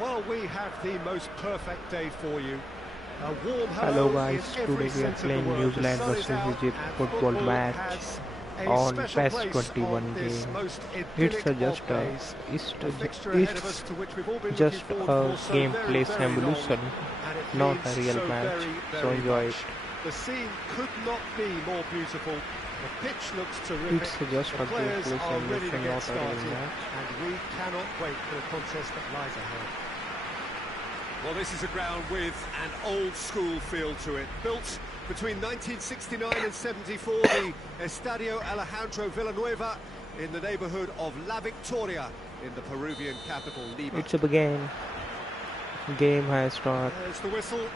Well, we have the most perfect day for you. A warm Hello hello in guys, every today we are sense of the playing New word. The Zealand sun is versus out Egypt and football football match has a on special PES place 21 on this game. most It's idyllic a of just a days. it's, A fixture a- ahead of it's us to which we've all been looking just forward a for so very, gameplay very long. simulation, And it not means a real so match. very, So very enjoy much. it. The scene could not be more beautiful. The pitch looks terrific. It's just The a players gameplay are ready to simulation, get not a real started. match. And we cannot wait for the contest that lies ahead. Well, this is a ground with an old-school feel to it. Built between 1969 and 74, the Estadio Alejandro Villanueva in the neighbourhood of La Victoria in the Peruvian capital, Lima. It's a begin. Game has started. There's the whistle.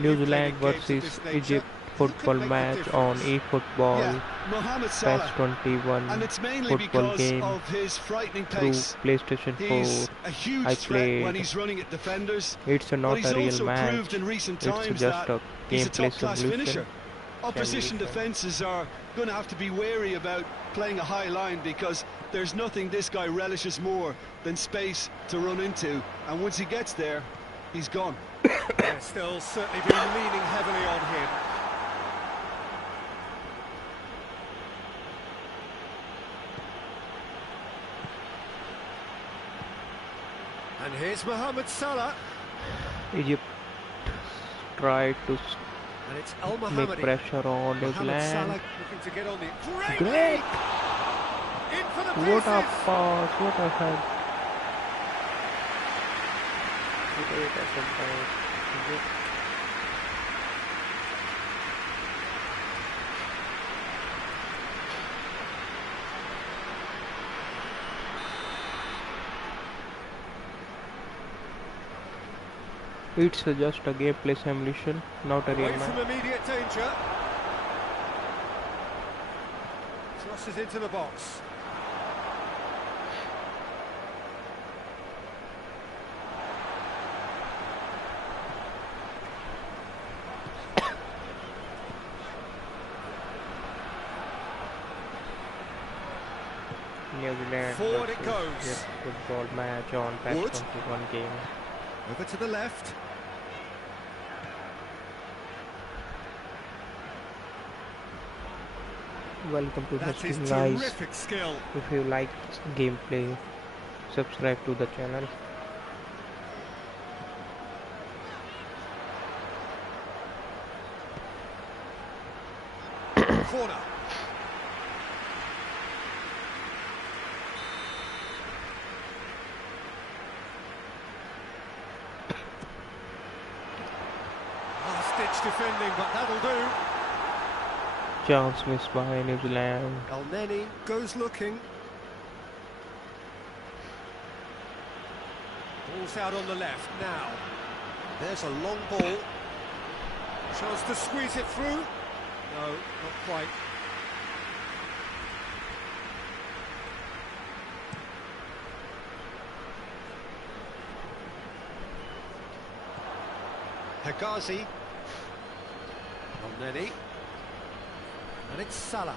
New Zealand versus Egypt football match on eFootball. Mohamed PES Salah, 21 and it's mainly football because game of his frightening through pace. PlayStation 4. He's a huge I threat when played. he's running at defenders. It's But not he's a real also match. proved in recent It's times just that a he's a gameplay top-class simulation. finisher. Opposition defences are going to have to be wary about playing a high line because there's nothing this guy relishes more than space to run into. And once he gets there, he's gone. They're still certainly been leaning heavily on him. And here's Mohamed Salah. Egypt tried to And it's Al make Mohammadi. pressure on New Mohamed Salah Zealand. looking to get on the... Great! In for the What a pieces! pass, what a head. Great effort by Egypt. It's just a gameplay simulation, not a real Away from match. immediate danger. Crosses into the box. New Zealand Forward it versus goes. Egypt football match on PES Wood. 21 game. Over to the left. Welcome to the That is stream, guys. terrific skill. If you like gameplay, subscribe to the channel. Corner. Last-ditch defending, but that'll do. Chance missed by New Zealand. El Neni goes looking. Ball's out on the left now. There's a long ball. Chance to squeeze it through. No, not quite. Hegazi. El Neni. And it's Salah.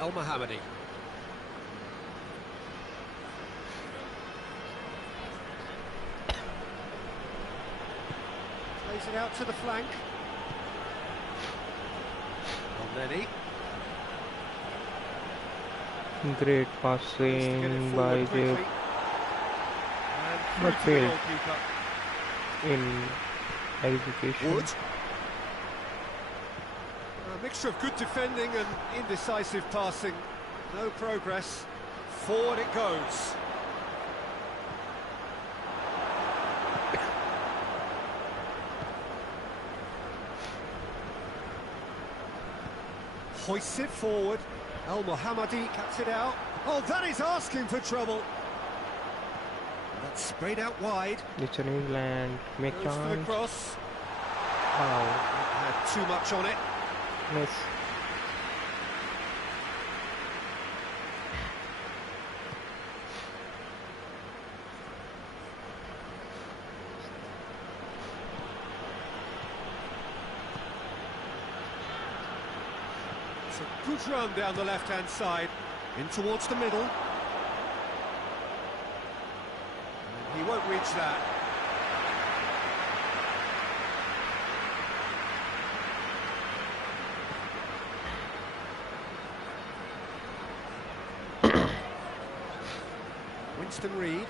El Mohammadi. Plays it out to the flank. El Neni. Great Tries to get it passing by forward Egypt quickly. And but through to the failed. goalkeeper. in execution. Wood. A mixture of good defending and indecisive passing. No progress. Forward it goes. Hoists it forward. Al Mohammadi cuts it out. Oh, that is asking for trouble. That's sprayed out wide. It's an England make Goes for the chance. cross. Wow, Had too much on it. miss. It's a good run down the left-hand side, in towards the middle. He won't reach that. Winston Reid.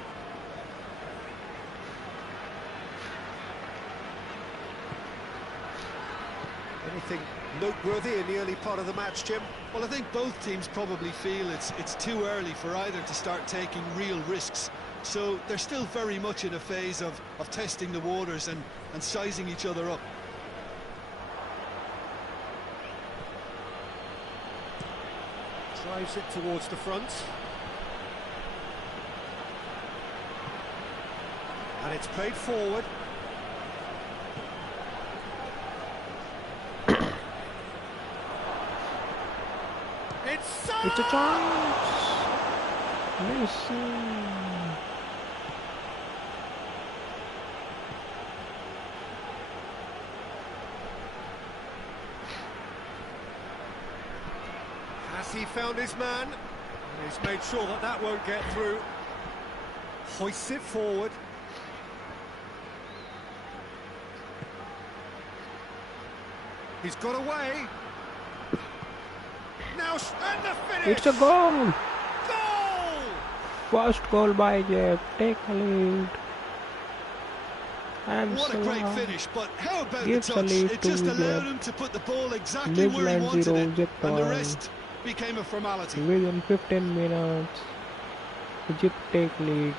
Anything noteworthy in the early part of the match, Jim? Well, I think both teams probably feel it's too early for either to start taking real risks. So they're still very much in a phase of testing the waters and sizing each other up. Drives it towards the front. And it's played forward. It's a chance! Messi! Has he found his man? And he's made sure that that won't get through. Hoists it forward. He's got away. Now, and the finish! It's a goal! Goal! First goal by Egypt. Take a lead. And what a Salah great finish, but how about the gives a touch? lead It to just allowed Egypt. him to put the ball exactly where he Midland wanted 0, it, Egypt and the 1. rest became a formality. Within 15 minutes, Egypt take lead.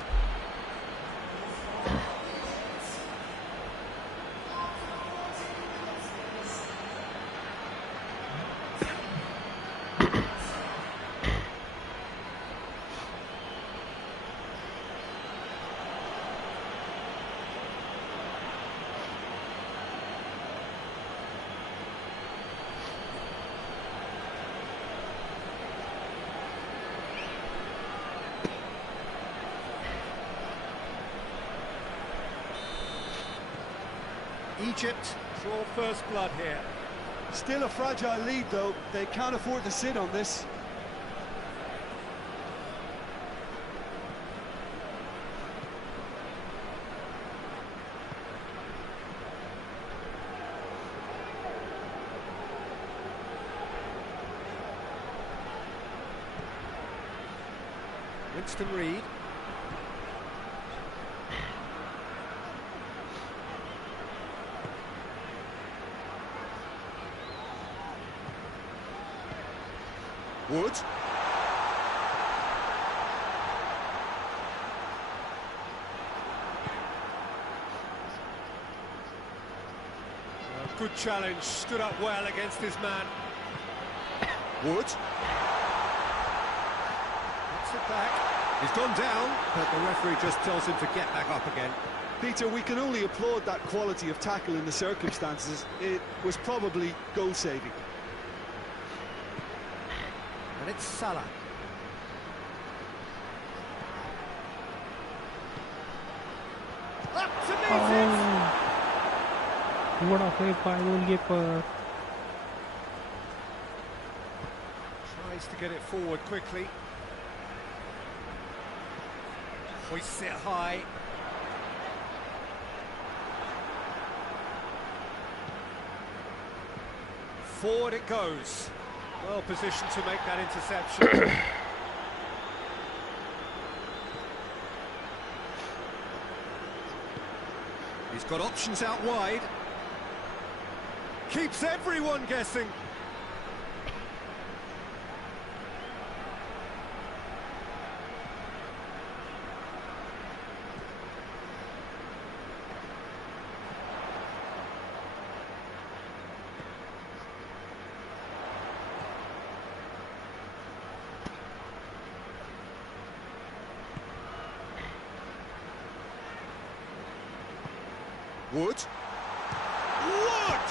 Egypt draw first blood here. Still a fragile lead, though. They can't afford to sit on this. Winston Reid. Wood. Good challenge, stood up well against his man. Wood. Puts it back. He's gone down, but the referee just tells him to get back up again. Peter, we can only applaud that quality of tackle in the circumstances. It was probably goal-saving. And it's Salah. Up to meet it! What a play by goalkeeper. Tries to get it forward quickly. Hoists it high. Forward it goes. Well positioned to make that interception. He's got options out wide. Keeps everyone guessing. Wood. Wood!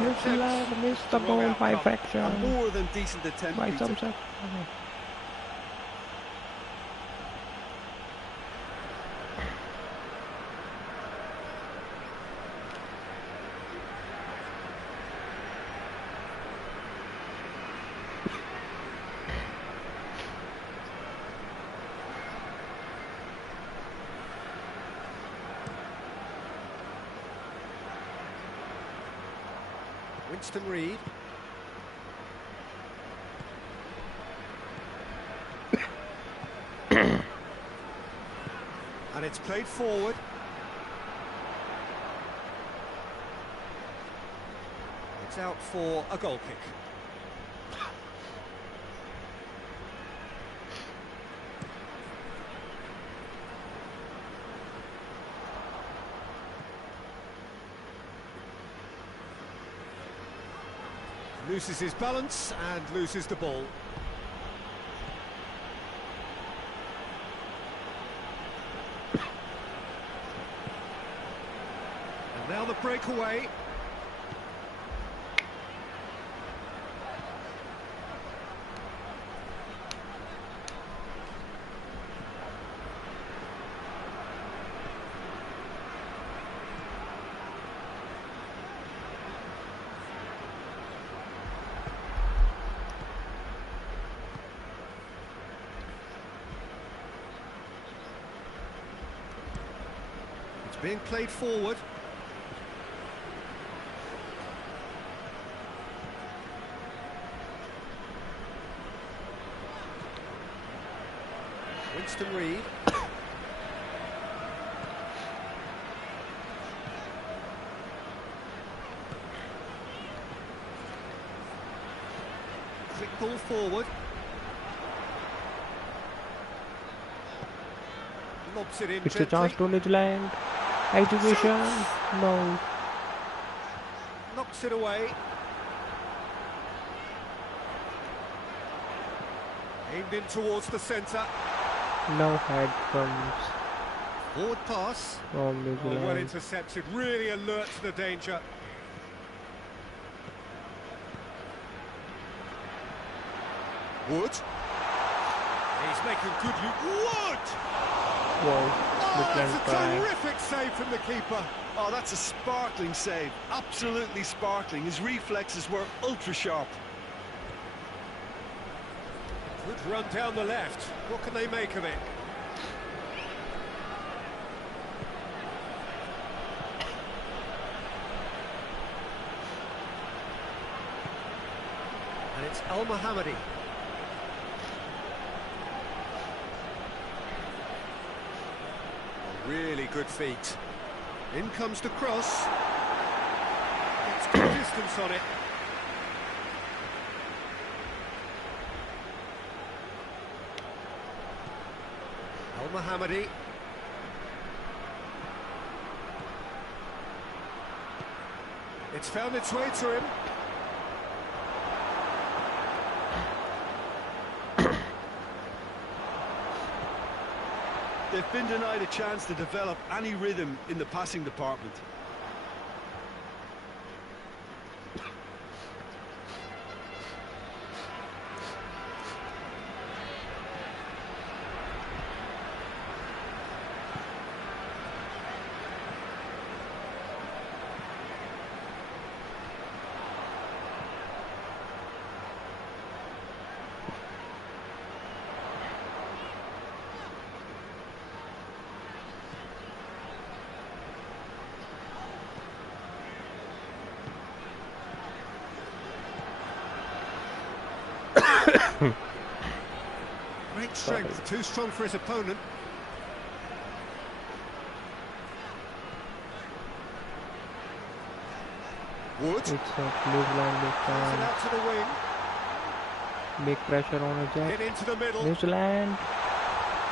New Zealand missed the ball by fraction. A more than decent attempt, By Peter. some second. Winston Reid. And it's played forward. It's out for a goal kick. Loses his balance and loses the ball. And now the breakaway. Being played forward. Winston Reid. Quick ball forward. Lobs it in It's gently. a chance to New Zealand. Execution. No. Knocks it away. Aimed in towards the centre. No head comes Forward pass. from New Oh, well Zealand. intercepted, really alert to the danger. Wood. He's making good use. Wood! Wow. Oh, that's a try. terrific save from the keeper. Oh, that's a sparkling save. Absolutely sparkling. His reflexes were ultra sharp. Good run down the left. What can they make of it? And it's Al-Mohammadi. Really good feet. In comes the cross. It's good distance on it. Al-Mohammadi. It's found its way to him. They've been denied a chance to develop any rhythm in the passing department. Great strength, too strong for his opponent. Wood. It's a New Zealand Pass it out to the wing. make pressure on a jack. Get into the middle. New Zealand.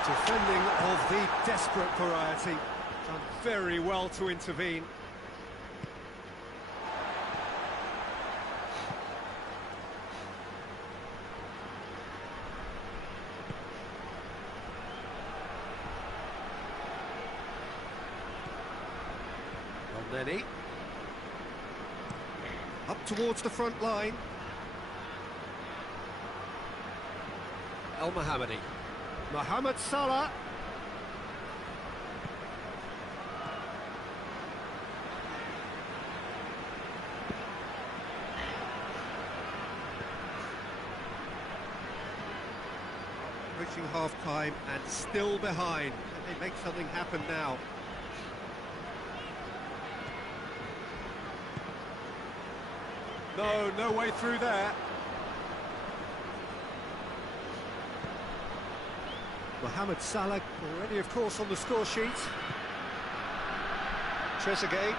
Defending of the desperate variety. Done very well to intervene. Lenny. Up towards the front line. Al-Mohammadi. Mohamed Salah. Reaching half-time and still behind. Can they make something happen now? No, no way through there. Mohamed Salah already, of course, on the score sheet. Trezeguet.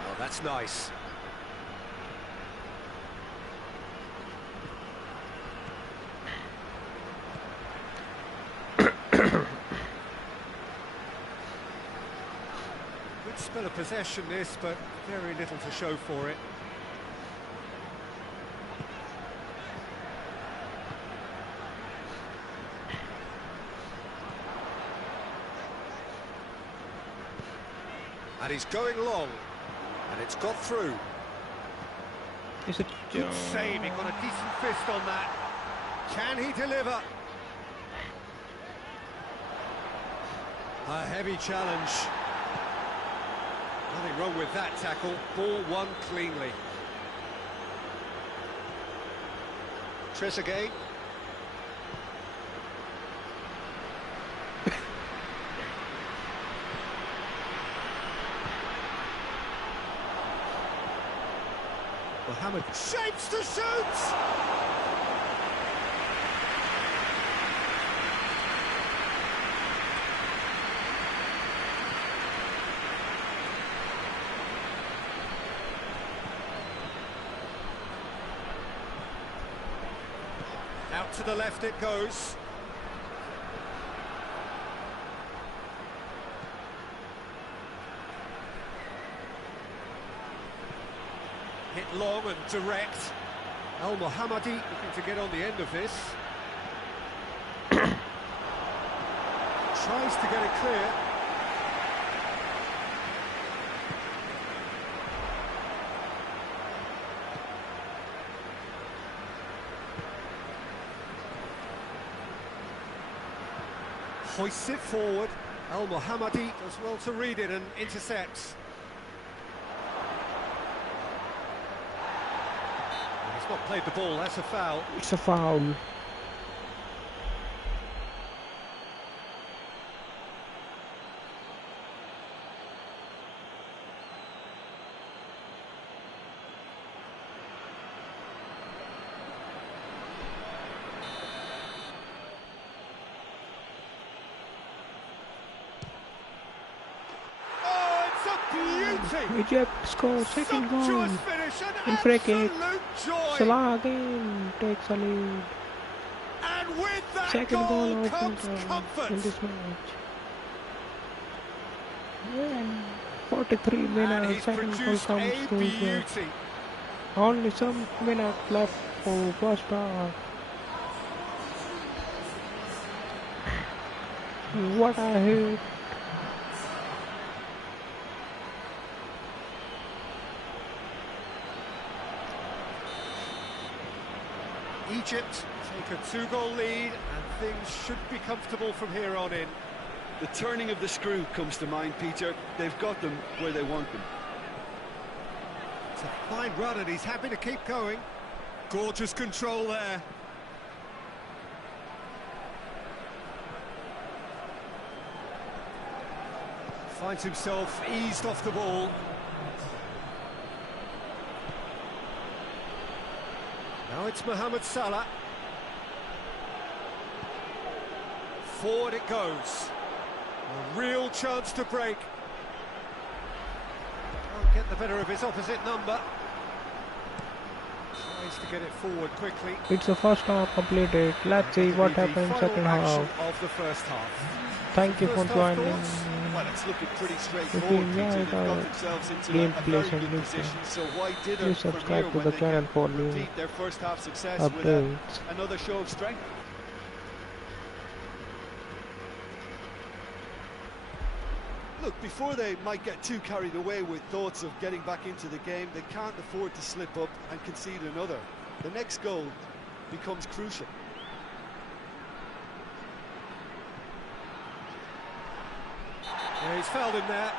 Oh, that's nice. Good spell of possession this, but very little to show for it. And he's going long, and it's got through. Is it Good save, he got a decent fist on that. Can he deliver? A heavy challenge. Nothing wrong with that tackle. Ball won cleanly. Trezeguet. Mohamed shapes to shoot! Out to the left it goes. Hit long and direct. Al Mohammadi looking to get on the end of this. Tries to get it clear. Hoists it forward. Al Mohammadi does well to read it and intercepts. He's not played the ball, that's a foul. It's a foul. Egypt scores second goal in free kick. Salah again takes a lead. And with that Second goal of comes Inter in this match. And 43 minutes, second goal comes to Egypt. Only some minutes left for first half. What a hit! Egypt take a 2-goal lead and things should be comfortable from here on in. The turning of the screw comes to mind, Peter. They've got them where they want them. It's a fine run and he's happy to keep going. Gorgeous control there. Finds himself eased off the ball. Now it's Mohamed Salah. Forward it goes. A real chance to break. Can't get the better of his opposite number. Tries to get it forward quickly. It's the first half completed. Let's see what happens second half. Of the first half. Thank you for joining. Well, it's looking pretty If straightforward, you Peter. enjoyed They've our got themselves into a gameplay very good and position, so why did please subscribe to the channel for new repeat their first half success with updates. another show of strength? Look, before they might get too carried away with thoughts of getting back into the game, they can't afford to slip up and concede another. The next goal becomes crucial. Yeah, he's fouled him there.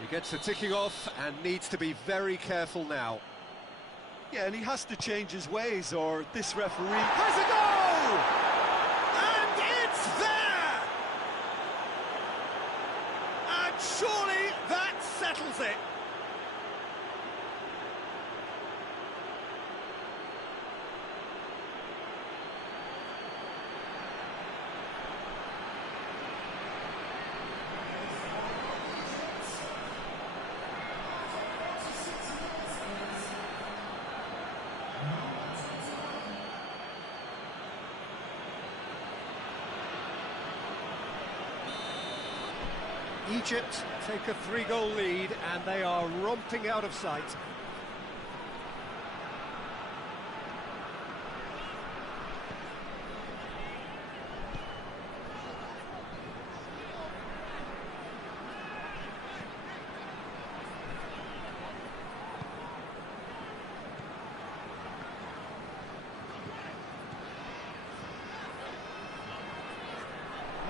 He gets the ticking off and needs to be very careful now. Yeah, and he has to change his ways, or this referee... Has a goal! And it's there! And surely that settles it. Egypt take a 3-goal lead and they are romping out of sight.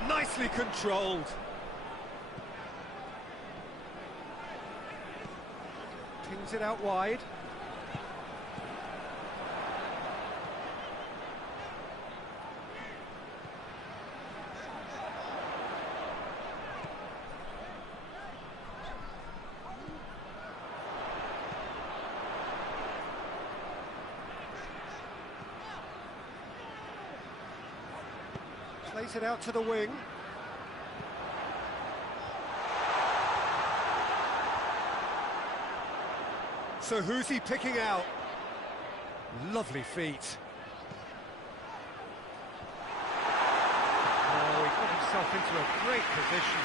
Nicely controlled. Pings it out wide. Plays it out to the wing. So who's he picking out? Lovely feet. Oh, he got himself into a great position.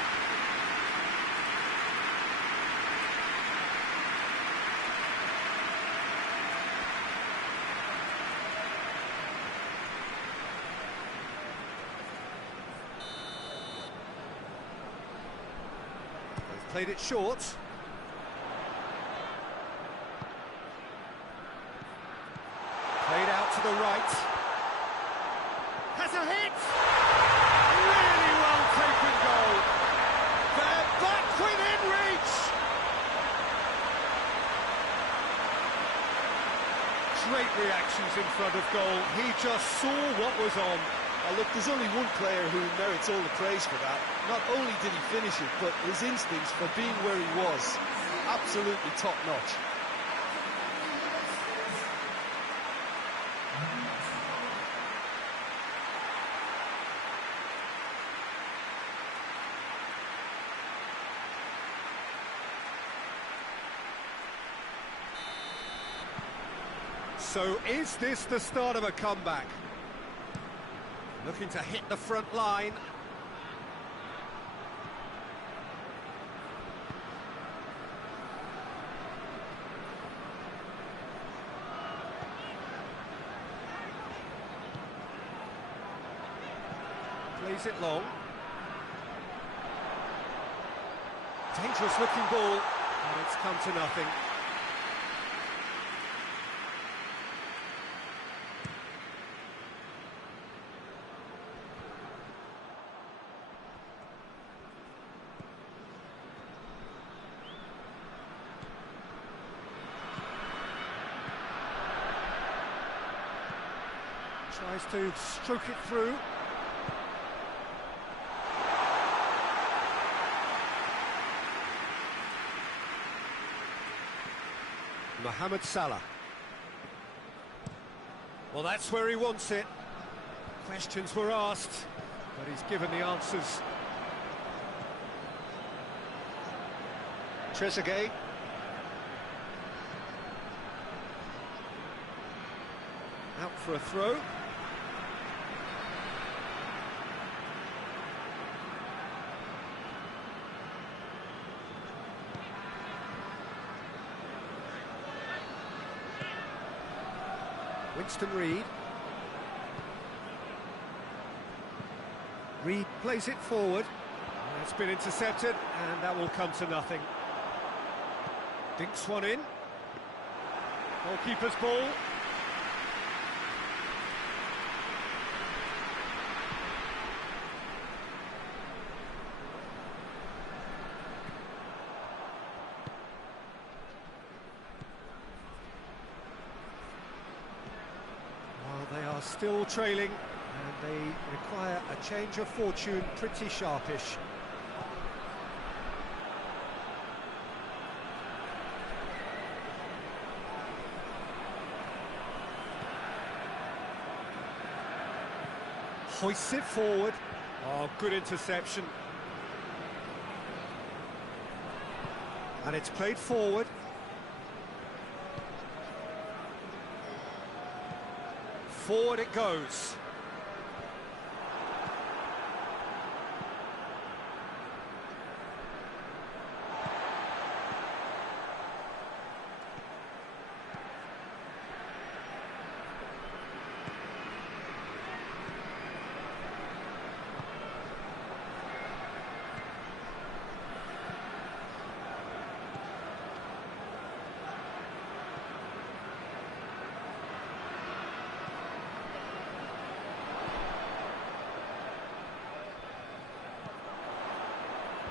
He's played it short. Played out to the right. Has a hit! Really well taken goal. They're back within reach! Great reactions in front of goal. He just saw what was on. Look, there's only one player who merits all the praise for that. Not only did he finish it, but his instincts for being where he was, absolutely top-notch. So is this the start of a comeback? Looking to hit the front line. Plays it long. Dangerous looking ball, and it's come to nothing. Tries to stroke it through. Mohamed Salah. Well, that's where he wants it. Questions were asked, but he's given the answers. Trezeguet. Out for a throw. Winston Reid. Reid plays it forward. It's been intercepted, and that will come to nothing. Dinks one in. Goalkeeper's ball. still trailing, and they require a change of fortune pretty sharpish. Hoists it forward. Oh, good interception. And it's played forward. Forward it goes.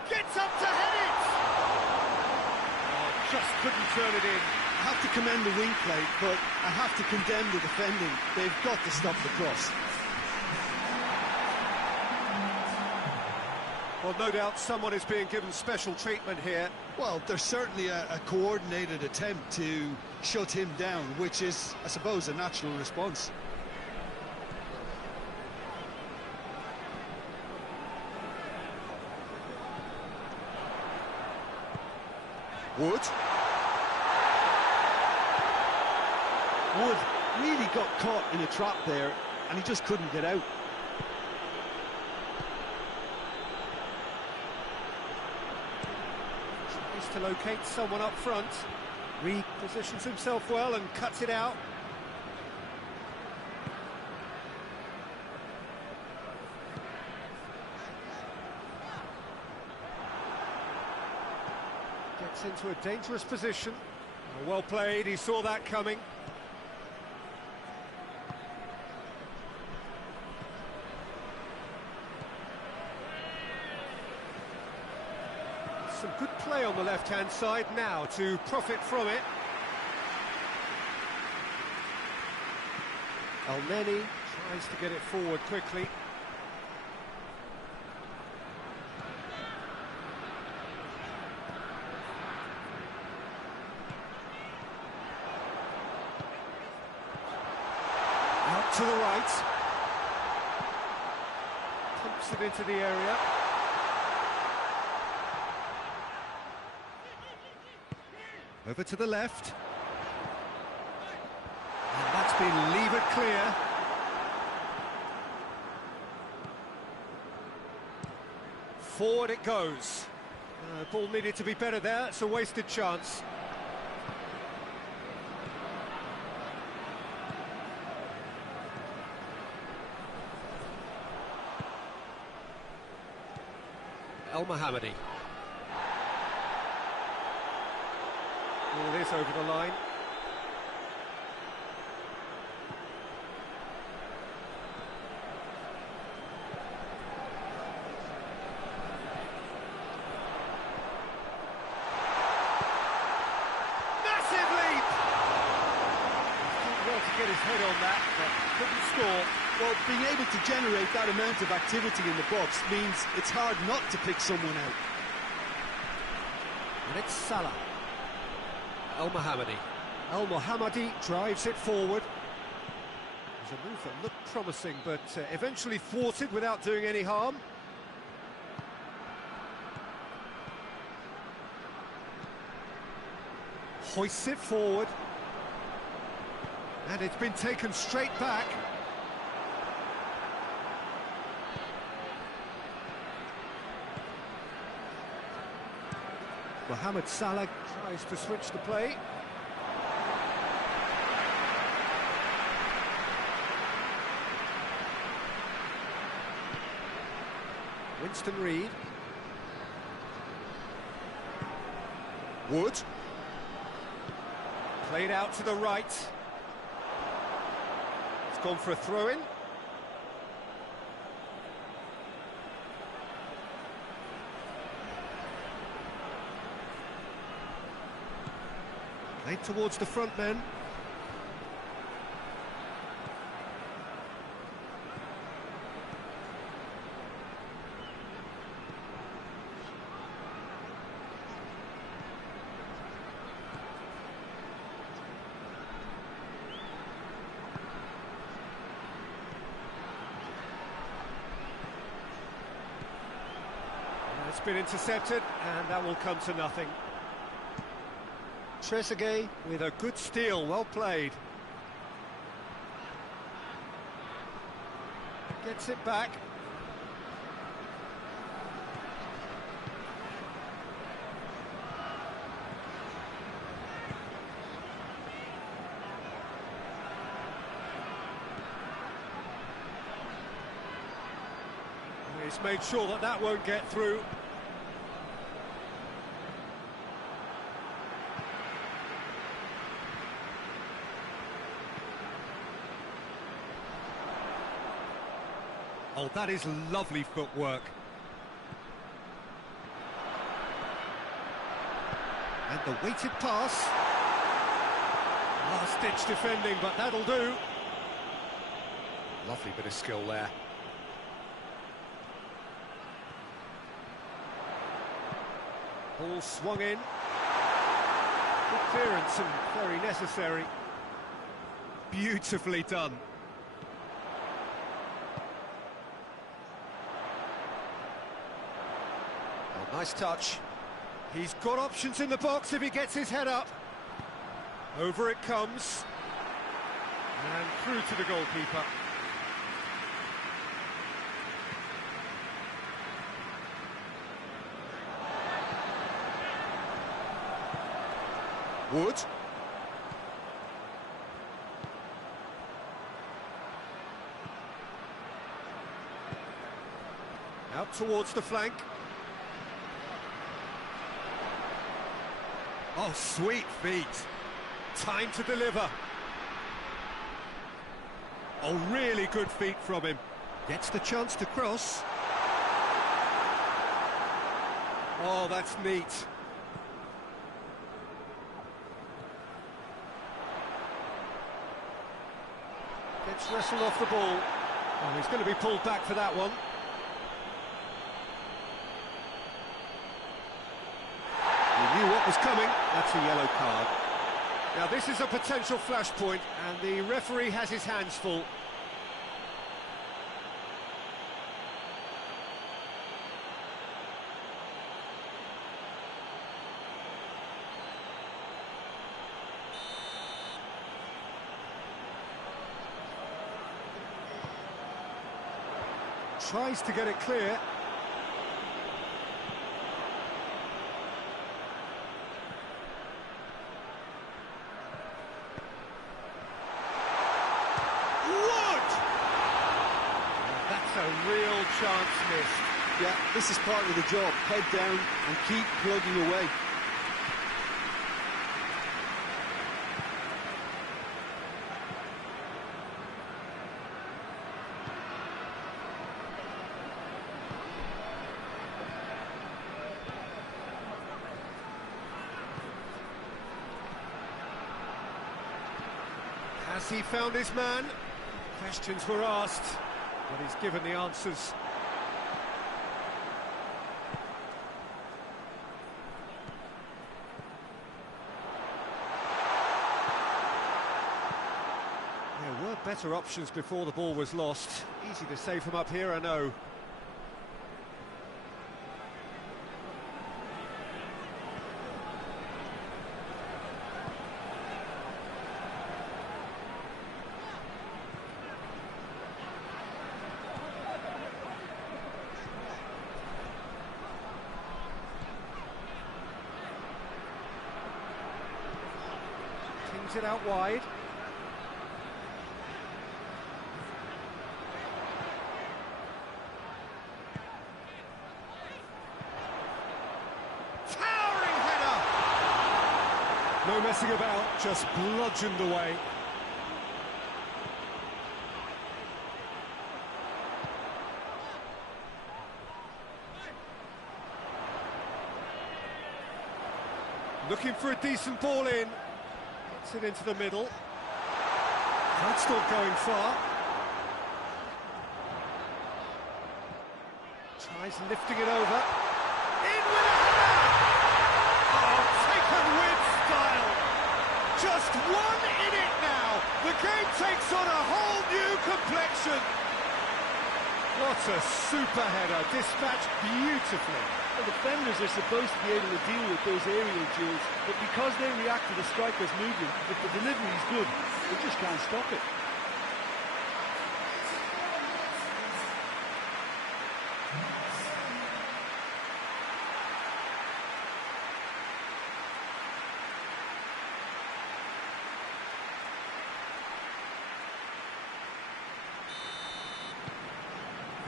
Gets up to head it! Oh, just couldn't turn it in. I have to commend the wing play, but I have to condemn the defending. They've got to stop the cross. Well, no doubt someone is being given special treatment here. Well, there's certainly a coordinated attempt to shut him down, which is, I suppose, a natural response. Wood. Wood really got caught in a trap there, and he just couldn't get out. Tries to locate someone up front. Repositions himself well and cuts it out. Gets into a dangerous position. Well played, he saw that coming. Some good play on the left-hand side now to profit from it. Elneny tries to get it forward quickly. Out to the right. Pumps it into the area. Over to the left. And that's been levered clear. Forward it goes. The ball needed to be better there. It's a wasted chance. El Mohammadi. All this over the line. Massive leap! He's done well to get his head on that, but couldn't score. Well, being able to generate that amount of activity in the box means it's hard not to pick someone out. And it's Salah. El Mohammadi. El Mohammadi drives it forward. It was a move that looked promising, but eventually thwarted without doing any harm. Hoists it forward. And it's been taken straight back. Mohamed Salah tries to switch the play. Winston Reid. Wood. Played out to the right. It's gone for a throw-in. Played towards the front men. It's been intercepted, and that will come to nothing. Trezeguet with a good steal, well played. Gets it back. He's made sure that that won't get through. Oh, that is lovely footwork. And the weighted pass. Last-ditch defending, but that'll do. Lovely bit of skill there. Ball swung in. Good clearance and very necessary. Beautifully done. Oh, nice touch. He's got options in the box if he gets his head up. Over it comes. And through to the goalkeeper. Wood. Out towards the flank. Oh, sweet feet. Time to deliver. Oh, really good feet from him. Gets the chance to cross. Oh, that's neat. Gets wrestled off the ball. Oh, he's going to be pulled back for that one. He knew what was coming. That's a yellow card. Now this is a potential flashpoint, and the referee has his hands full. Tries to get it clear. Wood! That's a real chance missed. Yeah, this is part of the job. Head down and keep plugging away. Has he found his man? Questions were asked, but he's given the answers. There were better options before the ball was lost. Easy to save from up here, I know. It out wide. Towering header! No messing about, just bludgeoned away. Looking for a decent ball in. It into the middle. That's not going far. Tries lifting it over. In with a header! Oh, taken with style. Just one in it now. The game takes on a whole new complexion. What a super header, dispatched beautifully. The defenders are supposed to be able to deal with those aerial duels, but because they react to the striker's movement, if the delivery is good, they just can't stop it.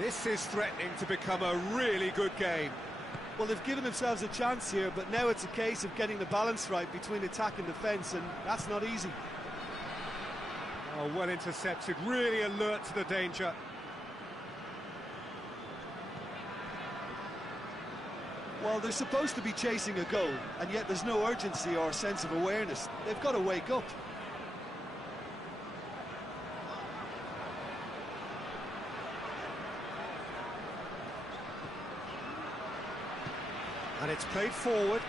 This is threatening to become a really good game. Well, they've given themselves a chance here, but now it's a case of getting the balance right between attack and defence, and that's not easy. Oh, well intercepted, really alert to the danger. Well, they're supposed to be chasing a goal, and yet there's no urgency or sense of awareness. They've got to wake up. And it's played forward.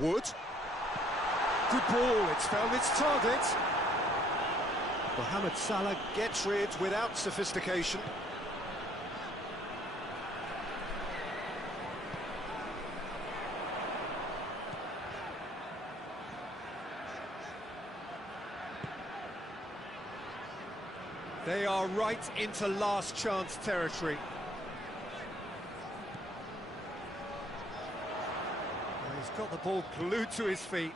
Wood. Good ball, it's found its target. Mohamed Salah gets rid without sophistication. They are right into last chance territory. He's got the ball glued to his feet.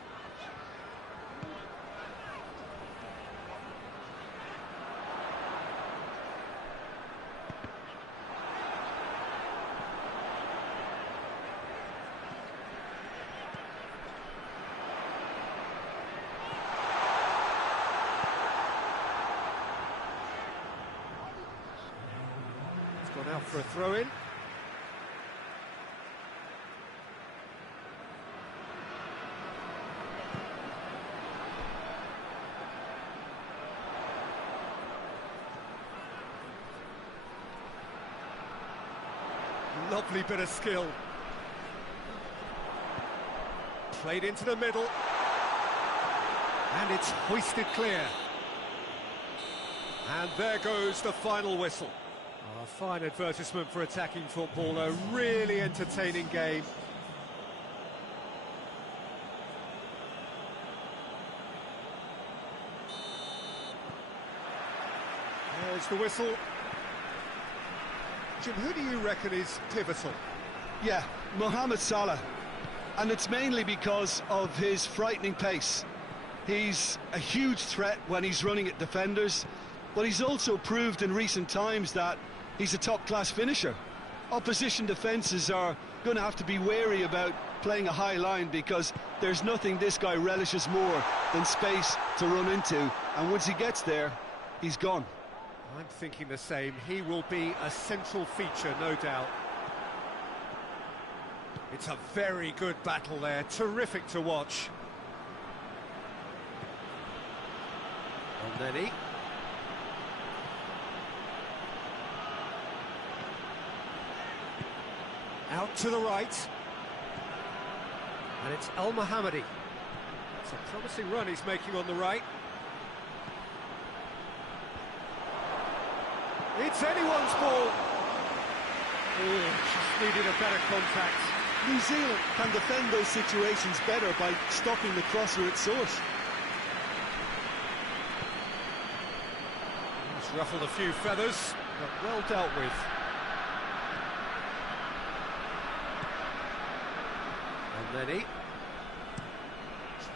Gone out for a throw-in. Lovely bit of skill. Played into the middle. And it's hoisted clear. And there goes the final whistle. A fine advertisement for attacking football, a really entertaining game. There's the whistle. Jim, who do you reckon is pivotal? Yeah, Mohamed Salah. And it's mainly because of his frightening pace. He's a huge threat when he's running at defenders, but he's also proved in recent times that he's a top-class finisher. Opposition defences are going to have to be wary about playing a high line because there's nothing this guy relishes more than space to run into, and once he gets there, he's gone. I'm thinking the same. He will be a central feature, no doubt. It's a very good battle there, terrific to watch. Elneny. Out to the right. And it's Al Mohammadi. It's a promising run he's making on the right. It's anyone's ball. Oh, just needed a better contact. New Zealand can defend those situations better by stopping the crosser at source. He's ruffled a few feathers, but well dealt with. And then he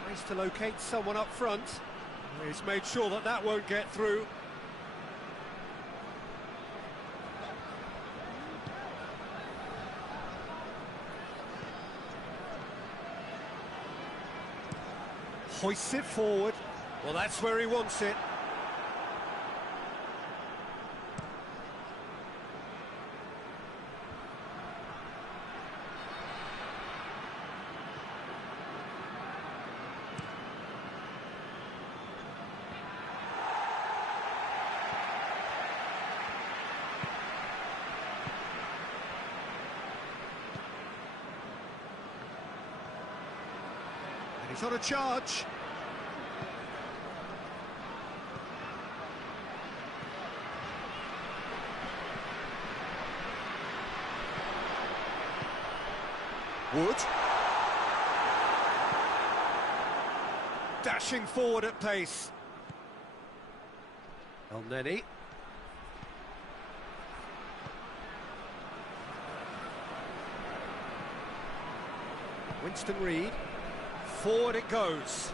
tries to locate someone up front. He's made sure that that won't get through. Hoists it forward. Well, that's where he wants it. He's on a charge. Wood. Dashing forward at pace. El Neni. Winston Reid. Forward it goes.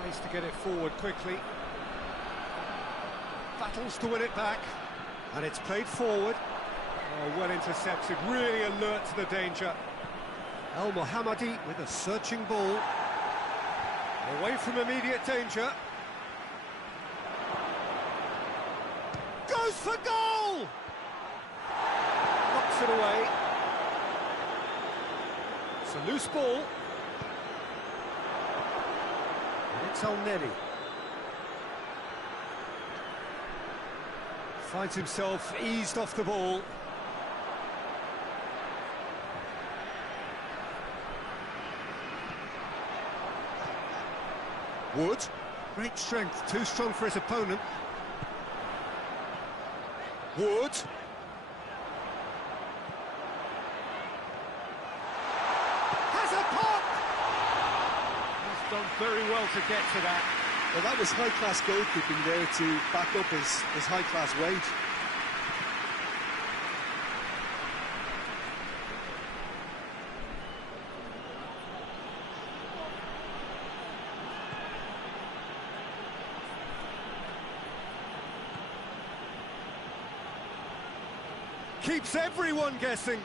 Tries to get it forward quickly. Battles to win it back. And it's played forward. Oh, well intercepted, really alert to the danger. El Mohammadi with a searching ball. Away from immediate danger. Goes for goal! Knocks it away. It's a loose ball. And it's El Neni. Finds himself eased off the ball. Wood, great strength, too strong for his opponent. Wood. Has a pop! He's done very well to get to that. Well, that was high-class goalkeeping there to back up his high-class wage. Keeps everyone guessing.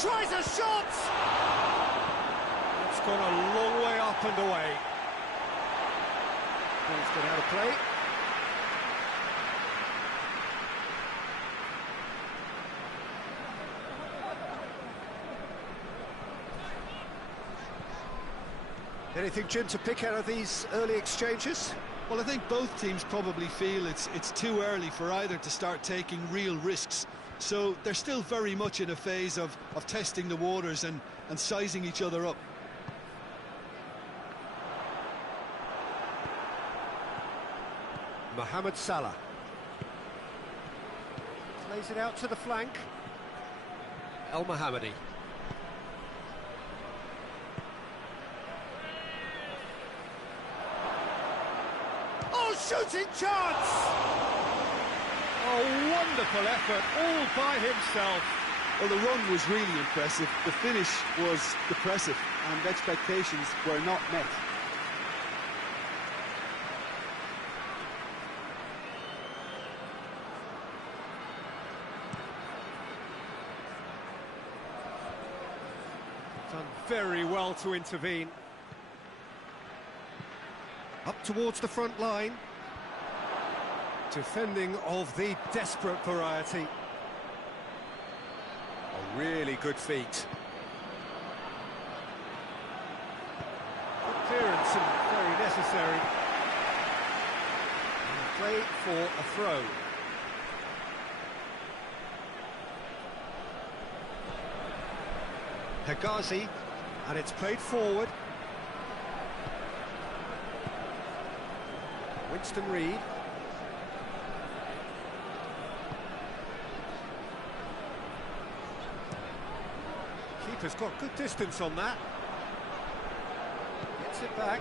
Tries a shot! It's gone a long way up and away. Ball's gone out of play. Anything, Jim, to pick out of these early exchanges? Well, I think both teams probably feel it's too early for either to start taking real risks. So they're still very much in a phase of testing the waters and sizing each other up. Mohamed Salah. Plays it out to the flank. El Mohammadi. Shooting chance! Oh, wonderful effort, all by himself. Well, the run was really impressive, the finish was depressive, and expectations were not met. Done very well to intervene. Up towards the front line. Defending of the desperate variety. A really good feat. Good clearance and very necessary. And play for a throw. Hegazi, and it's played forward. Winston Reid. Keeper's got good distance on that. Gets it back.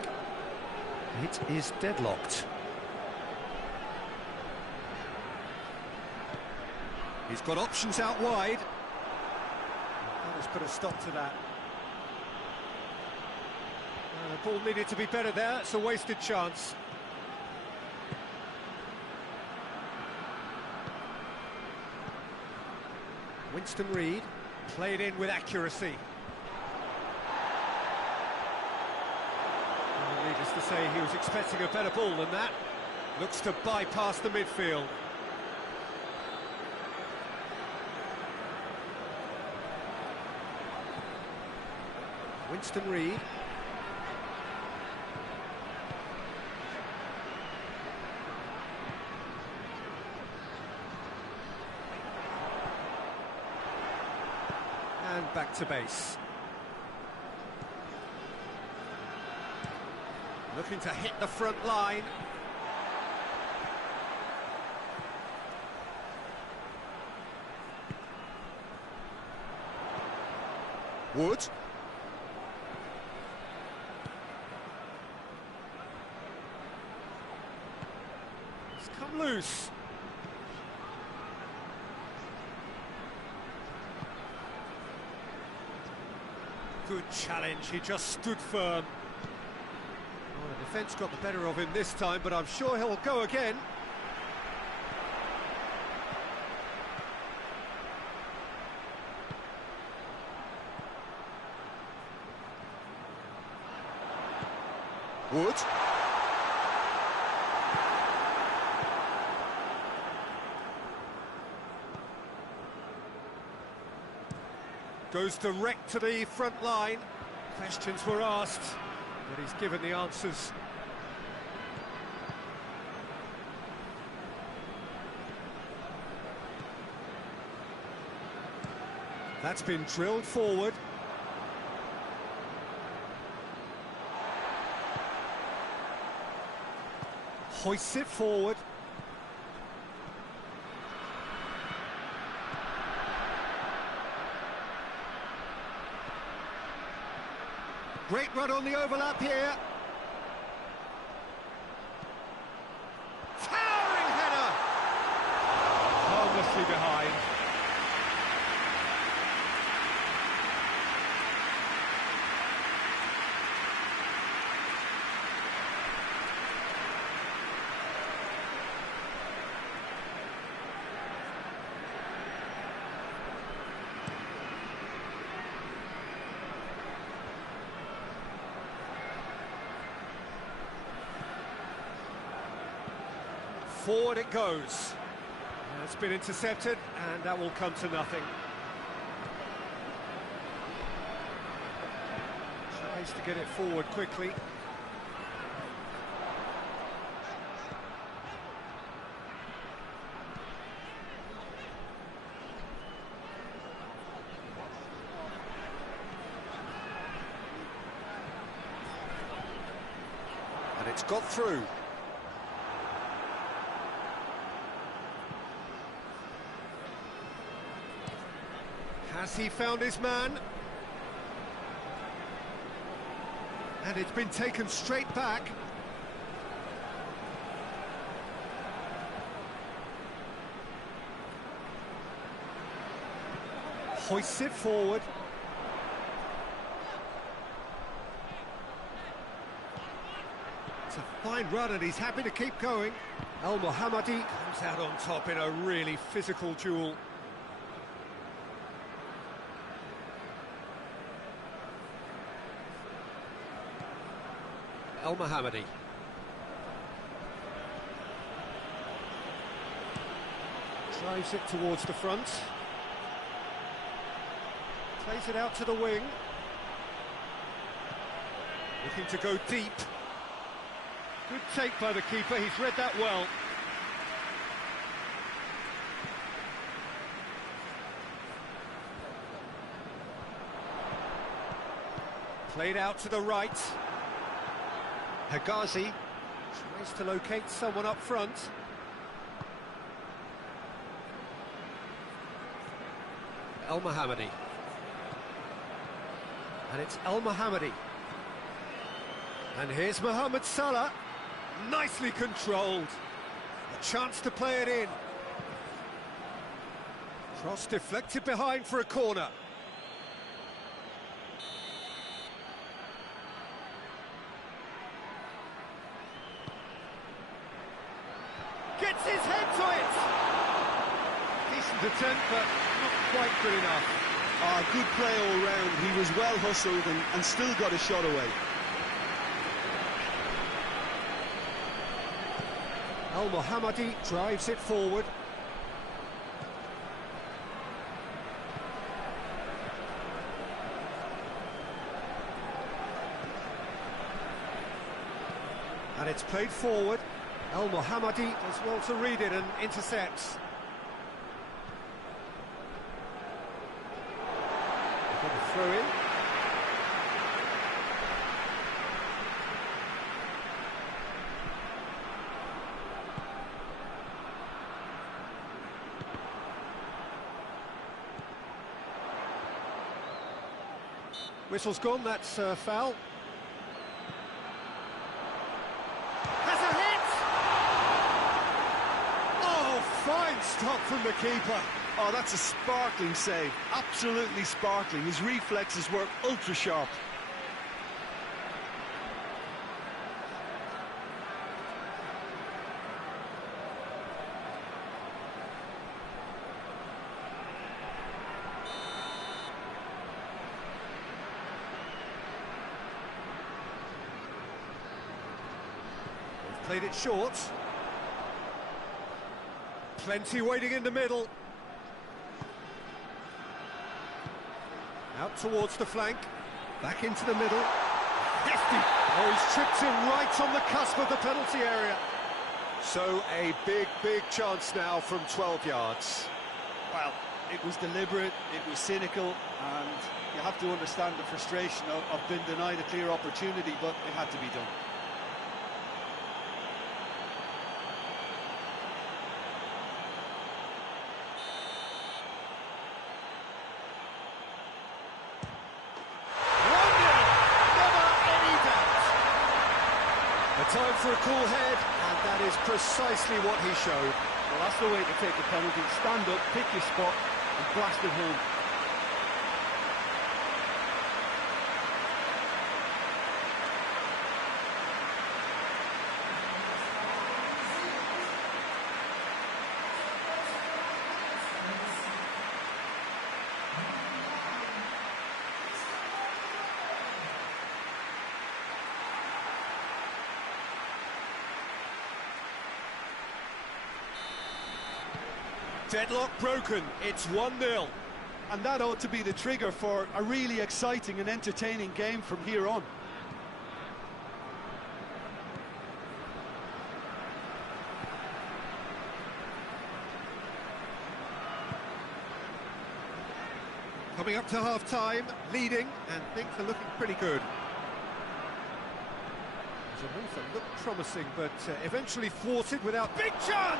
It is deadlocked. He's got options out wide. That has put a stop to that. The ball needed to be better there. It's a wasted chance. Winston Reid, played in with accuracy. And needless to say, he was expecting a better ball than that. Looks to bypass the midfield. Winston Reid. And back to base. Looking to hit the front line. Wood. It's come loose. Good challenge, he just stood firm. Well, the defence got the better of him this time, but I'm sure he'll go again. Wood. Goes direct to the front line. Questions were asked, but he's given the answers. That's been drilled forward. Hoists it forward. Great run on the overlap here. Towering header! Harmlessly behind. Forward it goes. It's been intercepted, and that will come to nothing. Tries to get it forward quickly. And it's got through. Has he found his man? And it's been taken straight back. Hoists it forward. It's a fine run and he's happy to keep going. El Mohammadi comes out on top in a really physical duel. El Mohammadi. Drives it towards the front. Plays it out to the wing. Looking to go deep. Good take by the keeper, he's read that well. Played out to the right. Hegazi tries to locate someone up front. El Mohammadi. And it's El Mohammadi. And here's Mohamed Salah. Nicely controlled. A chance to play it in. Cross deflected behind for a corner. Gets his head to it! Decent attempt, but not quite good enough. Good play all round. He was well hustled and still got a shot away. El Mohammadi drives it forward. And it's played forward. El Mohammadi does well to read it and intercepts. throw in. Whistle's gone, that's foul. Has a hit! Oh, fine stop from the keeper. Oh, that's a sparkling save. Absolutely sparkling. His reflexes were ultra sharp. Played it short. Plenty waiting in the middle. Out towards the flank. Back into the middle. Hefty! Oh, he's tripped in right on the cusp of the penalty area. So a big, big chance now from 12 yards. Well, it was deliberate, it was cynical, and you have to understand the frustration of being denied a clear opportunity, but it had to be done. Time for a cool head, and that is precisely what he showed. Well, that's the way to take a penalty. Stand up, pick your spot, and blast it home. Deadlock broken, it's 1-0. And that ought to be the trigger for a really exciting and entertaining game from here on. Coming up to half-time, leading, and things are looking pretty good. Zamorfa looked promising, but eventually thwarted without... Big chance!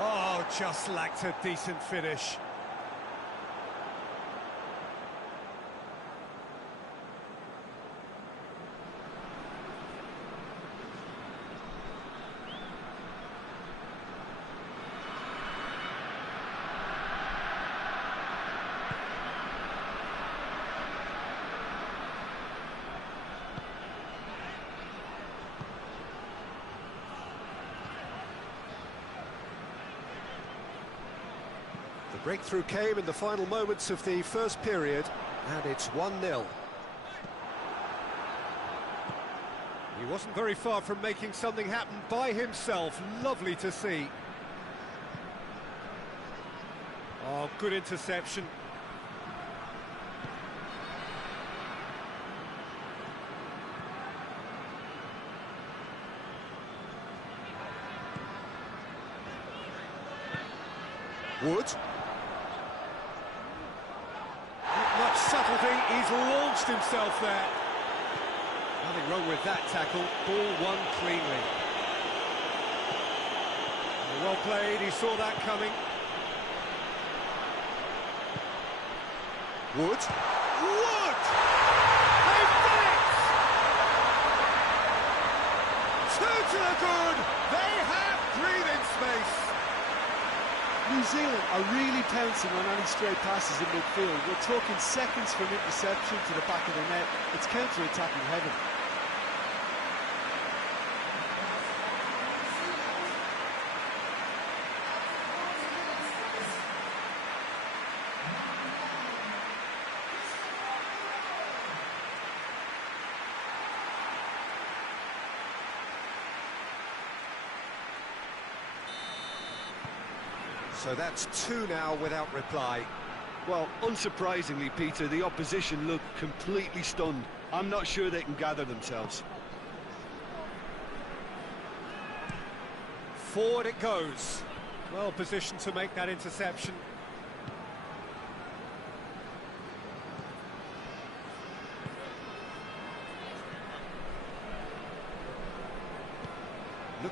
Oh, just lacked a decent finish. The breakthrough came in the final moments of the first period, and it's 1-0. He wasn't very far from making something happen by himself. Lovely to see. Oh, good interception. Wood. Not much subtlety, he's launched himself there. Nothing wrong with that tackle, ball won cleanly. Well played, he saw that coming. Wood. Wood! They've done it! Two to the good, they have breathing space. New Zealand are really pouncing on any stray passes in midfield. We're talking seconds from interception to the back of the net. It's counter-attacking heaven. So that's two now without reply. Well, unsurprisingly, Peter, the opposition look completely stunned. I'm not sure they can gather themselves. Forward it goes. Well positioned to make that interception.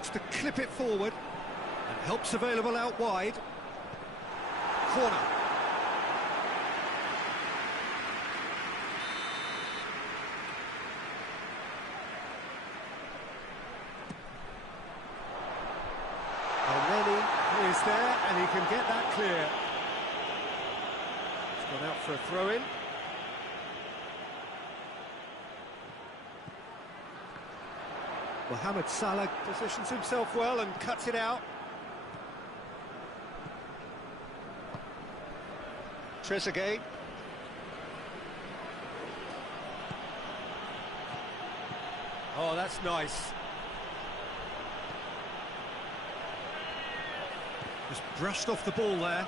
looks to clip it forward, and help's available out wide. Corner. He is there, and he can get that clear. He's gone out for a throw-in. Mohamed Salah positions himself well and cuts it out. Trezeguet. Oh, that's nice. Just brushed off the ball there.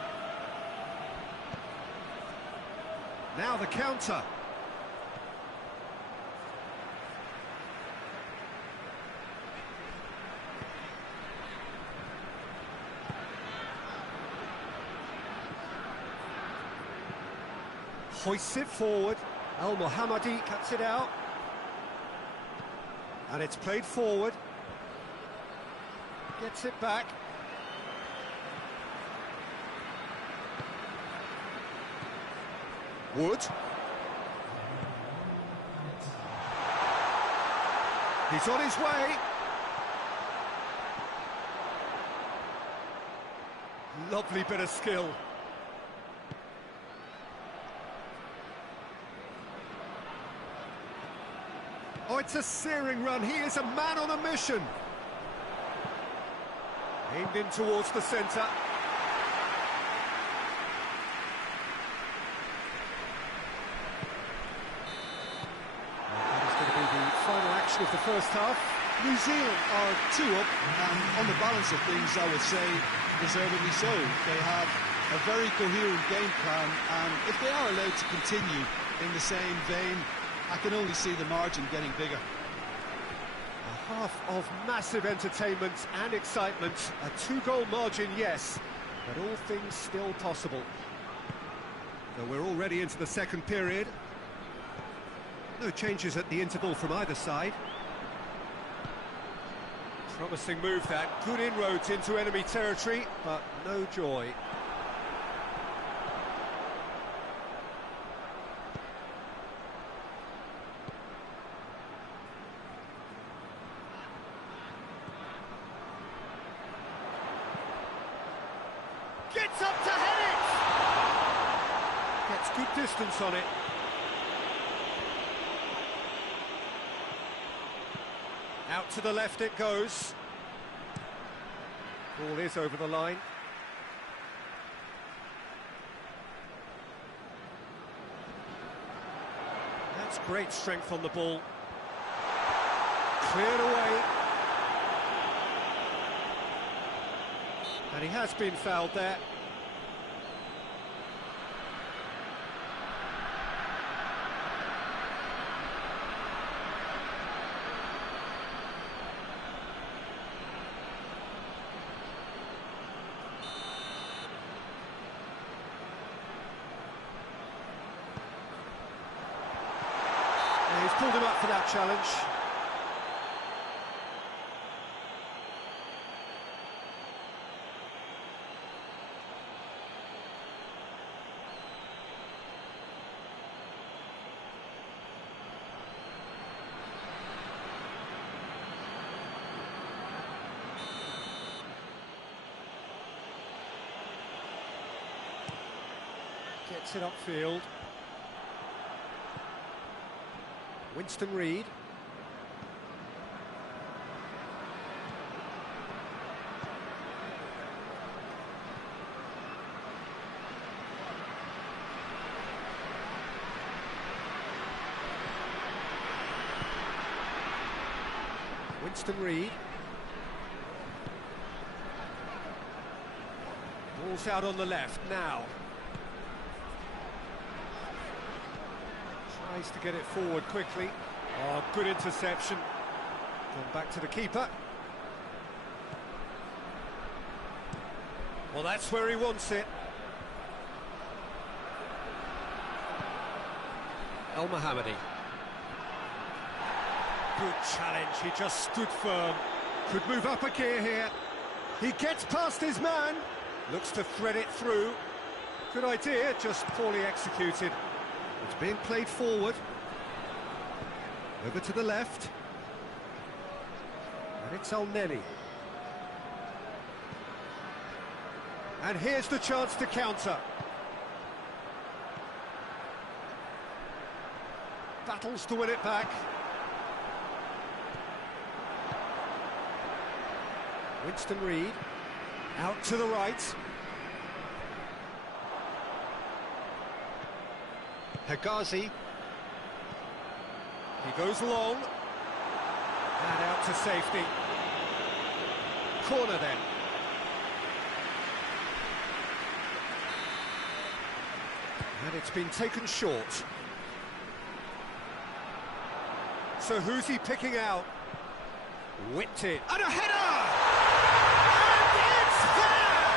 Now the counter. Hoists it forward. Al Mohammadi cuts it out. And it's played forward. Gets it back. Wood. He's on his way. Lovely bit of skill. Oh, it's a searing run. He is a man on a mission. Aimed in towards the centre. Of the first half. New Zealand are 2 up, and on the balance of things, I would say deservedly so. They have a very coherent game plan, and if they are allowed to continue in the same vein, I can only see the margin getting bigger. A half of massive entertainment and excitement. A 2-goal margin, yes, but all things still possible. So we're already into the second period. No changes at the interval from either side. Promising move that. Good inroads into enemy territory, but no joy. Gets up to head it! Gets good distance on it. Out to the left it goes. Ball is over the line. That's great strength on the ball. Cleared away. And he has been fouled there. He's pulled him up for that challenge. Gets it upfield. Winston Reid. Winston Reid. Ball's out on the left now. Tries to get it forward quickly. Oh, good interception. Gone back to the keeper. Well, that's where he wants it. El Mohammadi. Good challenge, he just stood firm. Could move up a gear here. He gets past his man. Looks to thread it through. Good idea, just poorly executed. It's being played forward. Over to the left. And it's Elneny. And here's the chance to counter. Battles to win it back. Winston Reid. Out to the right. Hegazi. He goes long. And out to safety. Corner then. And it's been taken short. So who's he picking out? Whipped it. And a header! And it's there!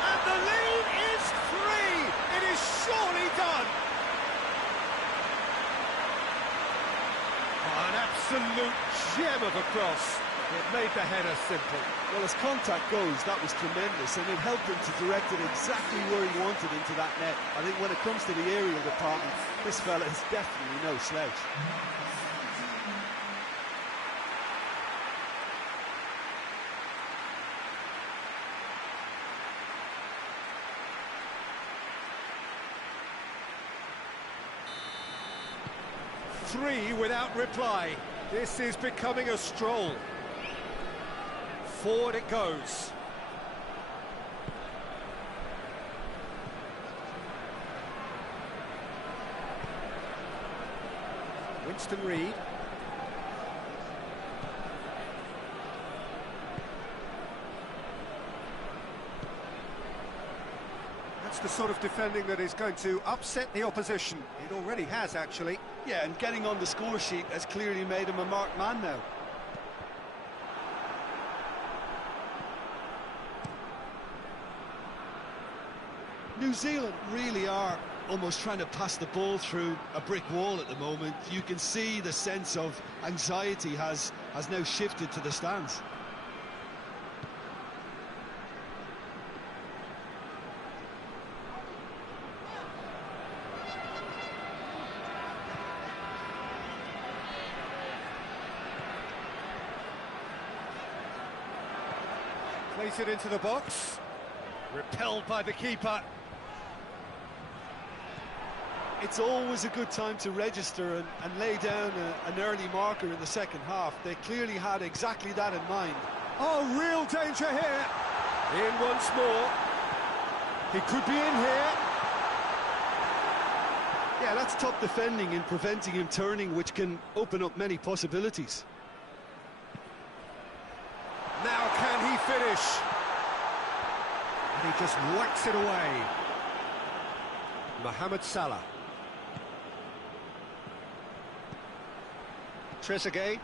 And the lead is 3! It is surely done! Oh, an absolute gem of a cross. It made the header simple. Well, as contact goes, that was tremendous, and it helped him to direct it exactly where he wanted into that net. I think when it comes to the aerial department, this fella is definitely no slouch. Three without reply. This is becoming a stroll. Forward it goes. Winston Reid. That's the sort of defending that is going to upset the opposition. It already has, actually. Yeah, and getting on the score sheet has clearly made him a marked man now. New Zealand really are almost trying to pass the ball through a brick wall at the moment. You can see the sense of anxiety has now shifted to the stands. Place it into the box. Repelled by the keeper. It's always a good time to register and lay down an early marker in the second half. They clearly had exactly that in mind. Oh, real danger here. In once more. He could be in here. Yeah, that's top defending and preventing him turning, which can open up many possibilities. Now can he finish? And he just whacks it away. Mohamed Salah. Trezeguet.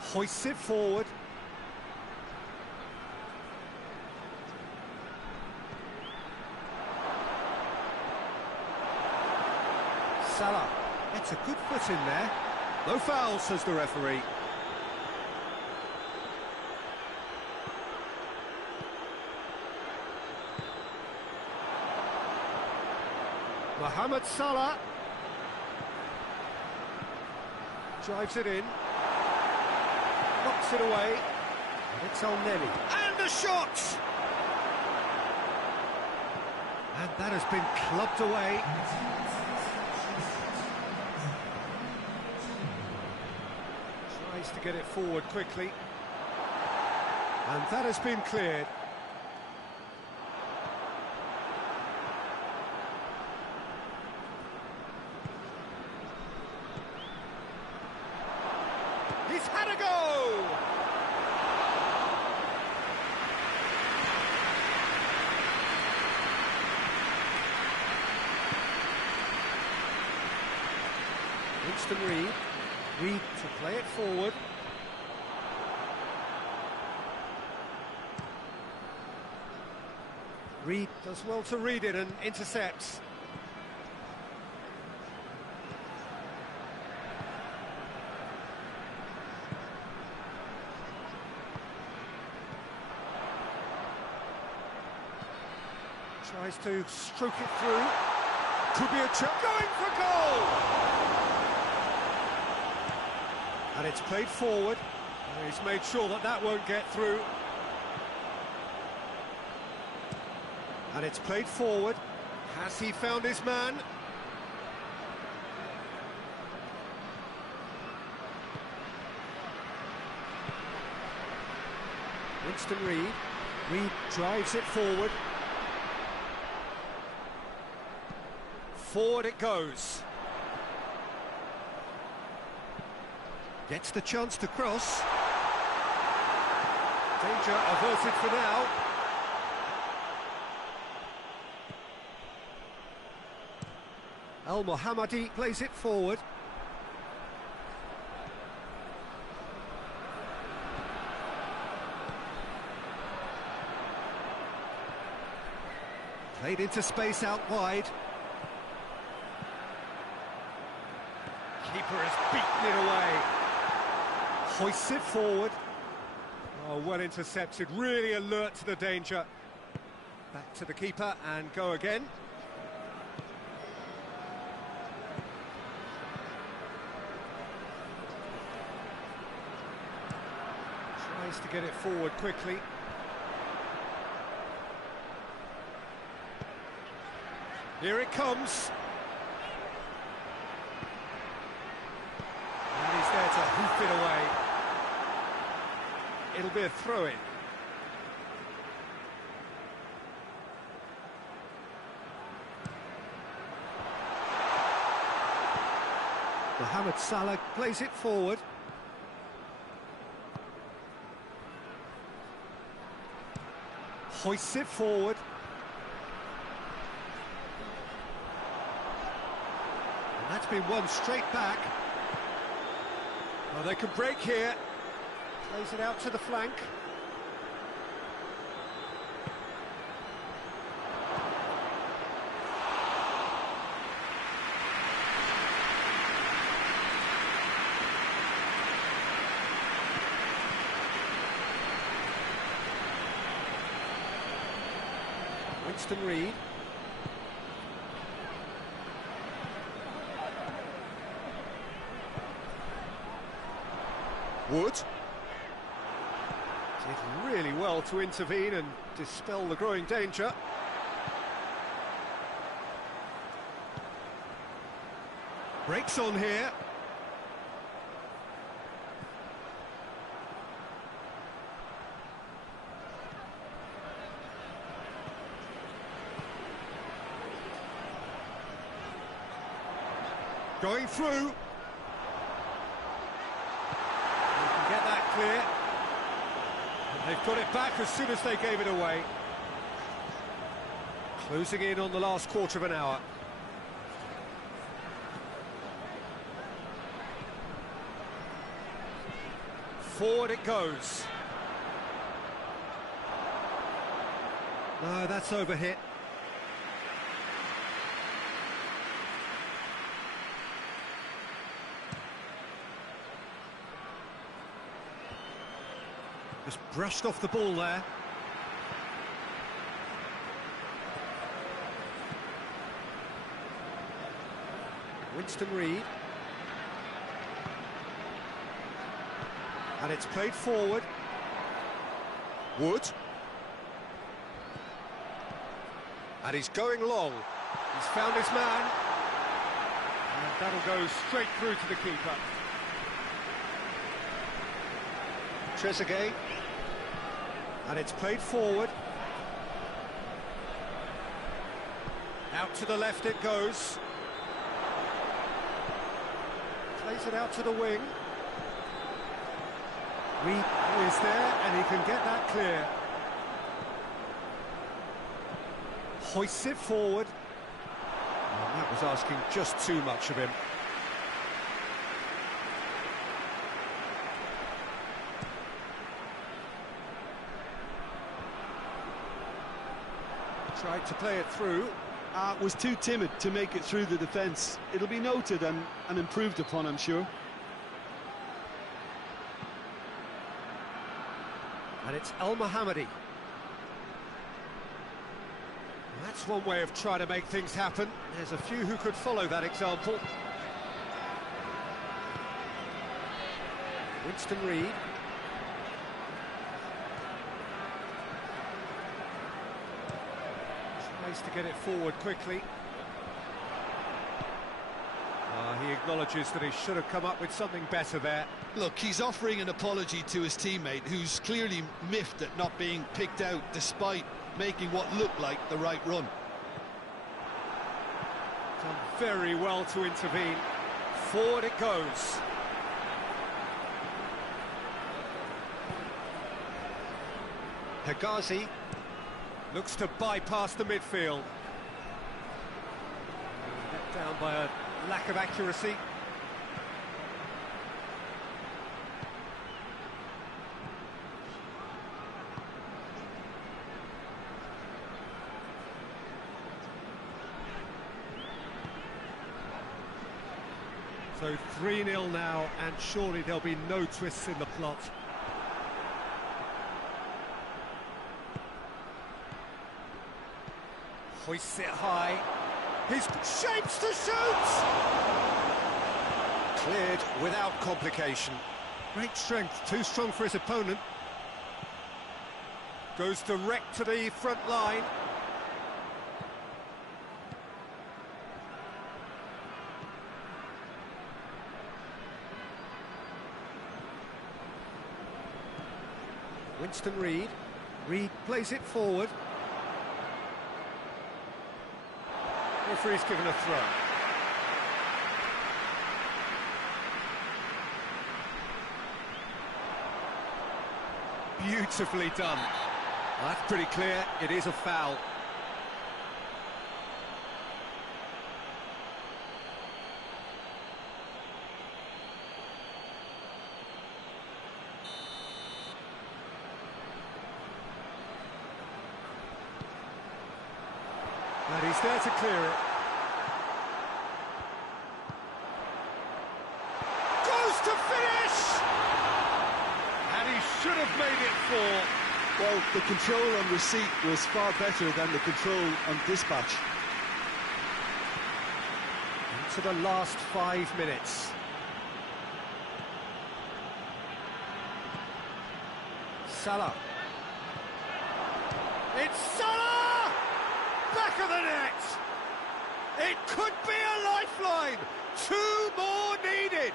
Hoists it forward. Salah gets a good foot in there. No foul, says the referee. Mohamed Salah drives it in, knocks it away, and it's Elneny. And the shot! And that has been clubbed away. Tries to get it forward quickly. And that has been cleared. He's had a go! Winston Reid. Reid to play it forward. Reid does well to read it and intercepts. Tries to stroke it through. Could be a chance. Going for goal! And it's played forward. And he's made sure that that won't get through. And it's played forward. Has he found his man? Winston Reid. Reid drives it forward. Forward it goes. Gets the chance to cross. Danger averted for now. Al-Mohammadi plays it forward. Played into space out wide. Keeper has beaten it away. Hoists it forward. Oh, well intercepted, really alert to the danger. Back to the keeper and go again. Tries to get it forward quickly. Here it comes. And he's there to hoof it away. It'll be a throw-in. Mohamed Salah plays it forward. Hoists it forward. And that's been won straight back. Well, they can break here. Plays it out to the flank. Winston Reid. Wood. Did really well to intervene and dispel the growing danger. Breaks on here. Going through. Get that clear. And they've got it back as soon as they gave it away. Closing in on the last quarter of an hour. Forward it goes. No, that's overhit. Just brushed off the ball there. Winston Reid. And it's played forward. Wood. And he's going long. He's found his man. And that'll go straight through to the keeper. Trezeguet. And it's played forward. Out to the left it goes. Plays it out to the wing. Reid is there and he can get that clear. Hoists it forward. And that was asking just too much of him. Tried to play it through. Was too timid to make it through the defence. It'll be noted and improved upon, I'm sure. And it's Al-Mohammadi. That's one way of trying to make things happen. There's a few who could follow that example. Winston Reid. Tries to get it forward quickly. He acknowledges that he should have come up with something better there. Look, he's offering an apology to his teammate, who's clearly miffed at not being picked out despite making what looked like the right run. Done very well to intervene. Forward it goes. Hegazi looks to bypass the midfield. Let down by a lack of accuracy. So 3-0 now, and surely there'll be no twists in the plot. Hoists it high. He's shapes to shoot! Cleared without complication. Great strength, too strong for his opponent. Goes direct to the front line. Winston Reid. Reid plays it forward. Referee's given a throw. Beautifully done. That's pretty clear, it is a foul. And he's there to clear it. Goes to finish! And he should have made it 4. Well, the control on receipt was far better than the control on dispatch. Into the last 5 minutes. Salah. It's Salah! Back of the net! It could be a lifeline! 2 more needed!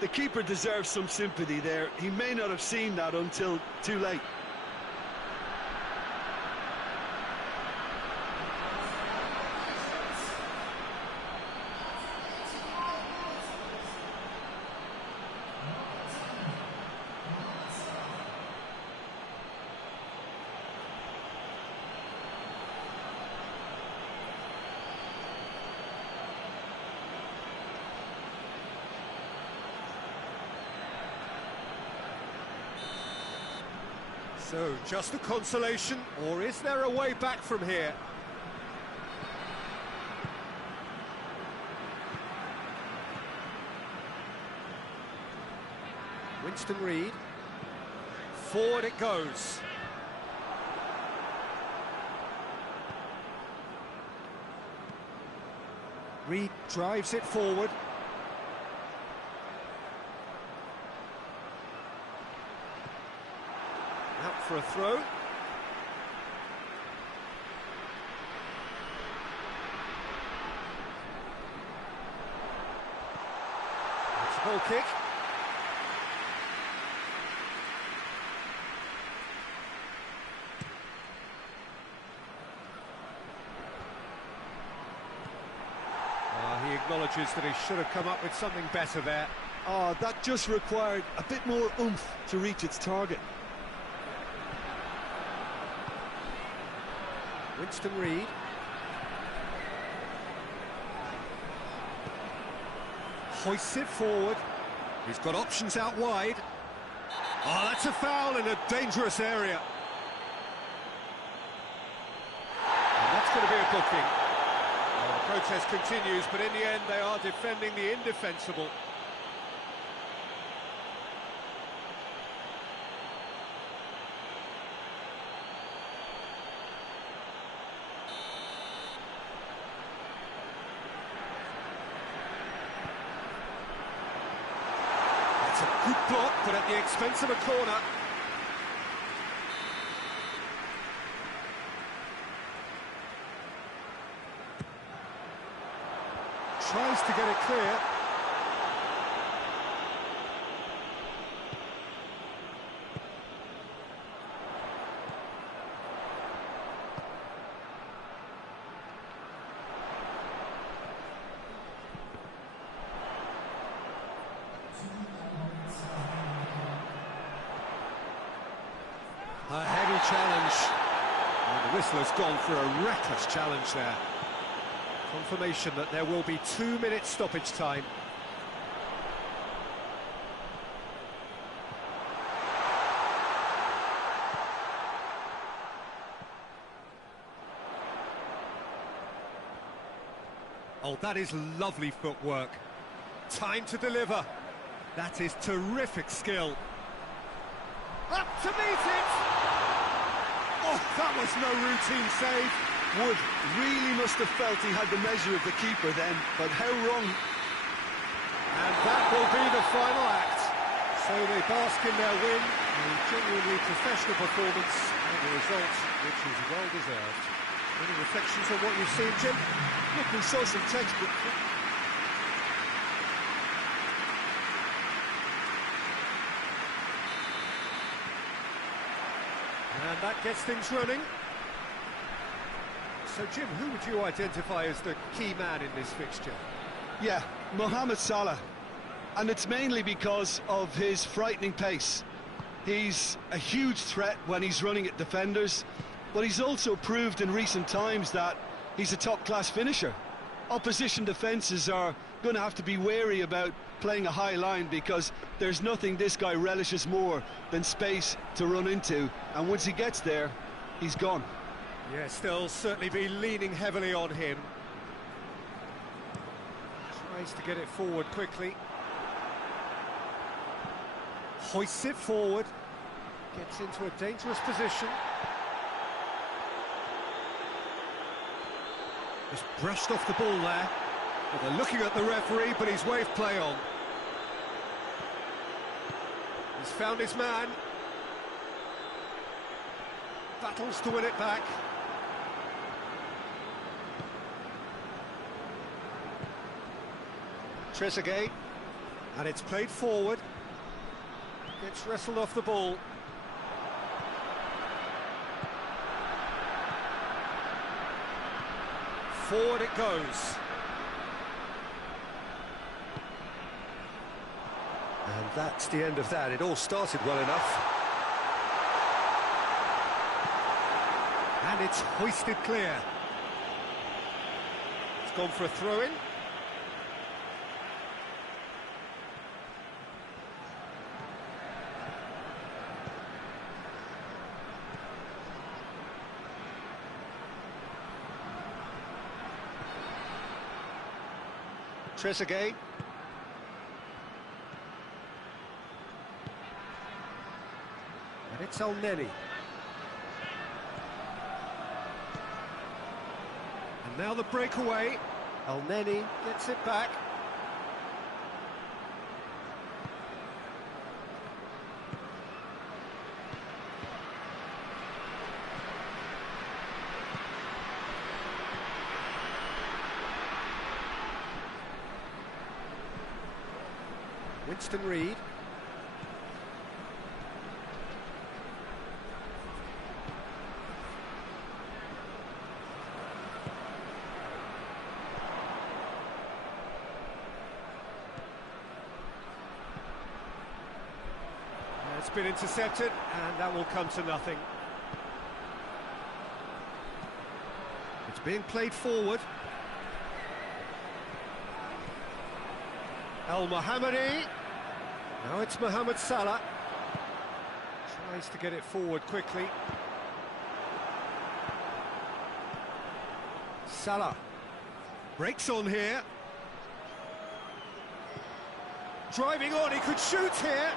The keeper deserves some sympathy there. He may not have seen that until too late. So, just a consolation, or is there a way back from here? Winston Reid. Forward it goes. Reid drives it forward. Out for a throw. It's a goal kick. He acknowledges that he should have come up with something better there. Oh, that just required a bit more oomph to reach its target. Winston Reid. Hoists it forward. He's got options out wide. Oh, that's a foul in a dangerous area. And that's going to be a booking. Well, the protest continues, but in the end they are defending the indefensible. block, but at the expense of a corner. Tries to get it clear. A heavy challenge. And the whistle has gone for a reckless challenge there. Confirmation that there will be 2 minutes stoppage time. Oh, that is lovely footwork. Time to deliver. That is terrific skill. Up to meet it! Oh, that was no routine save. Wood really must have felt he had the measure of the keeper then, but how wrong. And that will be the final act. So they bask in their win, a genuinely professional performance, and a result which is well deserved. Any reflections on what you've seen, Jim? Look, we saw some textbook. And that gets things running. So, Jim, who would you identify as the key man in this fixture? Yeah, Mohamed Salah. And it's mainly because of his frightening pace. He's a huge threat when he's running at defenders, but he's also proved in recent times that he's a top-class finisher. Opposition defences are going to have to be wary about playing a high line because there's nothing this guy relishes more than space to run into, and once he gets there, he's gone. Yes, they'll certainly be leaning heavily on him. Tries to get it forward quickly. Hoists it forward. Gets into a dangerous position. Just brushed off the ball there. Well, they're looking at the referee, but he's waved play on. He's found his man. Battles to win it back. Trezeguet, and it's played forward. Gets wrestled off the ball. Forward it goes. And that's the end of that. It all started well enough. And it's hoisted clear. It's gone for a throw-in. Trezeguet. And it's El Neni. And now the breakaway. El Neni gets it back. Winston Reid. It's been intercepted, and that will come to nothing. It's being played forward. El Mohammadi. Now it's Mohamed Salah. Tries to get it forward quickly. Salah. Breaks on here. Driving on, he could shoot here.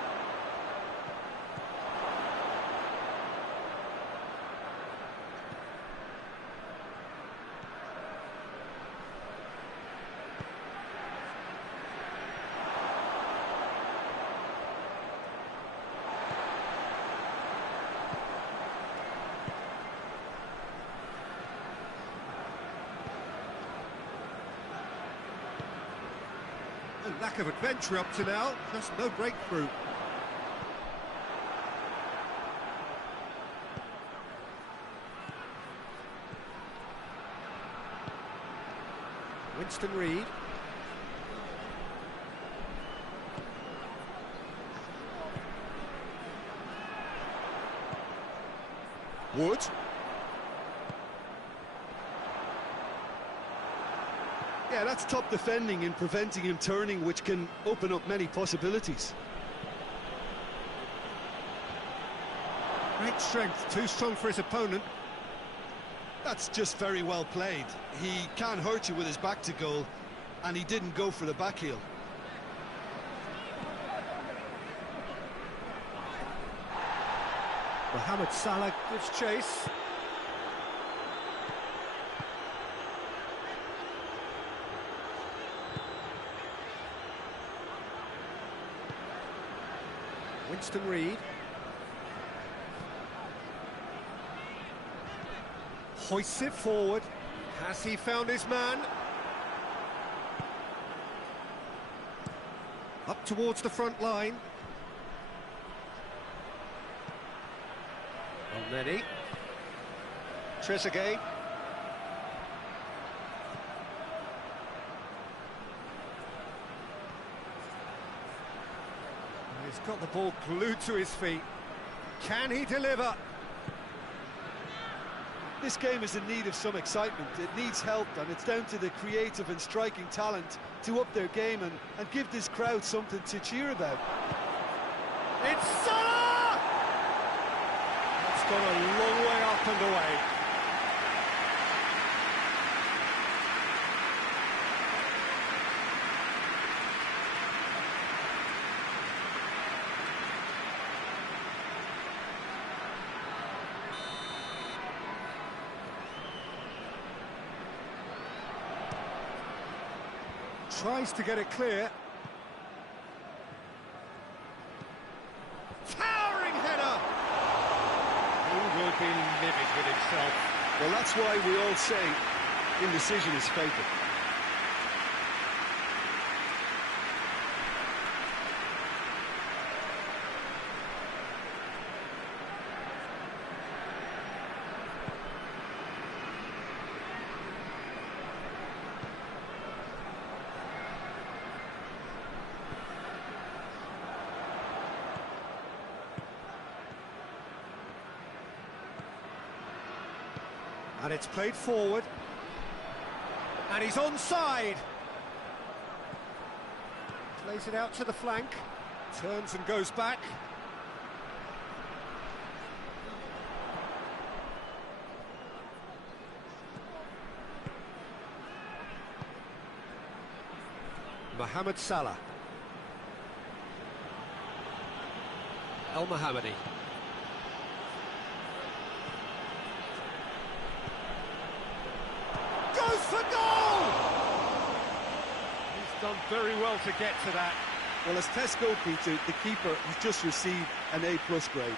Lack of adventure up to now, just no breakthrough. Winston Reid. Wood. Yeah, that's top defending and preventing him turning, which can open up many possibilities. Great strength, too strong for his opponent. That's just very well played. He can hurt you with his back to goal, and he didn't go for the back heel. Mohamed Salah gives chase. Winston Reid. Hoists it forward. Has he found his man? Up towards the front line. Elneny. Trezeguet. He's got the ball glued to his feet. Can he deliver? This game is in need of some excitement. It needs help, and it's down to the creative and striking talent to up their game and give this crowd something to cheer about. It's Salah! That's gone a long way up and away. Tries to get it clear. Towering header! He will be livid with himself. Well, that's why we all say indecision is fatal. And it's played forward. And he's onside. Plays it out to the flank. Turns and goes back. Mohamed Salah. El Mohammadi. For goal! He's done very well to get to that. Well, as Tesco, Peter, the keeper has just received an A+ grade.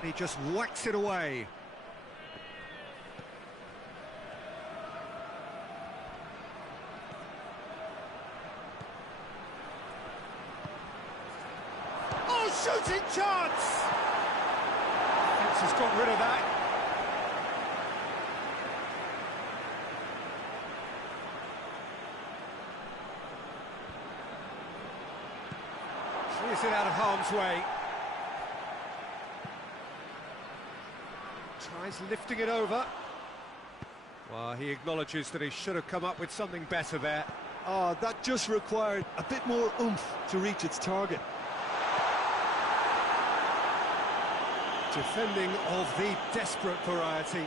And he just whacks it away. Oh, shooting chance! Fence has got rid of that. Clears it out of harm's way. Tries lifting it over. Well, he acknowledges that he should have come up with something better there. Oh, that just required a bit more oomph to reach its target. Defending of the desperate variety.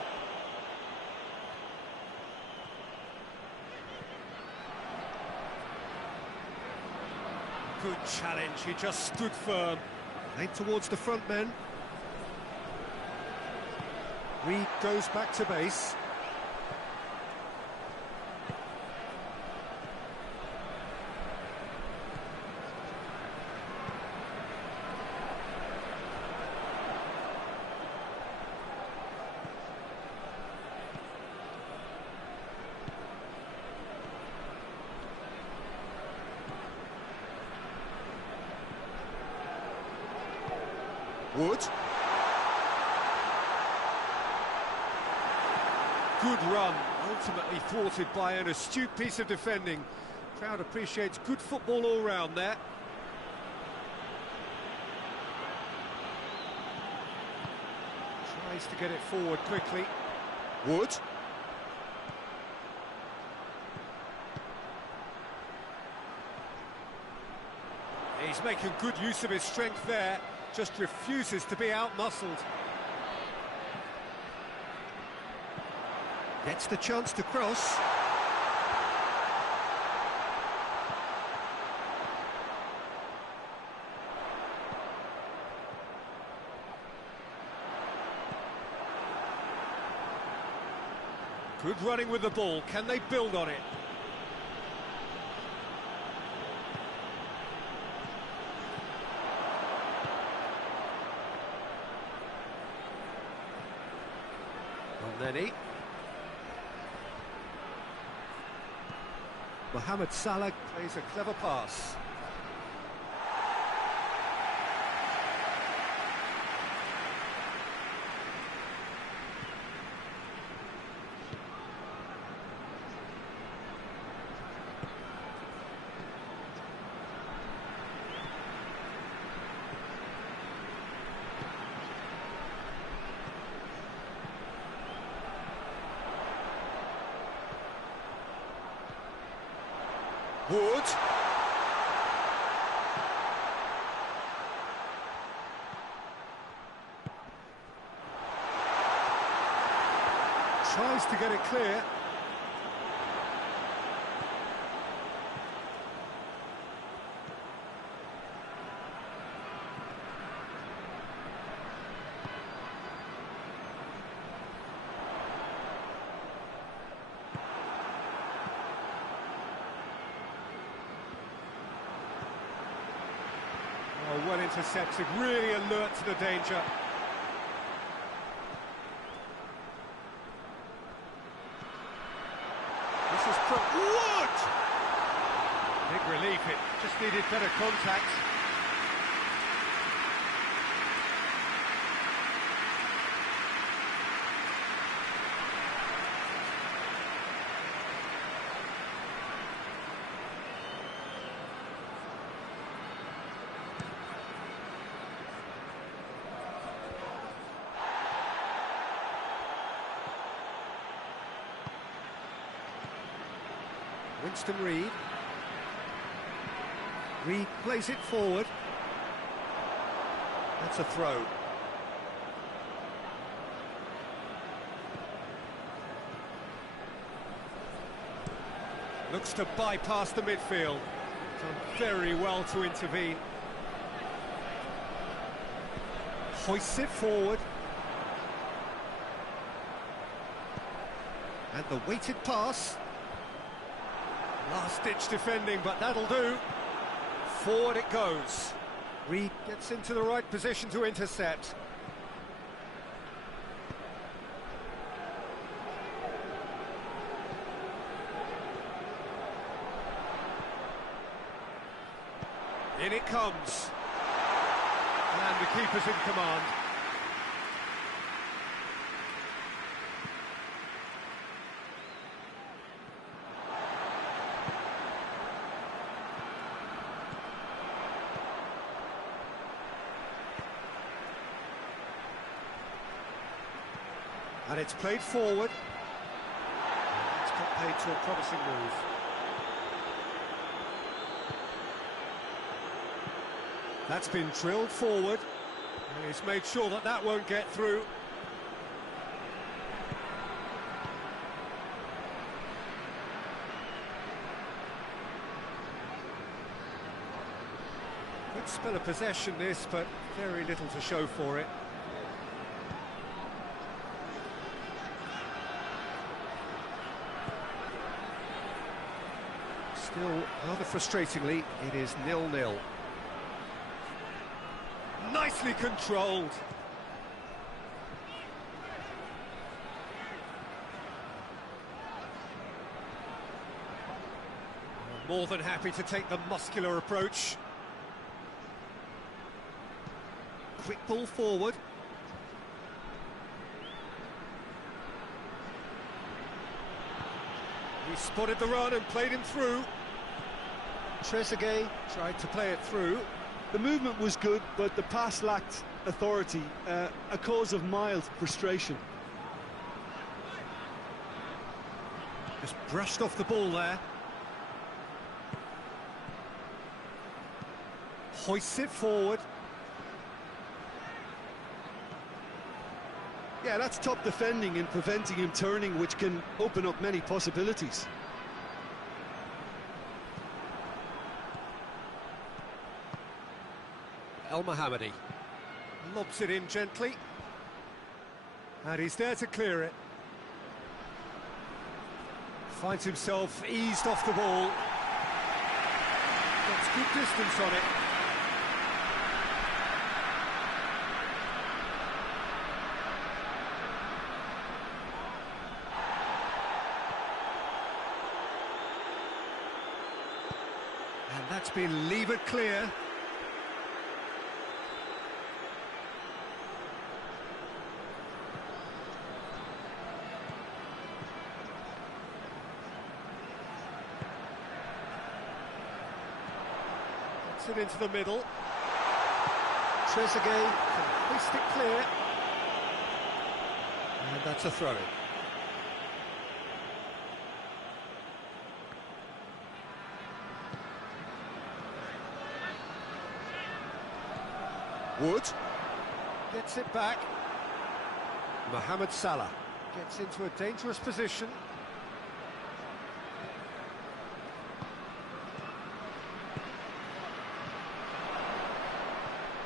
Good challenge, he just stood firm. Aimed towards the front men. Reed goes back to base. Wood. Good run, ultimately thwarted by an astute piece of defending. Crowd appreciates good football all round there. Tries to get it forward quickly. Wood. He's making good use of his strength there. Just refuses to be out-muscled. Gets the chance to cross. Good running with the ball. Can they build on it? Mohamed Salah plays a clever pass. Wood. Tries to get it clear. Oh, well intercepted, really alert to the danger. This is from Wood! Big relief, it just needed better contact. Winston Reed. Reed plays it forward. That's a throw. Looks to bypass the midfield. Done very well to intervene. Hoists it forward. And the weighted pass. Last-ditch defending, but that'll do. Forward it goes. Reed gets into the right position to intercept. In it comes. And the keeper's in command. And it's played forward. It's got played to a promising move. That's been drilled forward. And he's made sure that that won't get through. Good spell of possession this, but very little to show for it. Still, rather frustratingly, it is 0-0. Nicely controlled. More than happy to take the muscular approach. Quick ball forward. He spotted the run and played him through. Trezeguet tried to play it through. The movement was good, but the pass lacked authority, a cause of mild frustration. Just brushed off the ball there. Hoists it forward. Yeah, that's top defending and preventing him turning, which can open up many possibilities. El Mohammadi lobs it in gently, and he's there to clear it. Finds himself eased off the ball. Gets good distance on it. And that's been levered clear. It into the middle. Trezeguet can hoist it clear. And that's a throw-in. Wood gets it back. Mohamed Salah gets into a dangerous position.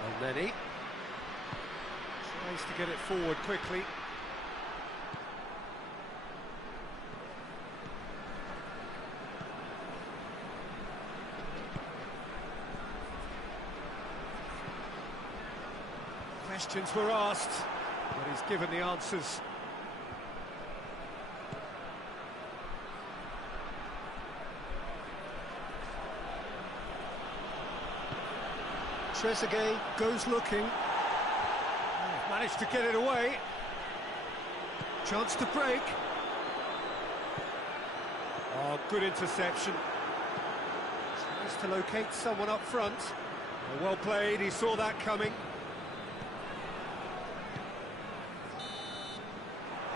And then he tries to get it forward quickly. Questions were asked, but he's given the answers. Trezeguet goes looking. Managed to get it away. Chance to break. Oh, good interception. Tries to locate someone up front. Well played, he saw that coming.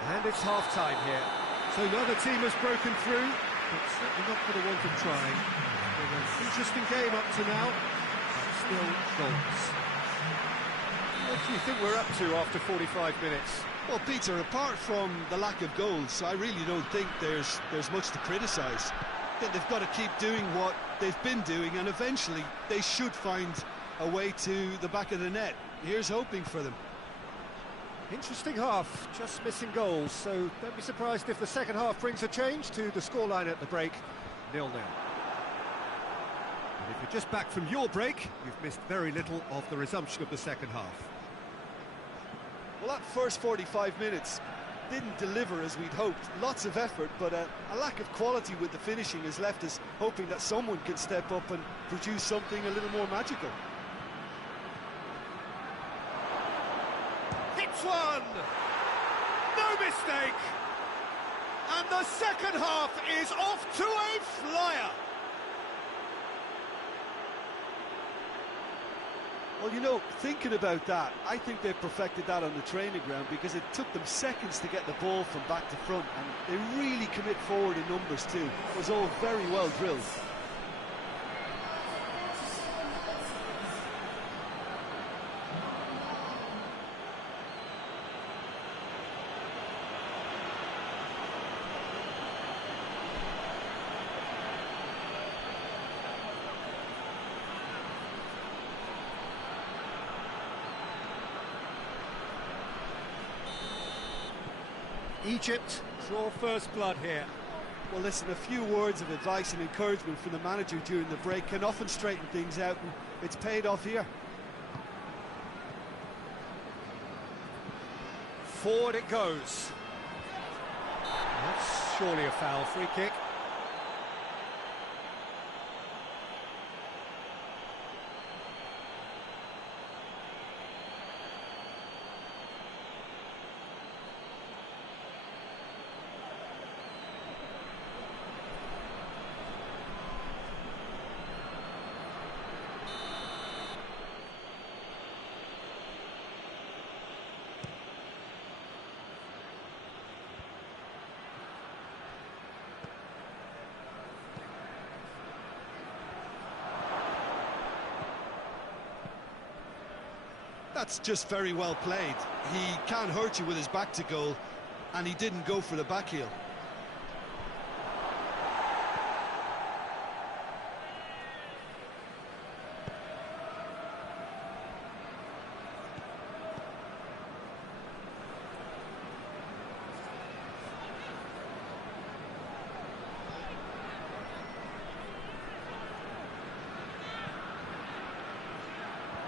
And it's half-time here. So neither team has broken through, but certainly not for the want of trying. Been an interesting game up to now. Still goals. What do you think we're up to after 45 minutes? Well, Peter, apart from the lack of goals, I really don't think there's much to criticise. They've got to keep doing what they've been doing, and eventually they should find a way to the back of the net. Here's hoping for them. Interesting half, just missing goals, so don't be surprised if the second half brings a change to the scoreline at the break, 0-0. If you're just back from your break, you've missed very little of the resumption of the second half. Well, that first 45 minutes didn't deliver as we'd hoped. Lots of effort, but a lack of quality with the finishing has left us hoping that someone can step up and produce something a little more magical. Hits one! No mistake! And the second half is off to a flyer! Well, you know, thinking about that, I think they perfected that on the training ground because it took them seconds to get the ball from back to front, and they really commit forward in numbers too. It was all very well drilled. Egypt draw first blood here. Well, listen, a few words of advice and encouragement from the manager during the break can often straighten things out, and it's paid off here. Forward it goes. That's surely a foul. Free kick. That's just very well played. He can't hurt you with his back to goal, and he didn't go for the back heel.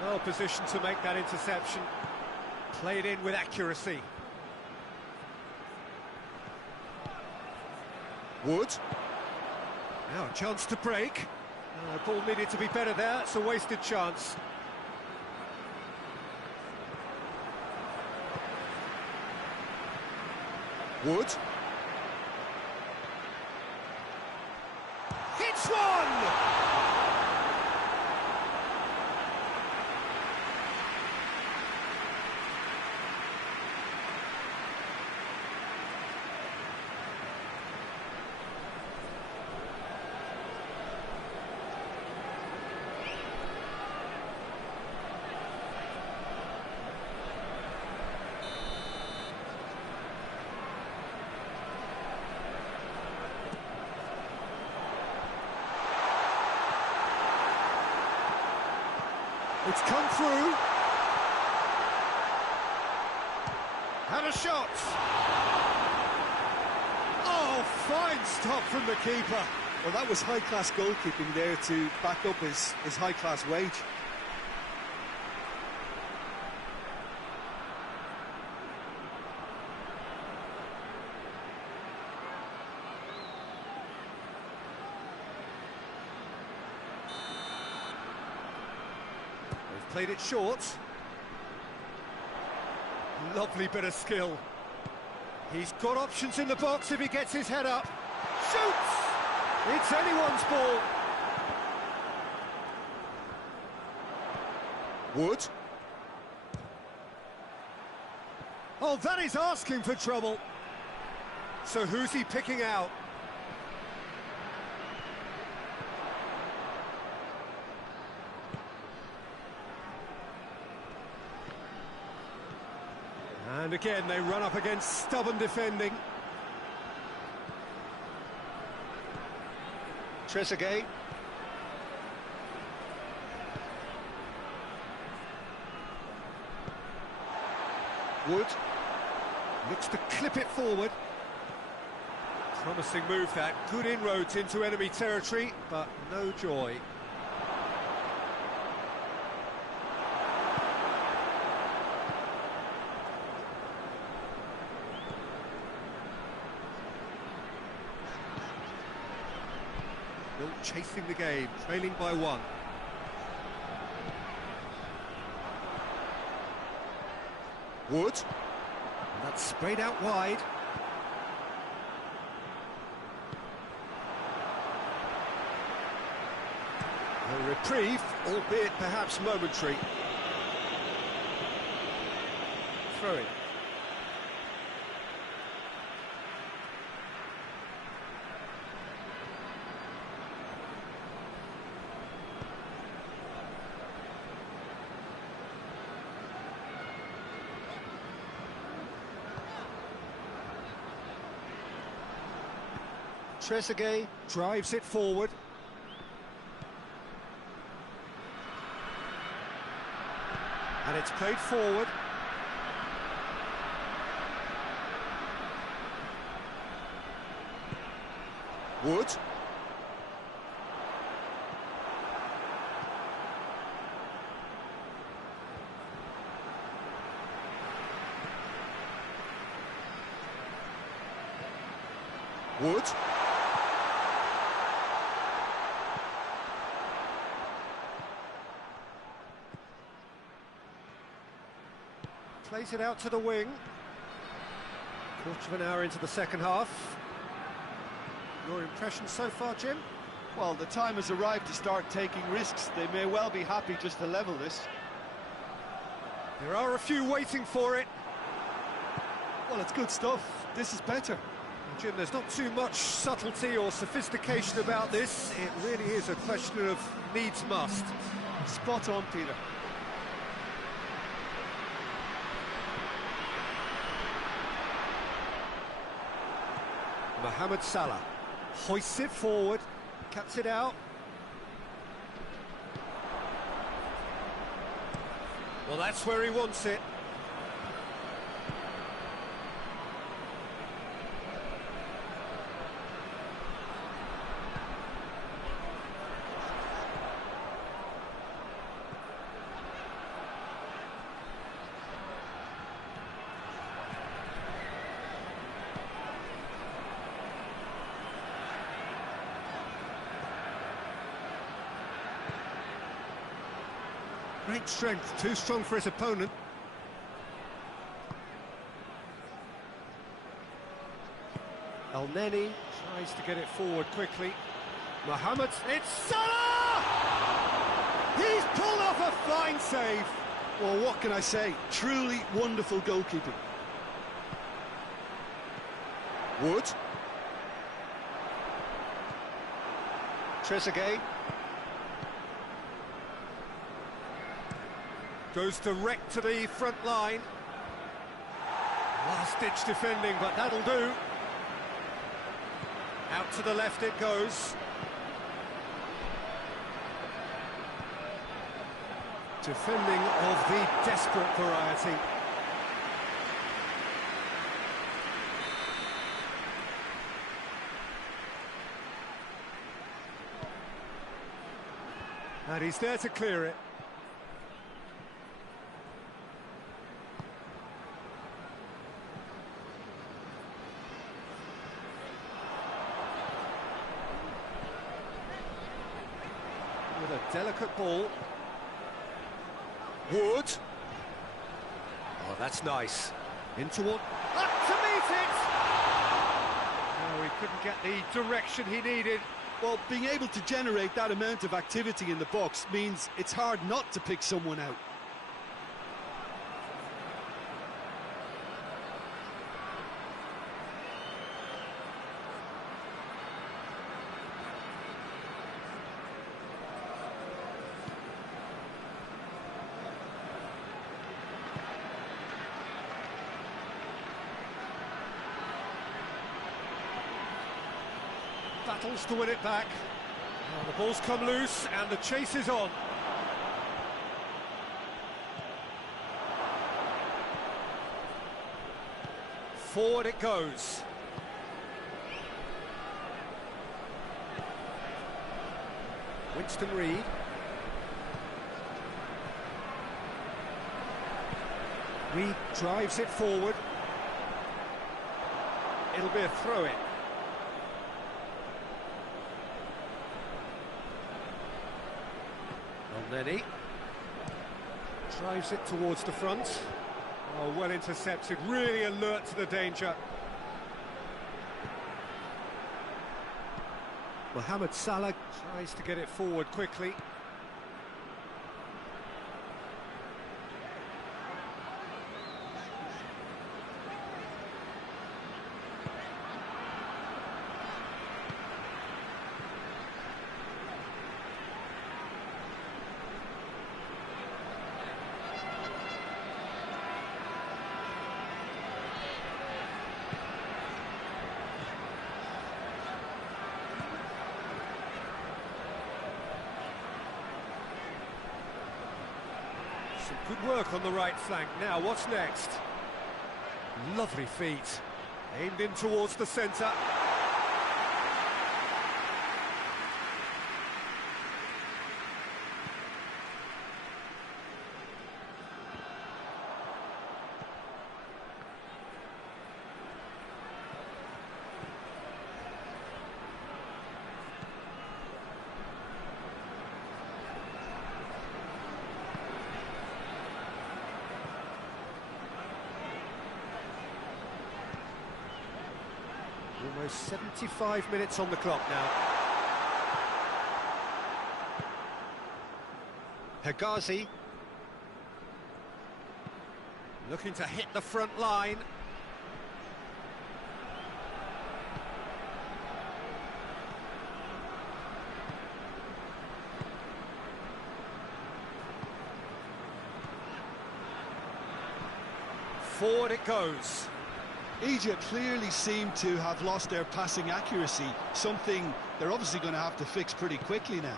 Well positioned to make that interception. Played in with accuracy. Wood. Now a chance to break. Ball needed to be better there. It's a wasted chance. Wood. Hits one! It's come through. And a shot. Oh, fine stop from the keeper. Well, that was high-class goalkeeping there to back up his high-class wage. Played it short. Lovely bit of skill. He's got options in the box if he gets his head up. Shoots! It's anyone's ball. Wood. Oh, that is asking for trouble. So who's he picking out? And again, they run up against stubborn defending. Trezeguet. Wood. Looks to clip it forward. Promising move that. Good inroads into enemy territory, but no joy. Chasing the game, trailing by one. Wood. And that's sprayed out wide. A reprieve, albeit perhaps momentary. Throw it. Trezeguet drives it forward. And it's played forward. Wood. Wood. Plays it out to the wing. Quarter of an hour into the second half. Your impression so far, Jim? Well, the time has arrived to start taking risks. They may well be happy just to level this. There are a few waiting for it. Well, it's good stuff. This is better. Jim, there's not too much subtlety or sophistication about this. It really is a question of needs must. Spot on, Peter. Mohamed Salah hoists it forward, cuts it out. Well, that's where he wants it. Great strength, too strong for his opponent. El Neni tries to get it forward quickly. Mohamed, it's Salah! He's pulled off a fine save. Well, what can I say? Truly wonderful goalkeeping. Wood. Trezeguet. Goes direct to the front line. Last-ditch defending, but that'll do. Out to the left it goes. Defending of the desperate variety. And he's there to clear it. With a delicate ball. Wood. Oh, that's nice. Into what? Up to meet it! No, he couldn't get the direction he needed. Well, being able to generate that amount of activity in the box means it's hard not to pick someone out. Battles to win it back. Now the ball's come loose and the chase is on. Forward it goes. Winston Reid. Reid drives it forward. It'll be a throw-in. Neni drives it towards the front. Oh, well intercepted, really alert to the danger. Mohamed Salah tries to get it forward quickly. Good work on the right flank. Now, what's next? Lovely feet. Aimed in towards the centre. Almost 75 minutes on the clock now. Hegazi. Looking to hit the front line. Forward it goes. Egypt clearly seem to have lost their passing accuracy, something they're obviously going to have to fix pretty quickly now.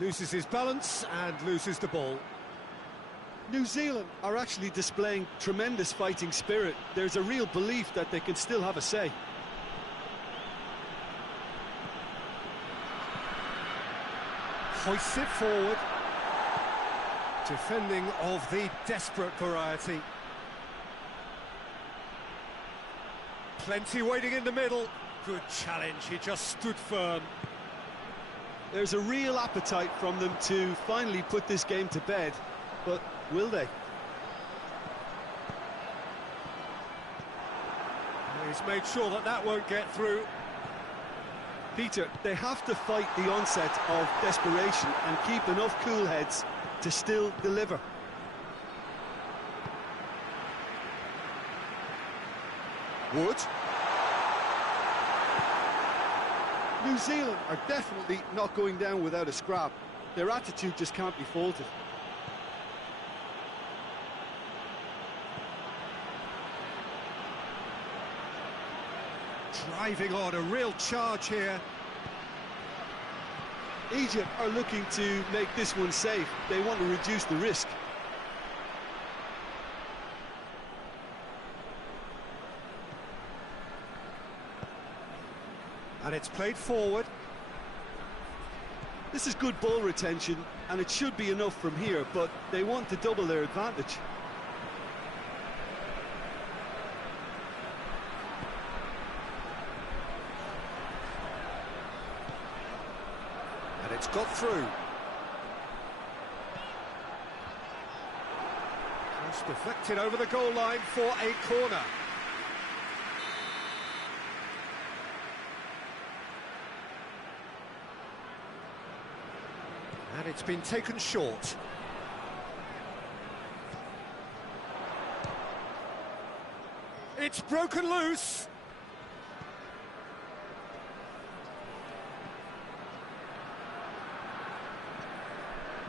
Loses his balance and loses the ball. New Zealand are actually displaying tremendous fighting spirit. There's a real belief that they can still have a say. Hoists it forward. Defending of the desperate variety. Plenty waiting in the middle. Good challenge, he just stood firm. There's a real appetite from them to finally put this game to bed, but will they? He's made sure that that won't get through. Peter, they have to fight the onset of desperation and keep enough cool heads to still deliver. Wood. New Zealand are definitely not going down without a scrap. Their attitude just can't be faulted. Driving on, a real charge here. Egypt are looking to make this one safe. They want to reduce the risk. And it's played forward. This is good ball retention, and it should be enough from here, but they want to double their advantage. And it's got through. Just deflected over the goal line for a corner. And it's been taken short. It's broken loose.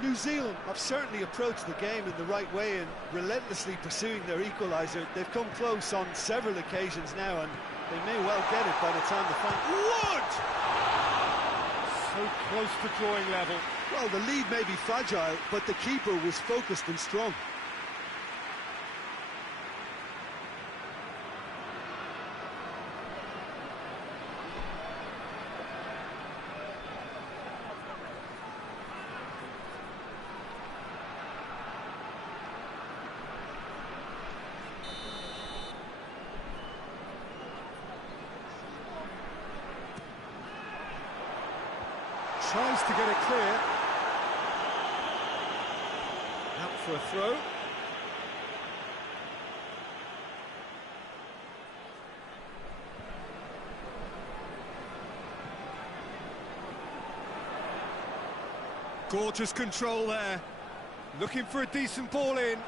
New Zealand have certainly approached the game in the right way and relentlessly pursuing their equaliser. They've come close on several occasions now, and they may well get it by the time the final. Wood! So close to drawing level. Well, the lead may be fragile, but the keeper was focused and strong. Tries to get it clear. Out for a throw. Gorgeous control there. Looking for a decent ball in.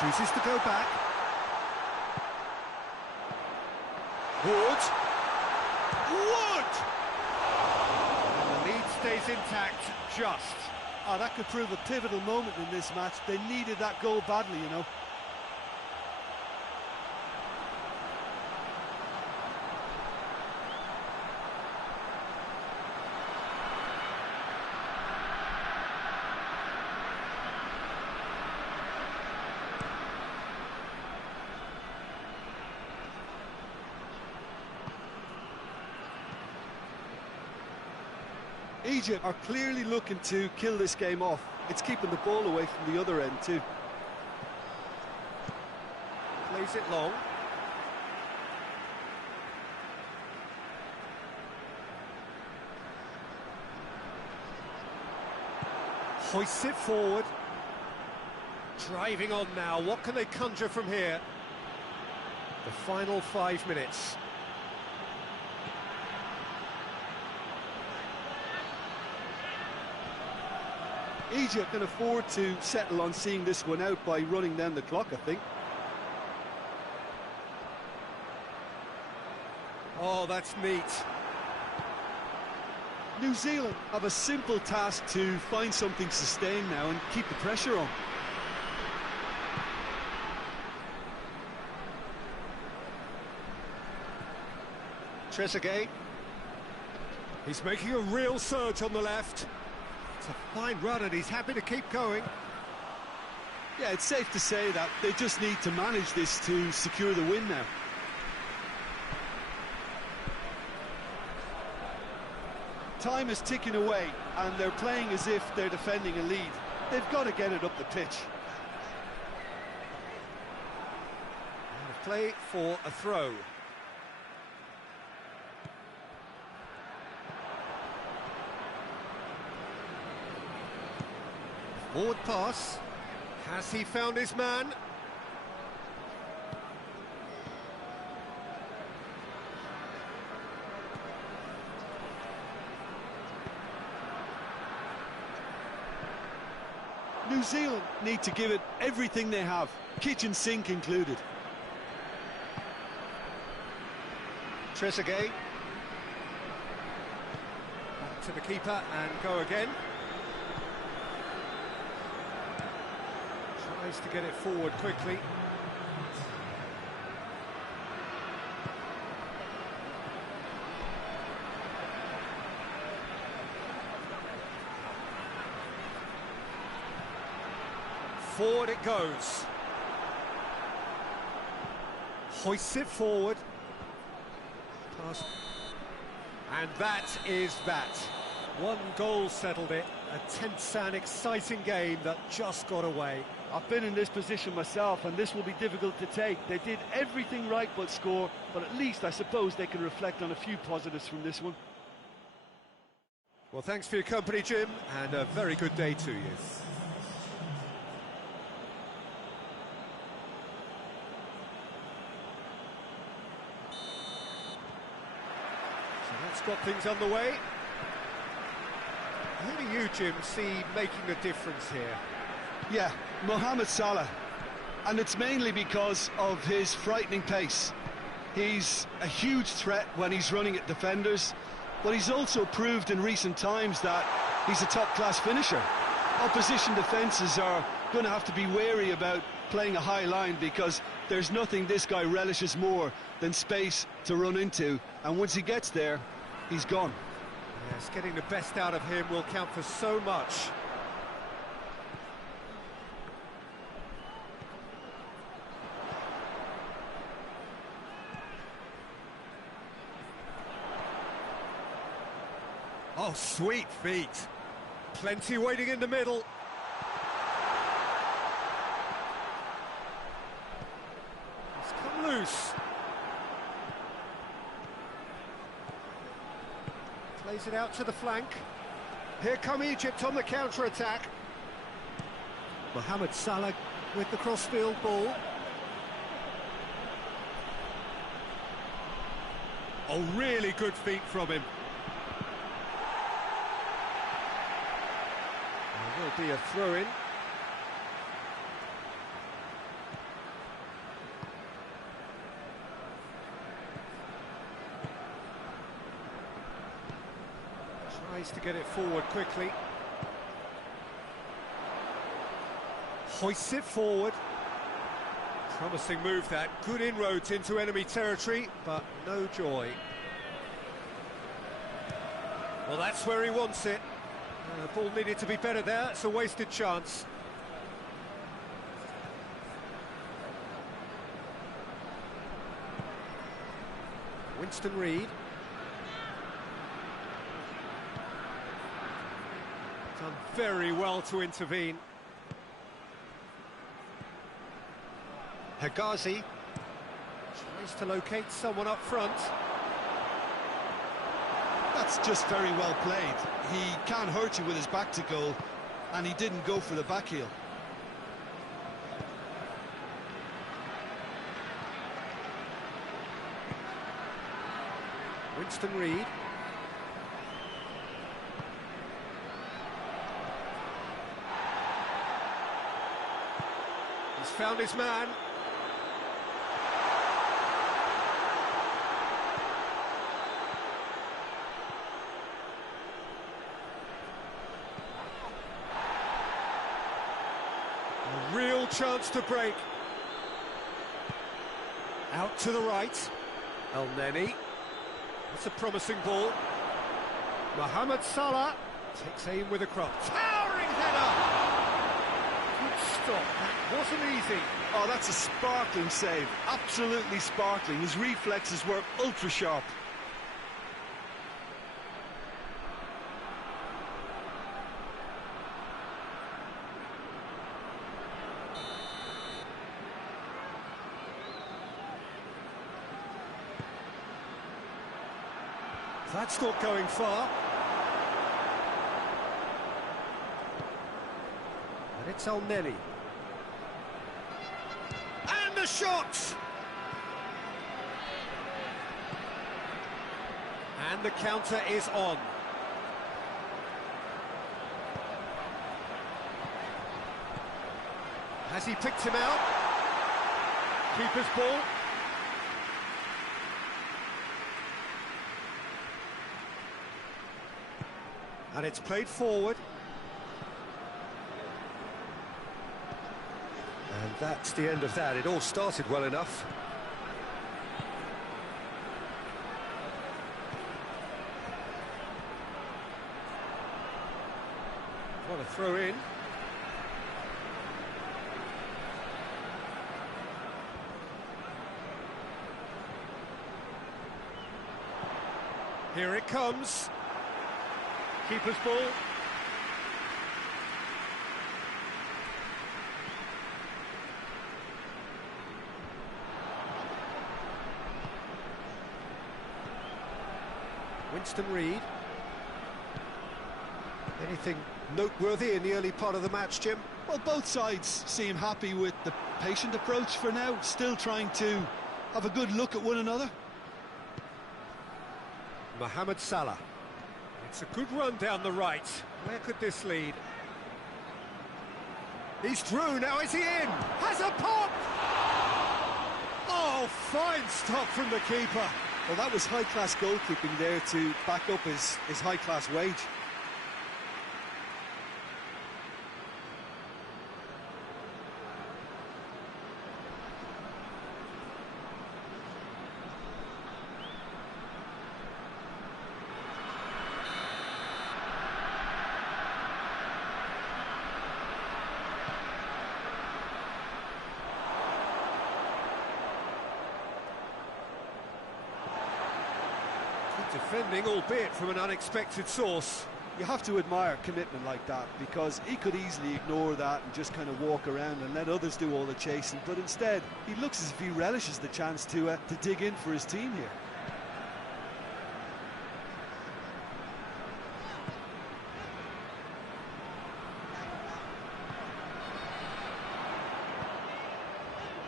Chooses to go back. Wood. Wood! Stays intact, just. Oh, that could prove a pivotal moment in this match. They needed that goal badly, you know. Egypt are clearly looking to kill this game off. It's keeping the ball away from the other end too. Plays it long. Hoists it forward. Driving on now, what can they conjure from here? The final 5 minutes. Egypt can afford to settle on seeing this one out by running down the clock, I think. Oh, that's neat. New Zealand have a simple task to find something sustained now and keep the pressure on. Trezeguet. He's making a real surge on the left. It's a fine run and he's happy to keep going. Yeah, it's safe to say that they just need to manage this to secure the win now. Time is ticking away and they're playing as if they're defending a lead. They've got to get it up the pitch. And a play for a throw. Forward pass. Has he found his man? New Zealand need to give it everything they have, kitchen sink included. Trezeguet. Back to the keeper and go again. Tries to get it forward quickly. Forward it goes. Hoists it forward. Pass. And that is that. One goal settled it. A tense and exciting game that just got away. I've been in this position myself and this will be difficult to take. They did everything right but score, but at least I suppose they can reflect on a few positives from this one. Well, thanks for your company, Jim, and a very good day to you. So that's got things underway. Who do you, Jim, see making a difference here? Yeah, Mohamed Salah. And it's mainly because of his frightening pace. He's a huge threat when he's running at defenders, but he's also proved in recent times that he's a top-class finisher. Opposition defences are going to have to be wary about playing a high line because there's nothing this guy relishes more than space to run into, and once he gets there, he's gone. Yes, getting the best out of him will count for so much. Oh, sweet feet. Plenty waiting in the middle. It's come loose. Plays it out to the flank. Here come Egypt on the counter-attack. Mohamed Salah with the crossfield ball. Oh, really good feet from him. There will be a throw-in. Tries to get it forward quickly. Hoists it forward. Promising move that. Good inroads into enemy territory, but no joy. Well, that's where he wants it. The ball needed to be better there. It's a wasted chance. Winston Reid. Done very well to intervene. Hegazi tries to locate someone up front. That's just very well played. He can't hurt you with his back to goal. and he didn't go for the back heel. Winston Reid. He's found his man. A real chance to break. Out to the right. El Neni. That's a promising ball. Mohamed Salah takes aim with a cross. Towering header! Good stop. That wasn't easy. Oh, that's a sparkling save. Absolutely sparkling. His reflexes were ultra sharp. That's not going far. And it's El Neni. And the shot! And the counter is on. Has he picked him out? Keeper's ball. And it's played forward. And that's the end of that. It all started well enough. What a throw in. Here it comes. Keeper's ball. Winston Reid. Anything noteworthy in the early part of the match, Jim? Well, both sides seem happy with the patient approach for now, still trying to have a good look at one another. Mohamed Salah. It's a good run down the right. Where could this lead? He's through, now is he in? Has a pop! Oh, fine stop from the keeper. Well, that was high-class goalkeeping there to back up his high-class wage. Defending, albeit from an unexpected source. You have to admire commitment like that, because he could easily ignore that and just kind of walk around and let others do all the chasing, but instead he looks as if he relishes the chance to dig in for his team here.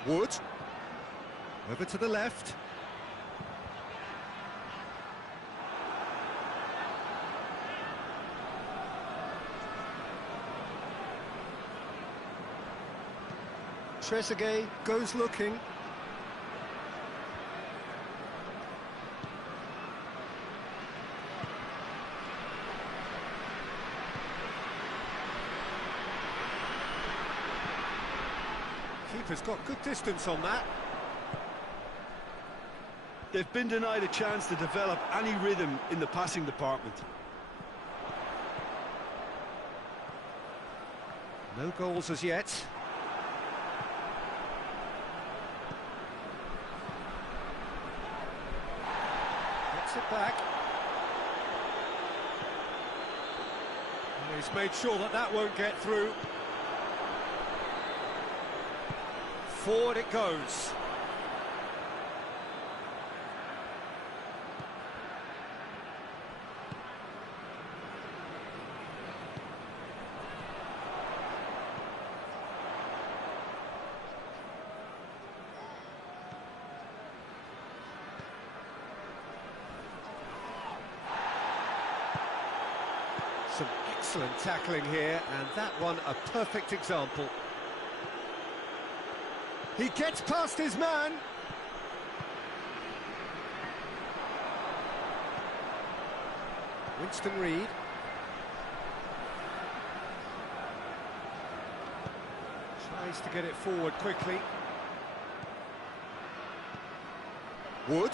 Wood over to the left. Trezeguet goes looking. Keeper's got good distance on that. They've been denied a chance to develop any rhythm in the passing department. No goals as yet. It back. And he's made sure that that won't get through. Forward it goes. Excellent tackling here, and that one a perfect example. He gets past his man. Winston Reid. Tries to get it forward quickly. Wood.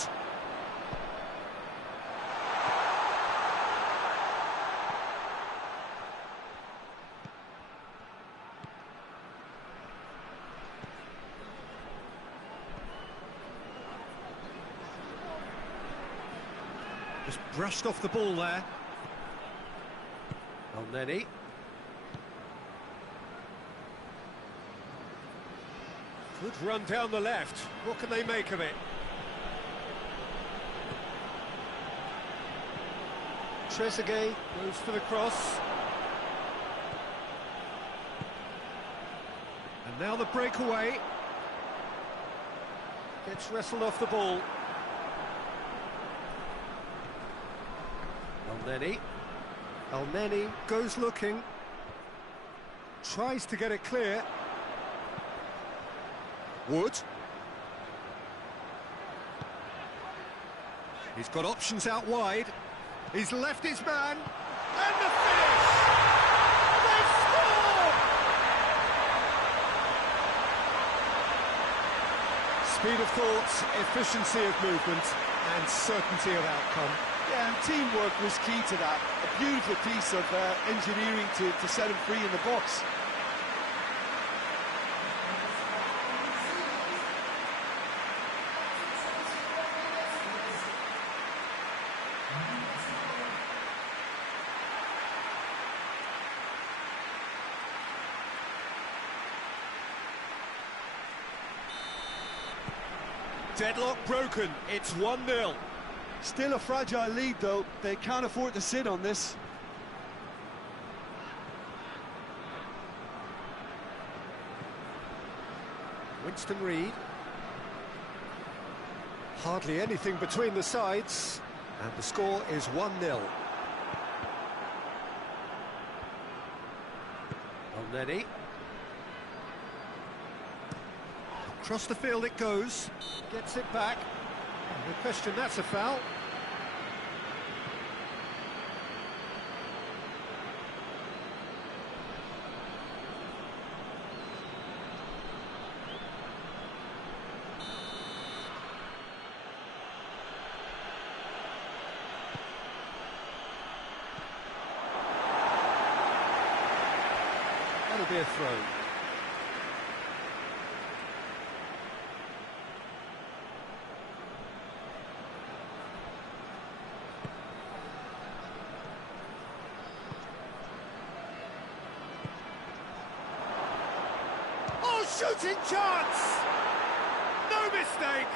Just brushed off the ball there. Elneny. Good run down the left. What can they make of it? Trezeguet goes for the cross. And now the breakaway. Gets wrestled off the ball. Elneny goes looking. Tries to get it clear. Wood. He's got options out wide. He's left his man. And the finish! They score! Speed of thought, efficiency of movement, and certainty of outcome. Yeah, and teamwork was key to that. A beautiful piece of engineering to set him free in the box. Deadlock broken, it's 1-0. Still a fragile lead, though. They can't afford to sit on this. Winston Reid. Hardly anything between the sides, and the score is 1-0. Elneny. Across the field it goes, gets it back. No question, that's a foul. That'll be a throw. Shooting chance! No mistake!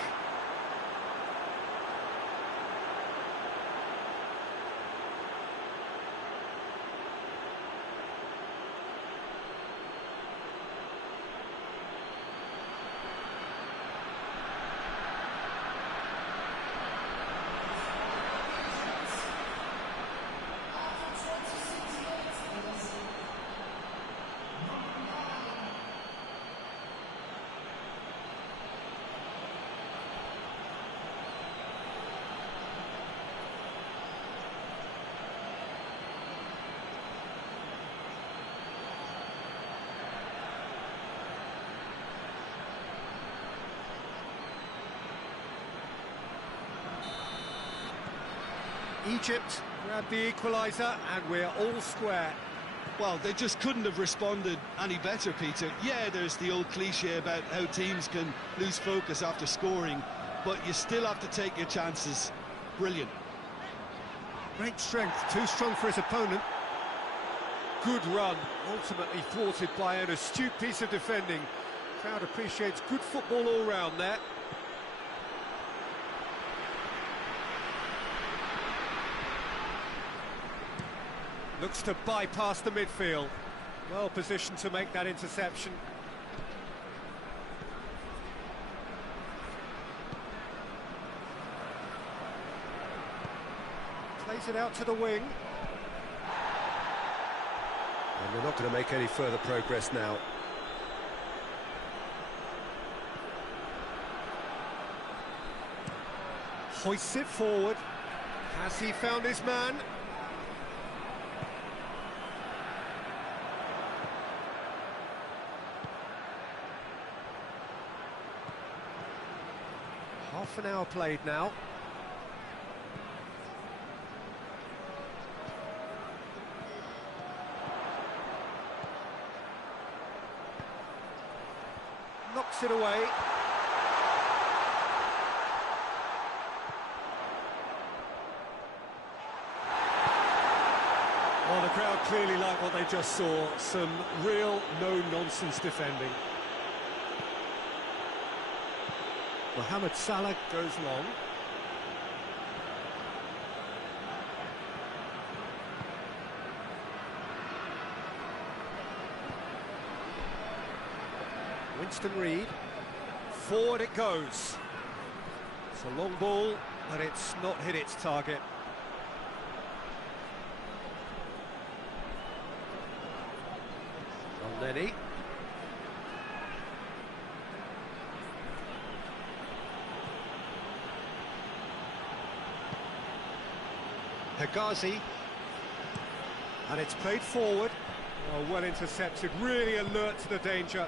Egypt grabbed the equaliser and we're all square. Well, they just couldn't have responded any better, Peter. Yeah, there's the old cliche about how teams can lose focus after scoring, but you still have to take your chances. Brilliant. Great strength, too strong for his opponent. Good run, ultimately thwarted by an astute piece of defending. Crowd appreciates good football all round there. Looks to bypass the midfield. Well positioned to make that interception. Plays it out to the wing. And they're not going to make any further progress now. Hoists it forward. Has he found his man? Half an hour played now. Knocks it away. Well, the crowd clearly like what they just saw. Some real no-nonsense defending. Mohamed Salah goes long. Winston Reid. Forward it goes. It's a long ball, but it's not hit its target. Lenny. Hegazi. And it's played forward. Oh, well intercepted, really alert to the danger.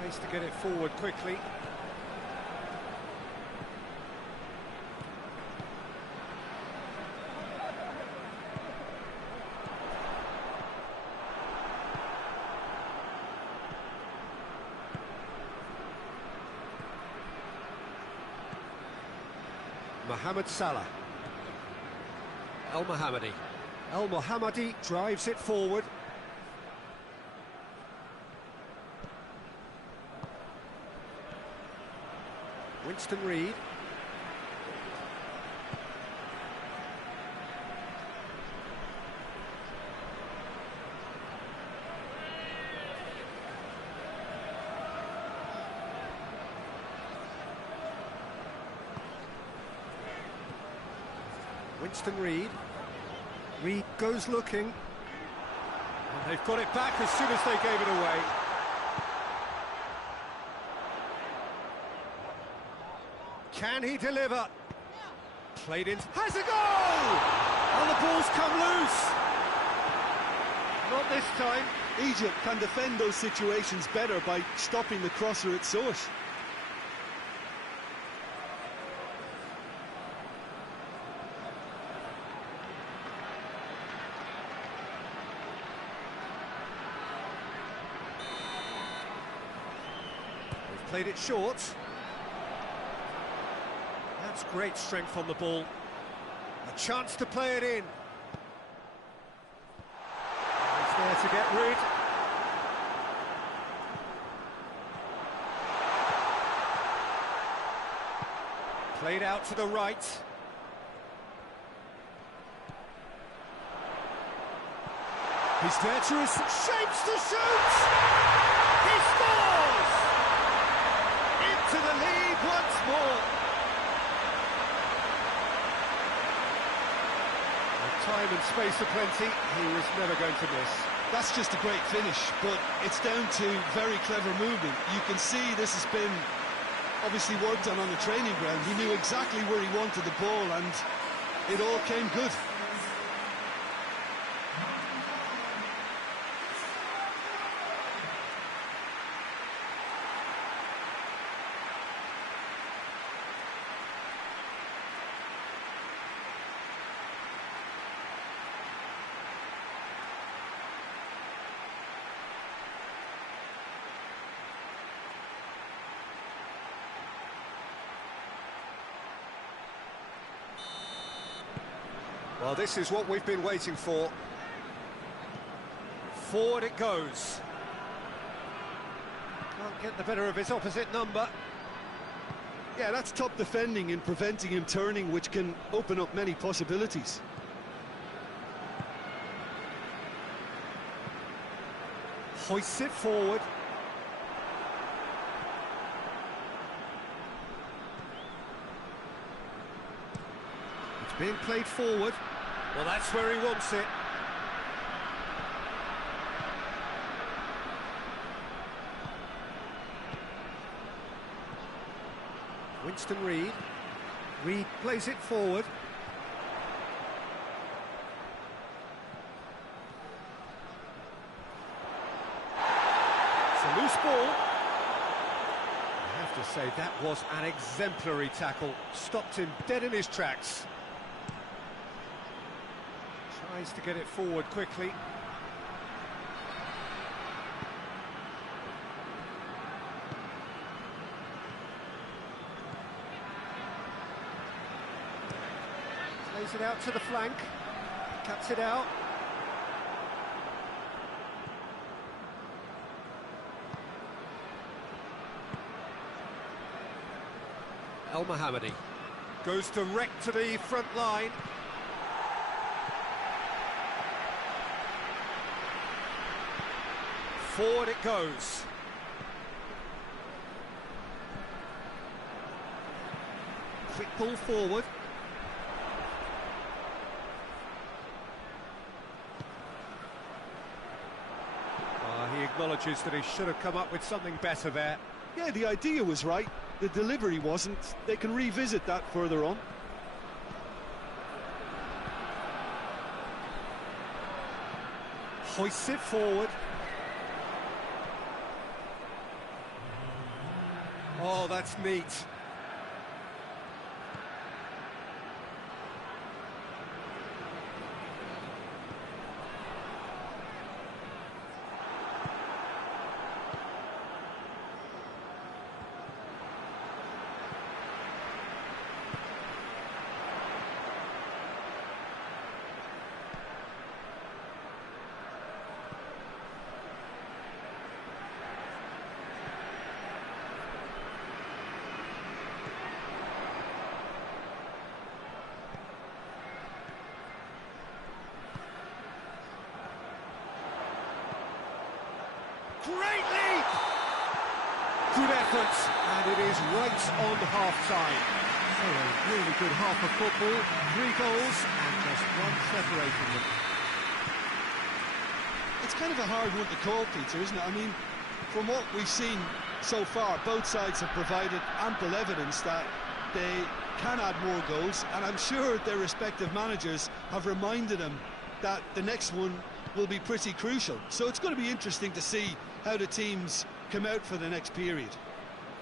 Tries to get it forward quickly. Mohamed Salah. El Mohammadi. El Mohammadi drives it forward. Winston Reid. Winston Reid. Reid goes looking. And they've got it back as soon as they gave it away. Can he deliver? Played in. Has a goal! And the ball's come loose. Not this time. Egypt can defend those situations better by stopping the crosser at source. Played it short. That's great strength on the ball. A chance to play it in. He's there to get rid. Played out to the right. He's there to his shapes to shoot! He scores! To the lead once more. With time and space aplenty, he was never going to miss. That's just a great finish, but it's down to very clever movement. You can see this has been obviously worked on the training ground. He knew exactly where he wanted the ball, and it all came good. Well, this is what we've been waiting for. Forward it goes. Can't get the better of his opposite number. Yeah, that's top defending and preventing him turning, which can open up many possibilities. Hoists it forward. It's being played forward. Well, that's where he wants it. Winston Reid. Reid plays it forward. It's a loose ball. I have to say, that was an exemplary tackle. Stopped him dead in his tracks. Tries to get it forward quickly. Plays it out to the flank. Cuts it out. El Mohammadi goes direct to the front line. Forward it goes. Quick ball forward. He acknowledges that he should have come up with something better there. Yeah, the idea was right, the delivery wasn't. They can revisit that further on. Hoists it forward. Oh, that's neat. Great leap! Good effort, and it is right on half-time. So a really good half of football, 3 goals, and just one separating them. It's kind of a hard one to call, Peter, isn't it? I mean, from what we've seen so far, both sides have provided ample evidence that they can add more goals, and I'm sure their respective managers have reminded them that the next one will be pretty crucial. So it's going to be interesting to see how the teams come out for the next period.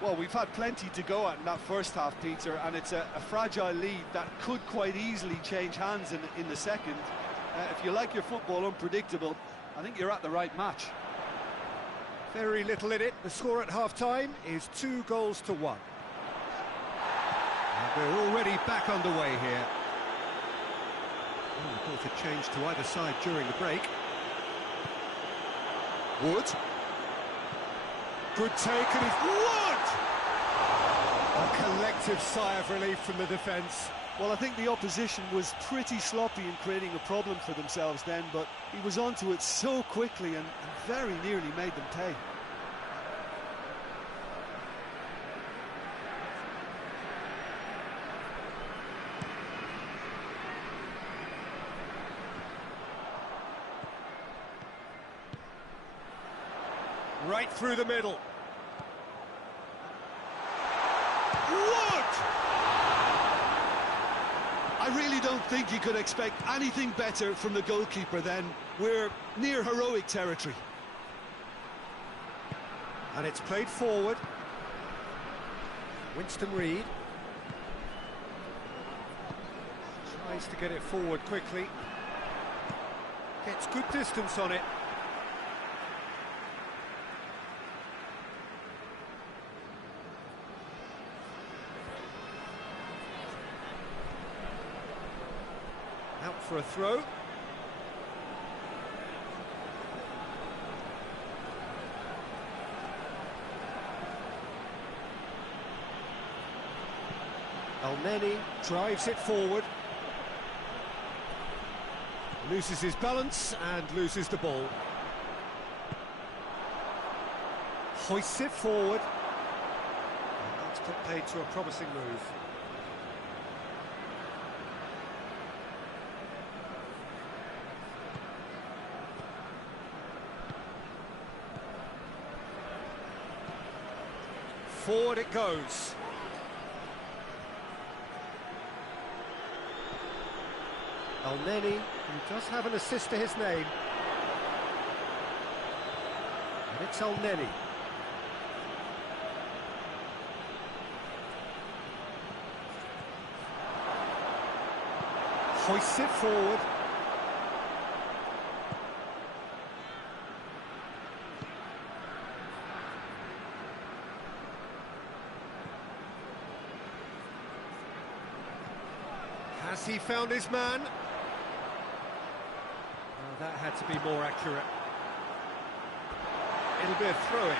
Well, we've had plenty to go at in that first half, Peter, and it's a fragile lead that could quite easily change hands in the second. If you like your football unpredictable, I think you're at the right match. Very little in it. The score at half-time is 2 goals to 1. And we're already back underway here. Oh, both a change to either side during the break. Wood. Good take, and it's Wood! A collective sigh of relief from the defence. Well, I think the opposition was pretty sloppy in creating a problem for themselves then, but he was onto it so quickly and very nearly made them pay. Right through the middle. Wood! I really don't think you could expect anything better from the goalkeeper then. We're near heroic territory. And it's played forward. Winston Reid. Tries to get it forward quickly. Gets good distance on it. Out for a throw. Elneny drives it forward. Loses his balance and loses the ball. Hoists it forward. And that's put paid to a promising move. Forward it goes. El-Neni, who does have an assist to his name. And it's El-Neni. Hoists it forward. Has he found his man? Oh, that had to be more accurate. It'll be a throw-in.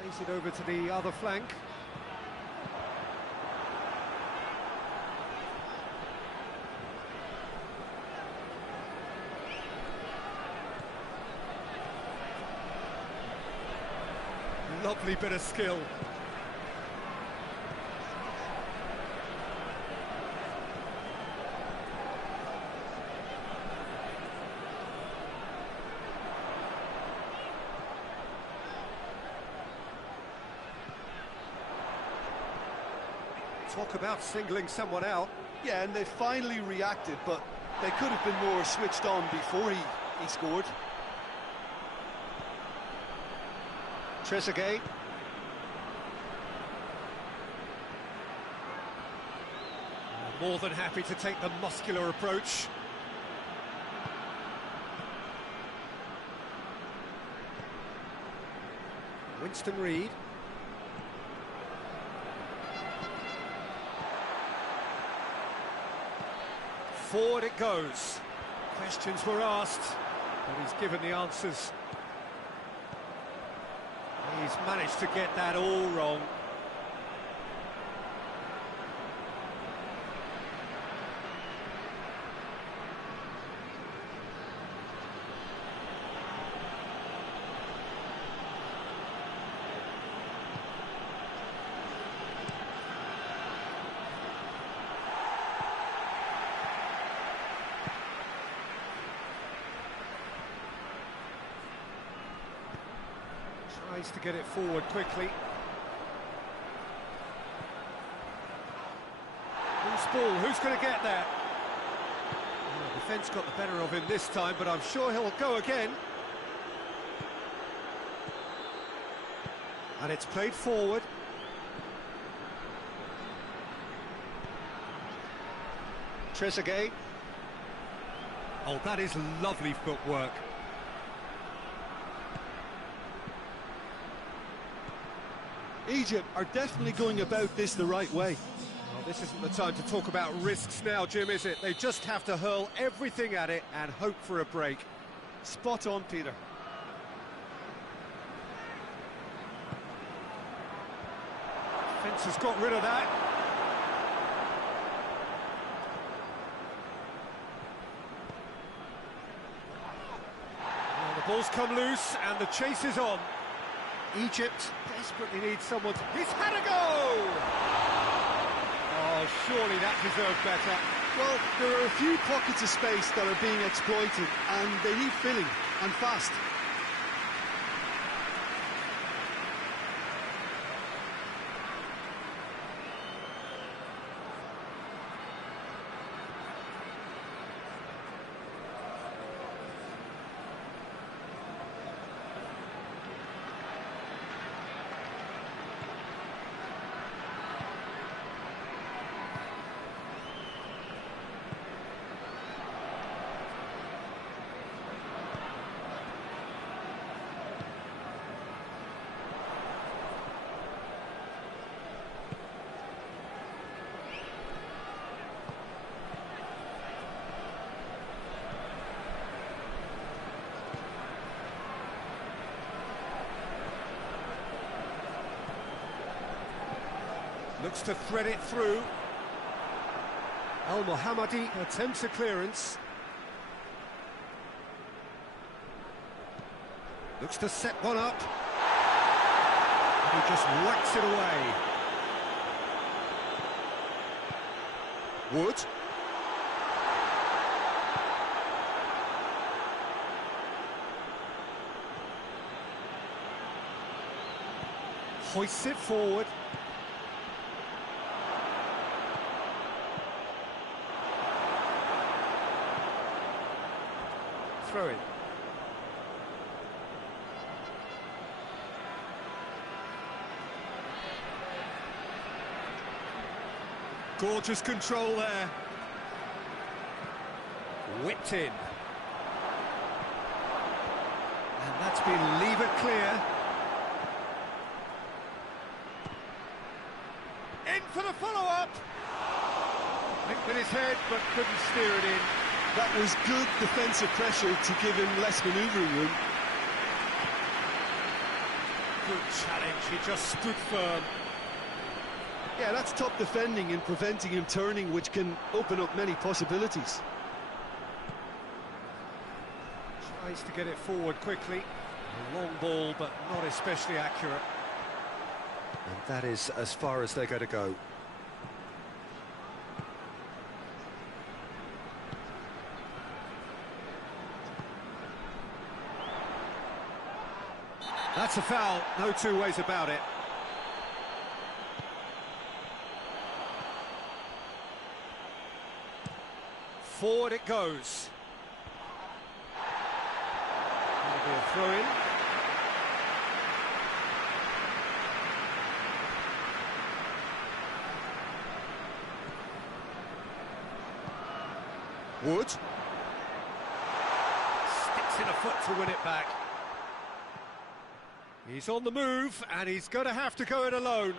Plays it over to the other flank. Lovely bit of skill. Talk about singling someone out. Yeah, and they finally reacted, but they could have been more switched on before he scored. Trezeguet. More than happy to take the muscular approach. Winston Reid. Forward it goes. Questions were asked, but he's given the answers. He's managed to get that all wrong. Tries to get it forward quickly. Loose ball, who's going to get that? Well, the defence got the better of him this time, but I'm sure he'll go again. And it's played forward. Trezeguet. Oh, that is lovely footwork. Egypt are definitely going about this the right way. Well, this isn't the time to talk about risks now, Jim, is it? They just have to hurl everything at it and hope for a break. Spot on, Peter. Defence has got rid of that. Well, the ball's come loose and the chase is on. Egypt desperately needs someone to... He's had a go! Oh, surely that deserved better. Well, there are a few pockets of space that are being exploited, and they need filling, and fast. Looks to thread it through. El Mohammadi attempts a clearance. Looks to set one up. He just whacks it away. Wood. Hoists it forward. Throw in. Gorgeous control there. Whipped in. And that's been levered clear. In for the follow-up. Went with his head, but couldn't steer it in. That was good defensive pressure to give him less manoeuvring room. Good challenge, he just stood firm. Yeah, that's top defending and preventing him turning, which can open up many possibilities. Tries to get it forward quickly. A long ball, but not especially accurate. And that is as far as they're going to go. That's a foul, no two ways about it. Forward it goes. That'll be a throw-in. Wood. Sticks in a foot to win it back. He's on the move, and he's going to have to go it alone.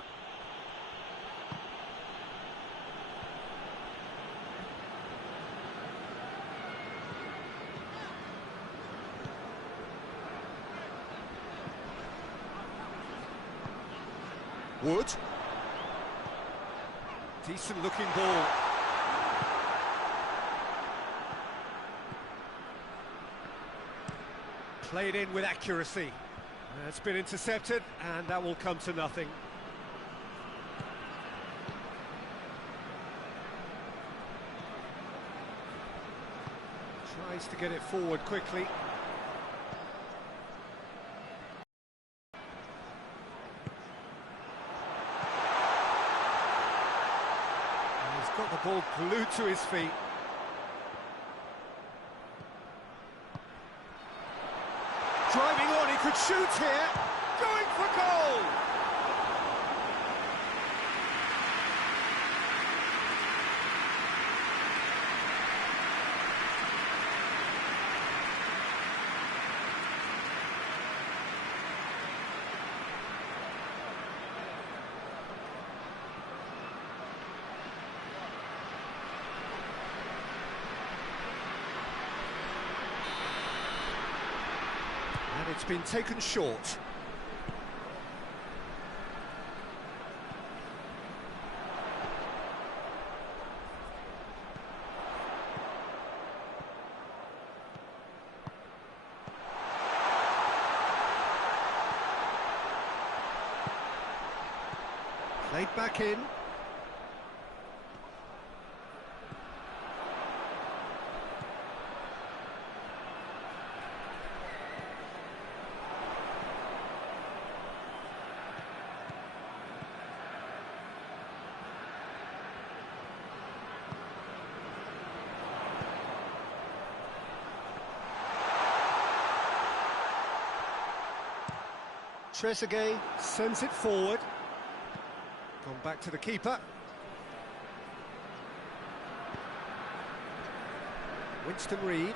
Wood. Decent looking ball. Played in with accuracy. It's been intercepted, and that will come to nothing. Tries to get it forward quickly. And he's got the ball glued to his feet. Driving on, he could shoot here, going for goal! And it's been taken short. Played back in. Trezeguet sends it forward. Gone back to the keeper. Winston Reid.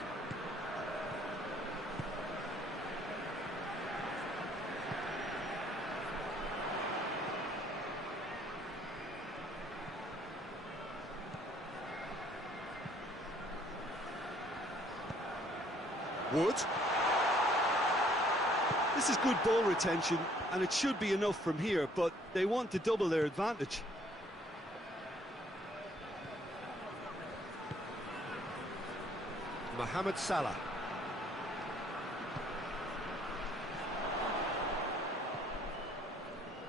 Wood. This is good ball retention, and it should be enough from here, but they want to double their advantage. Mohamed Salah.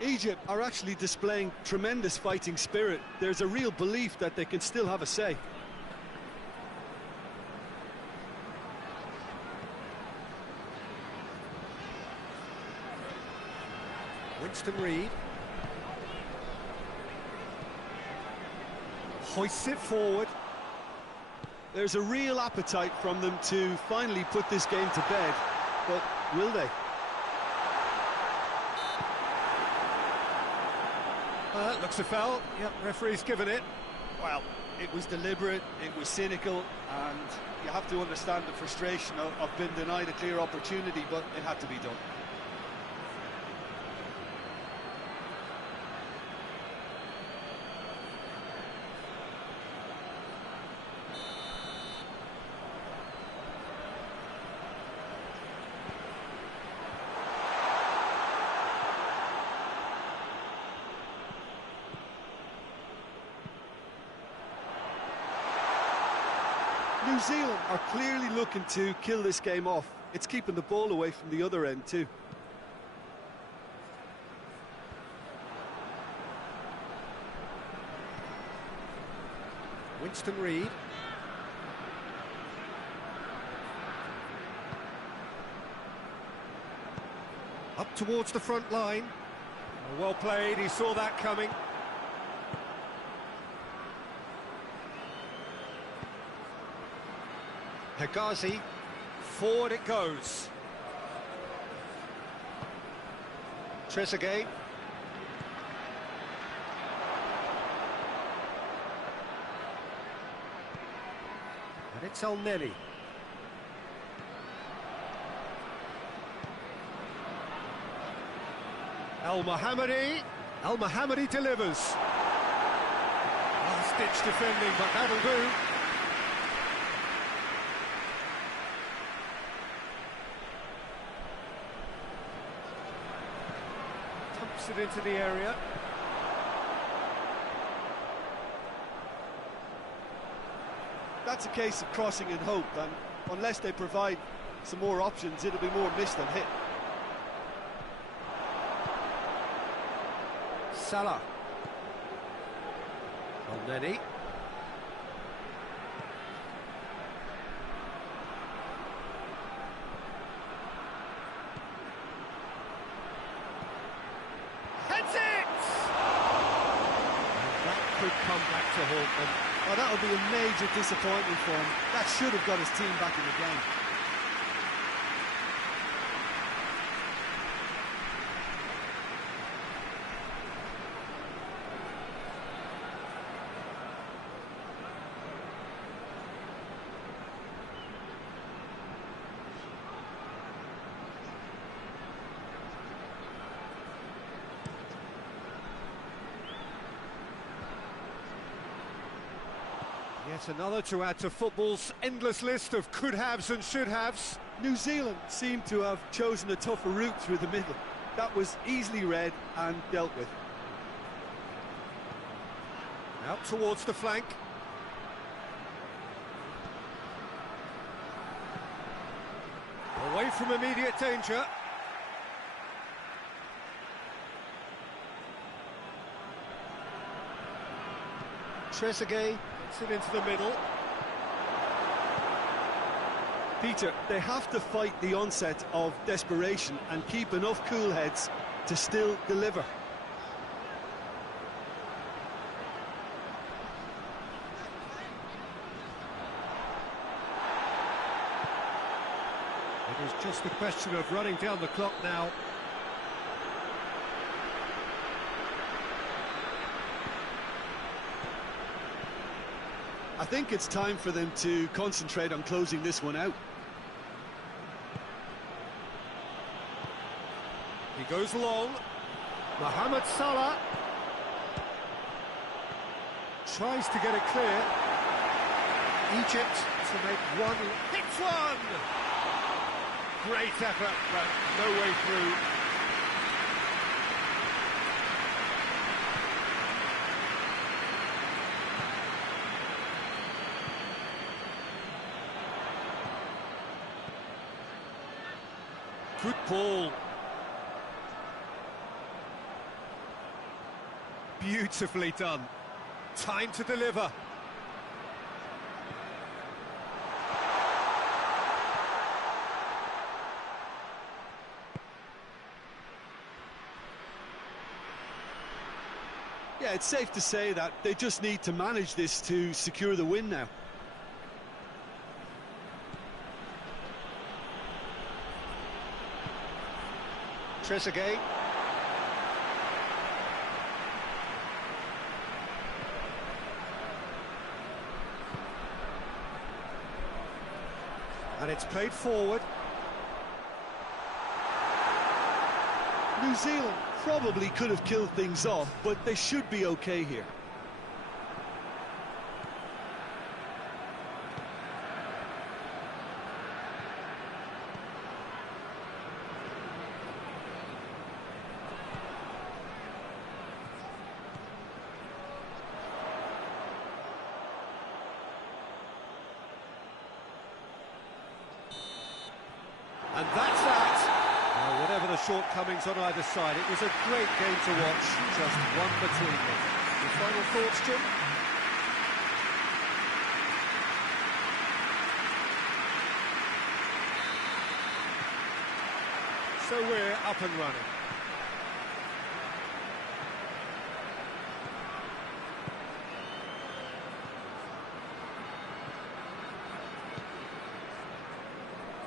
Egypt are actually displaying tremendous fighting spirit. There's a real belief that they can still have a say. Winston Reid hoists it forward. There's a real appetite from them to finally put this game to bed, but will they? Looks a foul. Yep, referee's given it. Well, it was deliberate, it was cynical, and you have to understand the frustration of being denied a clear opportunity, but it had to be done. New Zealand are clearly looking to kill this game off. It's keeping the ball away from the other end too. Winston Reid. Up towards the front line. Well played, he saw that coming. Hegazi, forward it goes. Trezeguet. And it's El Neni. El Mohammadi. El Mohammadi delivers. Last-ditch defending, but that'll do. It into the area. That's a case of crossing in hope, and unless they provide some more options, it'll be more missed than hit. Salah. El Neni. Could come back to haunt them. Oh, that would be a major disappointment for him. That should have got his team back in the game. Yet another to add to football's endless list of could-haves and should-haves. New Zealand seemed to have chosen a tougher route through the middle. That was easily read and dealt with. Out towards the flank. Away from immediate danger. Trezeguet gets it into the middle. Peter, they have to fight the onset of desperation and keep enough cool heads to still deliver. It is just a question of running down the clock now. I think it's time for them to concentrate on closing this one out. He goes long. Mohamed Salah tries to get it clear. Egypt to make one. Hits one! Great effort, but no way through. Good ball. Beautifully done. Time to deliver. Yeah, it's safe to say that they just need to manage this to secure the win now. Trezeguet. And it's played forward. New Zealand probably could have killed things off, but they should be okay here. And that's that. Well, whatever the shortcomings on either side, it was a great game to watch, just one between them. Your final thoughts, Jim? So we're up and running.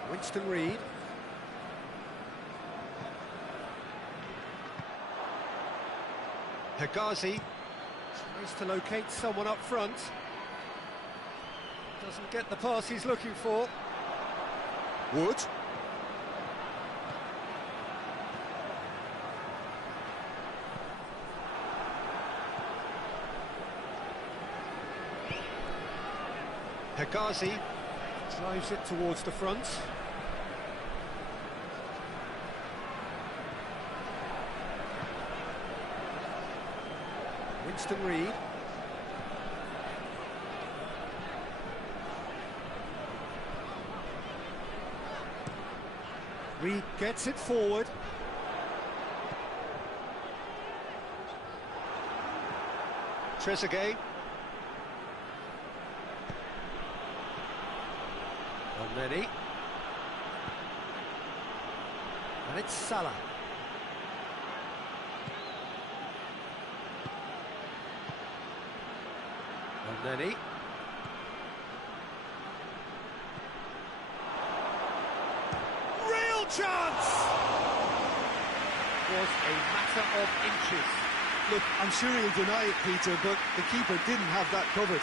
Winston Reid. Hegazi tries to locate someone up front. Doesn't get the pass he's looking for. Wood. Hegazi drives it towards the front. Winston Reid. Reid gets it forward. Trezeguet. Already. And it's Salah. Already. Real chance! Was a matter of inches. Look, I'm sure he'll deny it, Peter, but the keeper didn't have that covered.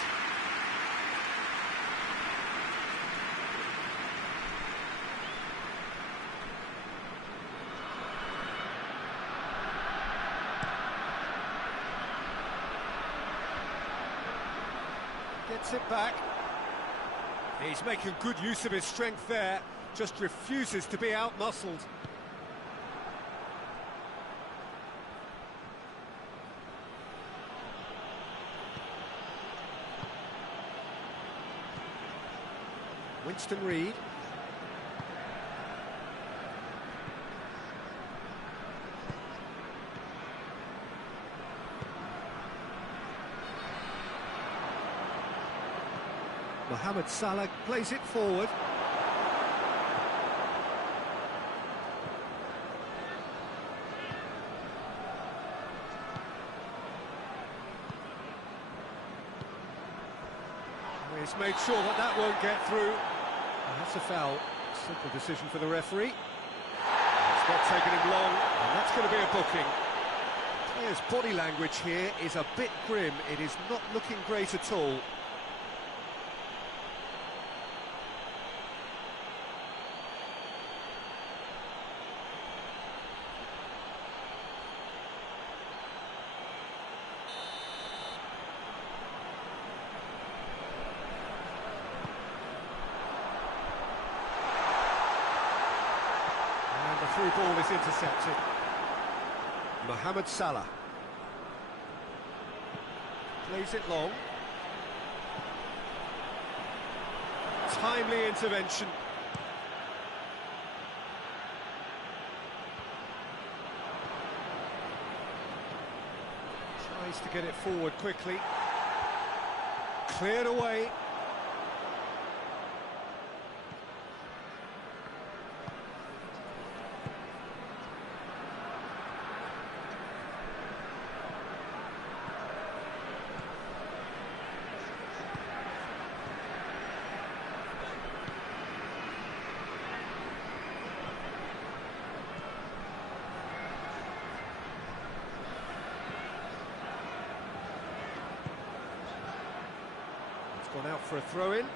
Gets it back. He's making good use of his strength there, just refuses to be out-muscled. Winston Reid. Mohamed Salah plays it forward. He's made sure that that won't get through. That's a foul. Simple decision for the referee. It's not taking him long, and that's going to be a booking. Players' body language here is a bit grim. It is not looking great at all. Through ball is intercepted. Mohamed Salah plays it long. Timely intervention. Tries to get it forward quickly. Cleared away. Gone out for a throw-in.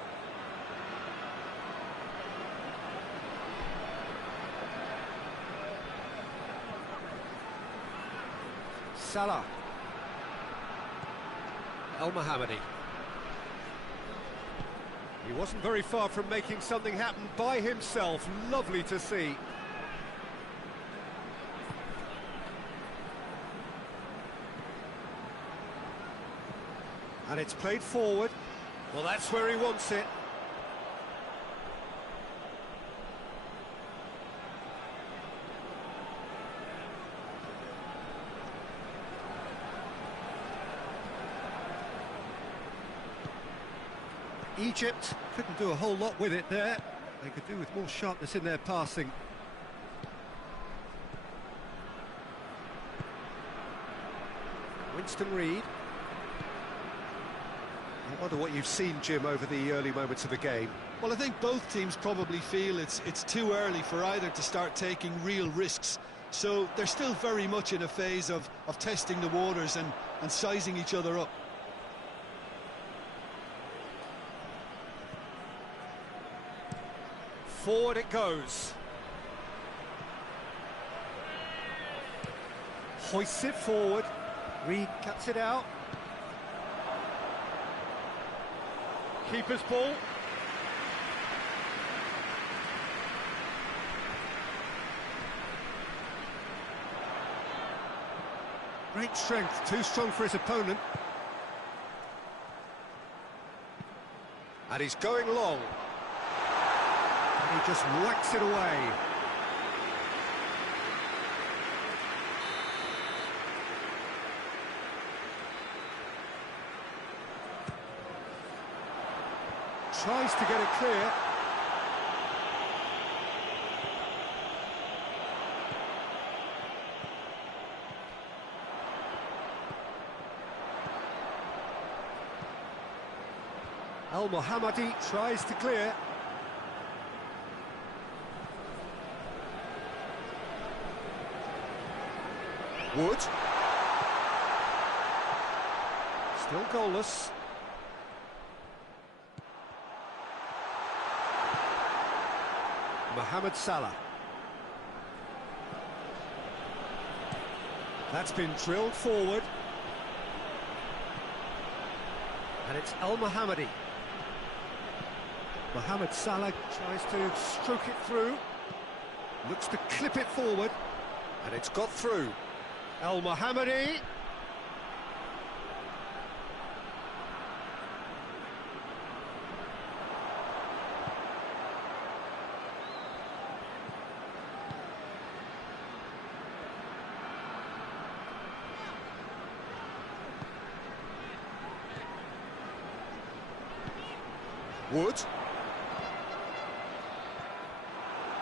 Salah. El Mohammadi. He wasn't very far from making something happen by himself. Lovely to see. And it's played forward. Well, that's where he wants it. Egypt couldn't do a whole lot with it there. They could do with more sharpness in their passing. Winston Reid. I wonder what you've seen, Jim, over the early moments of the game. Well, I think both teams probably feel it's too early for either to start taking real risks. So they're still very much in a phase of testing the waters and sizing each other up. Forward it goes. Hoists it forward. Reid cuts it out. Keeper's ball. Great strength, too strong for his opponent. And he's going long. And he just whacks it away. Tries to get it clear. El Mohammadi tries to clear. Wood. Still goalless. Mohamed Salah. That's been drilled forward. And it's El Mohammadi. Mohamed Salah tries to stroke it through. Looks to clip it forward. And it's got through. El Mohammadi. Wood.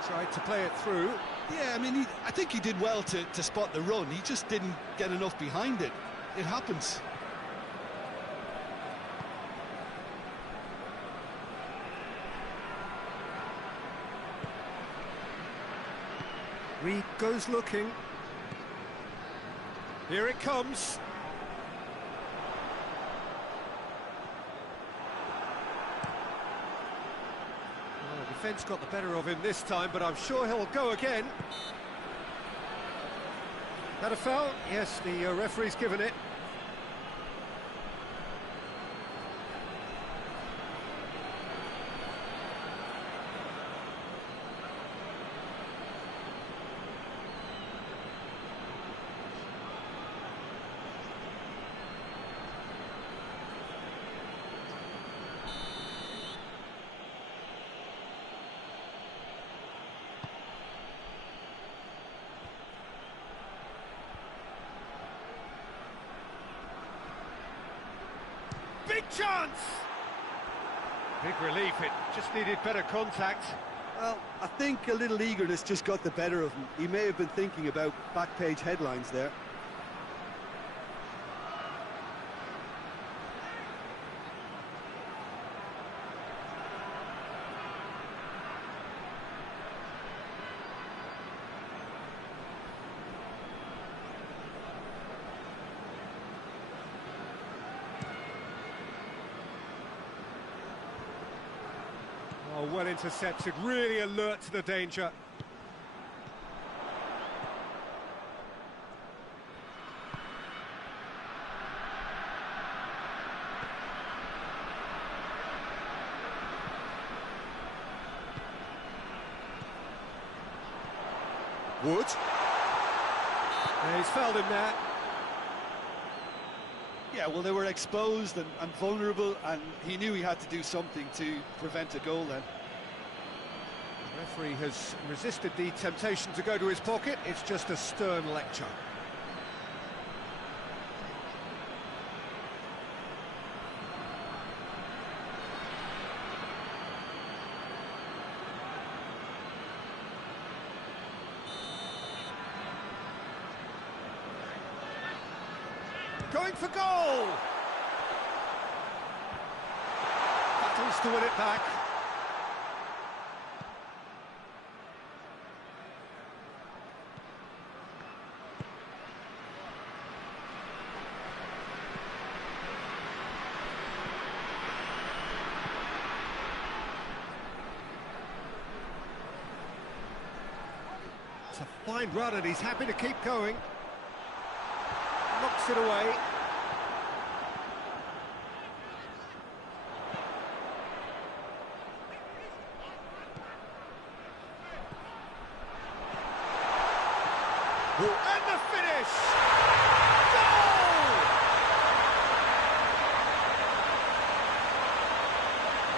Tried to play it through. Yeah, I mean, I think he did well to spot the run. He just didn't get enough behind it. It happens. Reid goes looking. Here it comes. Well, the defence got the better of him this time, but I'm sure he'll go again. That a foul? Yes, the referee's given it. Chance! Big relief, it just needed better contact. Well, I think a little eagerness just got the better of him. He may have been thinking about back-page headlines there. Oh, well intercepted, really alert to the danger. Wood. Yeah, he's fouled him there. Yeah, well, they were exposed and vulnerable, and he knew he had to do something to prevent a goal then. The referee has resisted the temptation to go to his pocket. It's just a stern lecture. Going for goal! Battles to win it back. It's a fine run and he's happy to keep going. Knocks it away. And the finish! Goal!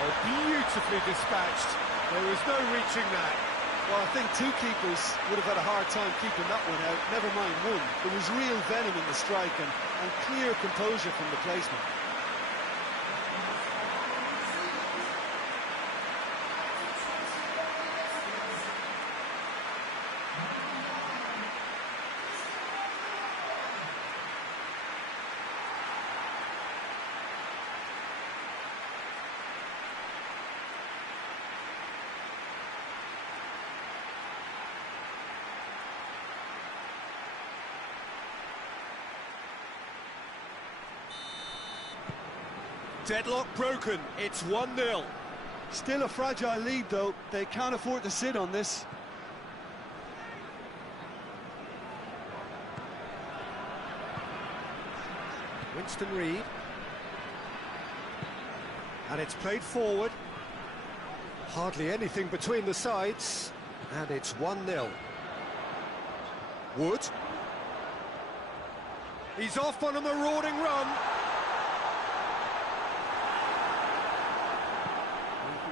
Oh, beautifully dispatched. There was no reaching that. Well, I think two keepers would have had a hard time keeping that one out, never mind one. There was real venom in the strike and clear composure from the placement. Deadlock broken, it's 1-0. Still a fragile lead, though. They can't afford to sit on this. Winston Reid. And it's played forward. Hardly anything between the sides. And it's 1-0. Wood. He's off on a marauding run.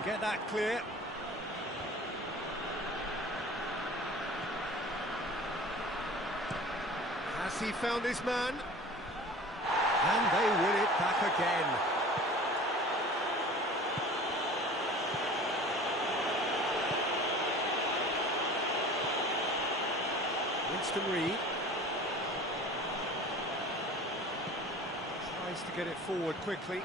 Get that clear. Has he found his man? And they win it back again. Winston Reid. Tries to get it forward quickly.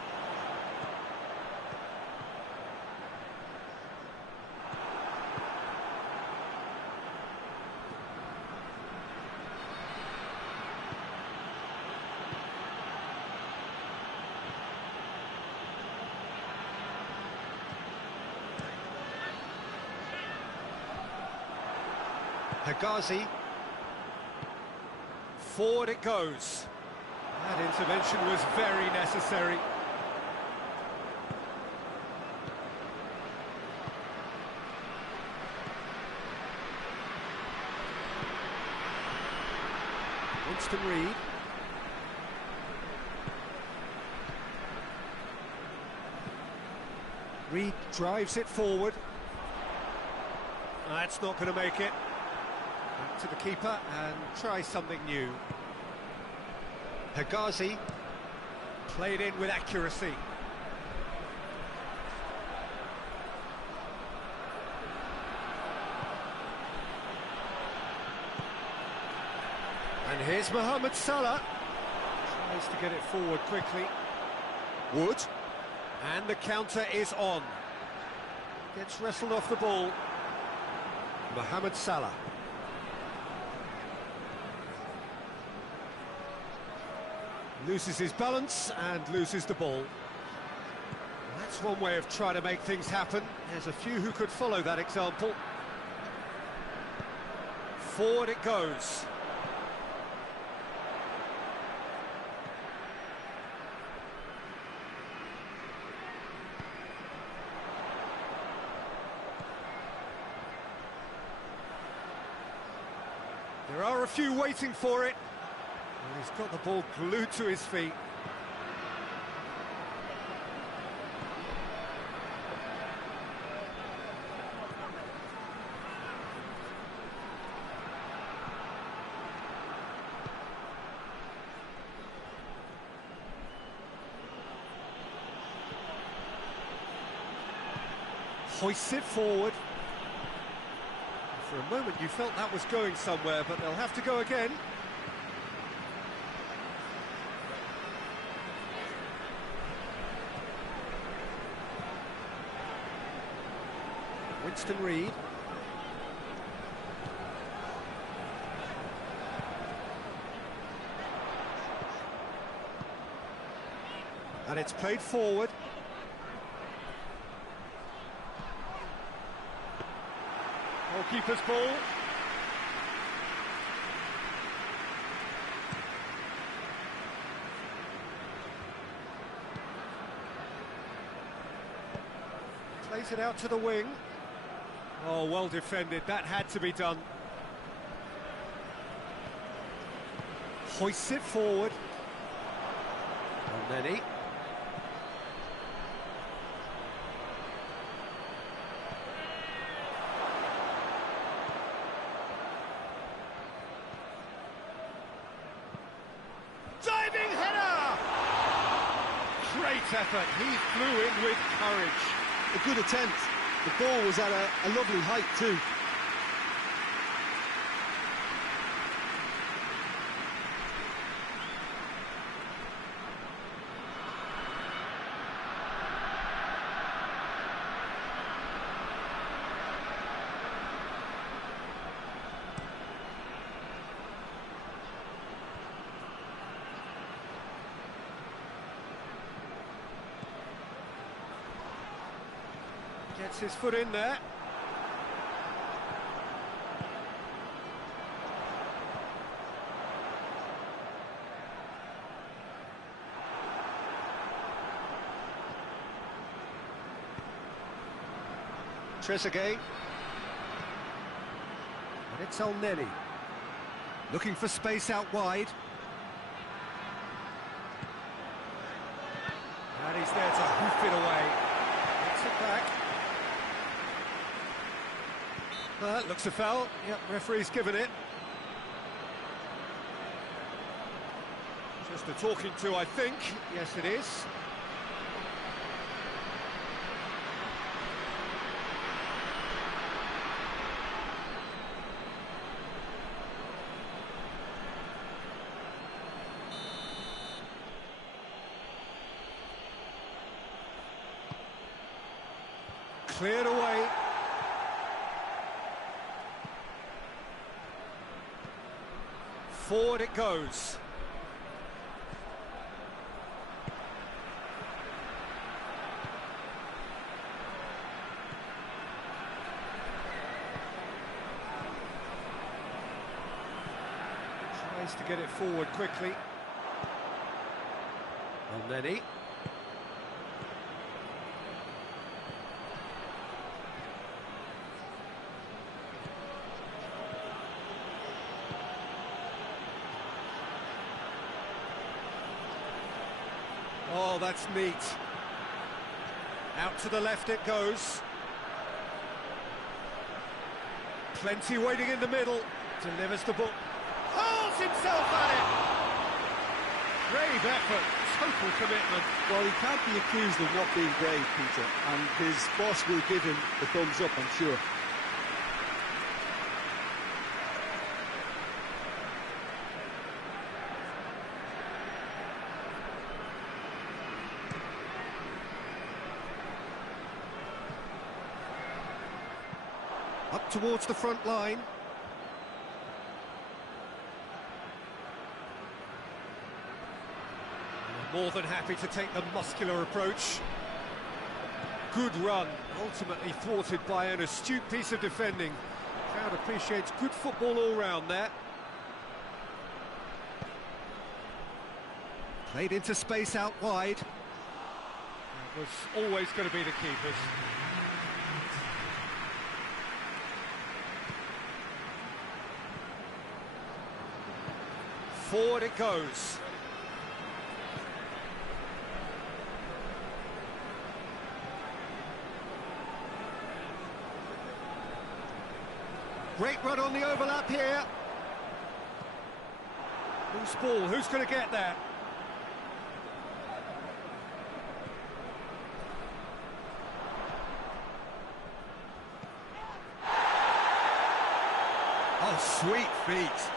Hegazi. Forward it goes. That intervention was very necessary. Winston Reid. Reid drives it forward. That's not going to make it. Back to the keeper and try something new. Hegazi played in with accuracy. Here's Mohamed Salah. Tries to get it forward quickly. Wood. And the counter is on. Gets wrestled off the ball. Mohamed Salah. Loses his balance and loses the ball. That's one way of trying to make things happen. There's a few who could follow that example. Forward it goes. There are a few waiting for it. And he's got the ball glued to his feet. Hoists it forward. For a moment you felt that was going somewhere, but they'll have to go again. Winston Reid. And it's played forward. Goalkeeper's ball. Plays it out to the wing. Oh, well defended. That had to be done. Hoists it forward. And then he... diving header! Great effort. He flew in with courage. A good attempt. The ball was at a lovely height too. Gets his foot in there. Trezeguet. And it's El Neni. Looking for space out wide. And he's there to hoof it away. Takes it back. Looks a foul. Yep, referee's given it. Just a talking to, I think. Yes, it is. Cleared away. Forward it goes. Tries to get it forward quickly. And then he... oh, that's neat. Out to the left it goes. Plenty waiting in the middle. Delivers the ball. Hurls himself at it! Brave effort, total commitment. Well, he can't be accused of not being brave, Peter, and his boss will give him the thumbs up, I'm sure. towards the front line. More than happy to take the muscular approach. Good run, ultimately thwarted by an astute piece of defending. Crowd appreciates good football all round there. Played into space out wide. That was always going to be the keeper's. Forward it goes. Great run on the overlap here. Loose ball, who's going to get that? Oh, sweet feet.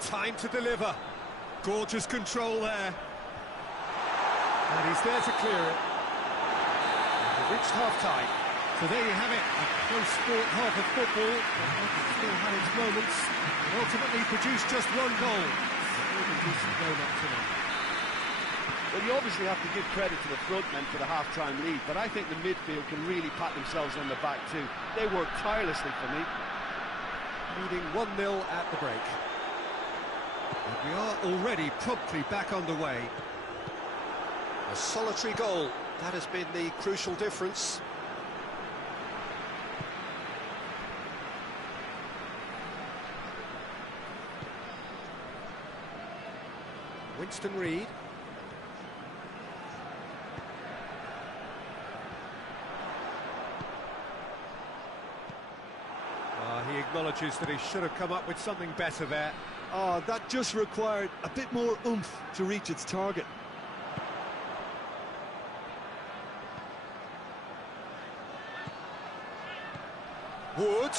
Time to deliver. Gorgeous control there. And he's there to clear it. We've reached half-time. So there you have it, a close sport half of football. But still had its moments, and ultimately produced just one goal. A decent game up tonight. Well, you obviously have to give credit to the front men for the half-time lead, but I think the midfield can really pat themselves on the back too. They worked tirelessly for me. Leading 1-0 at the break. And we are already promptly back underway. A solitary goal, that has been the crucial difference. Winston Reid. He acknowledges that he should have come up with something better there. Oh, that just required a bit more oomph to reach its target. Wood.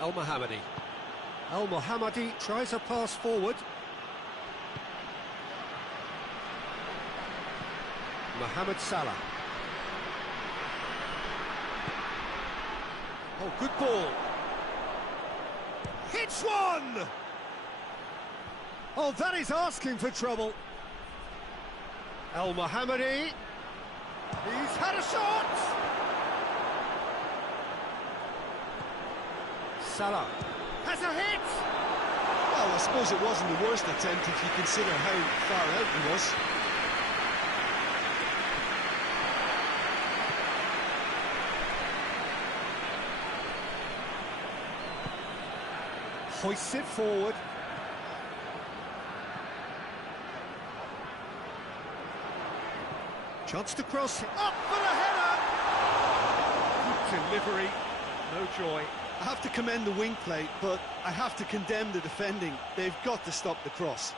El Mohammadi. El Mohammadi tries a pass forward. Mohamed Salah. Oh, good ball. Hits one! Oh, that is asking for trouble. El Mohammadi. He's had a shot! Salah has a hit! Well, I suppose it wasn't the worst attempt if you consider how far out he was. Hoists it forward. Chance to cross. Up for the header! Good delivery. No joy. I have to commend the wing play, but I have to condemn the defending. They've got to stop the cross.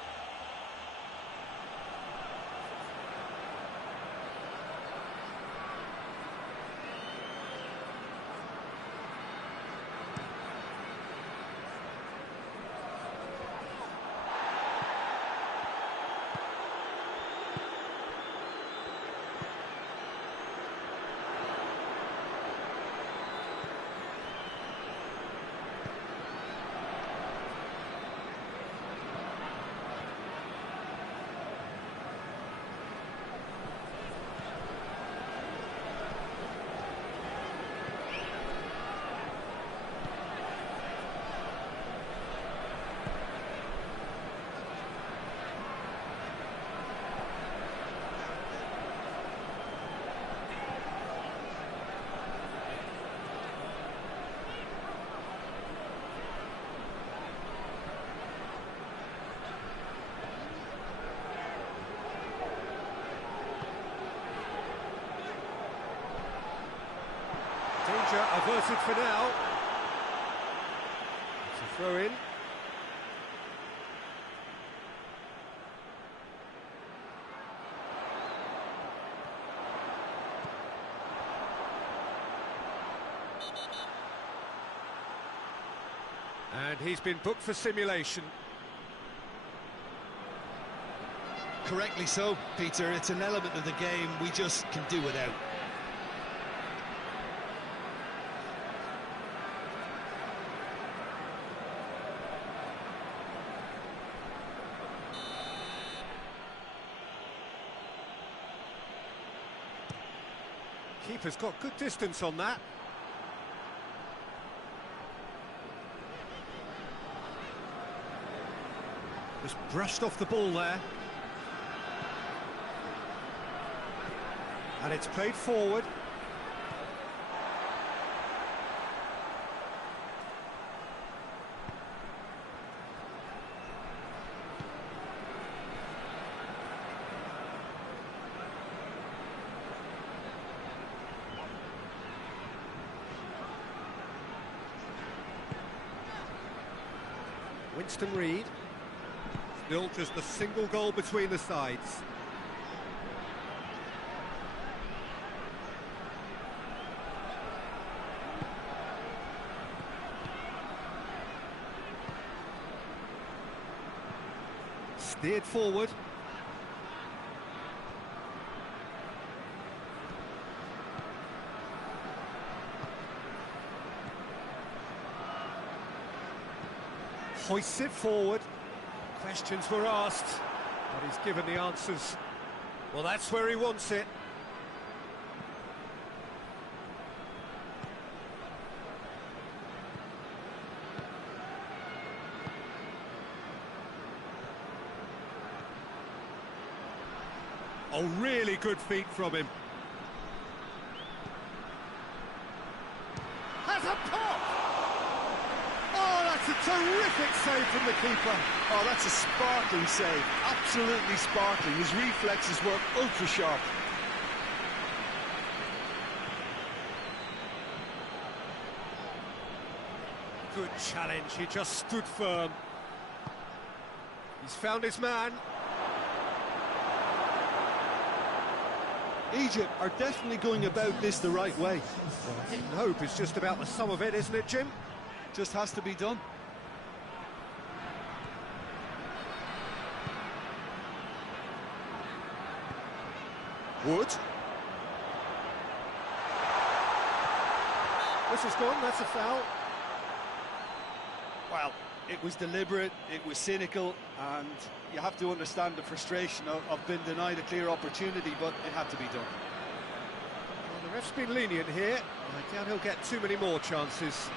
Danger averted for now. It's a throw in. And he's been booked for simulation. Correctly so, Peter. It's an element of the game we just can do without. Keeper's got good distance on that. Just brushed off the ball there. And it's played forward. Winston Reid. Still just a single goal between the sides. Steered forward. Hoists it forward. Questions were asked, but he's given the answers. Well, that's where he wants it. Oh, really good feet from him. Has a pop! Oh, that's a terrific save from the keeper. Oh, that's a sparkling save. Absolutely sparkling. His reflexes work ultra sharp. Good challenge, he just stood firm. He's found his man. Egypt are definitely going about this the right way. Well, hitting hope is just about the sum of it, isn't it, Jim? Just has to be done. Wood. Whistle's gone, that's a foul. Well, it was deliberate, it was cynical, and you have to understand the frustration of being denied a clear opportunity, but it had to be done. Well, the ref's been lenient here. I doubt he'll get too many more chances.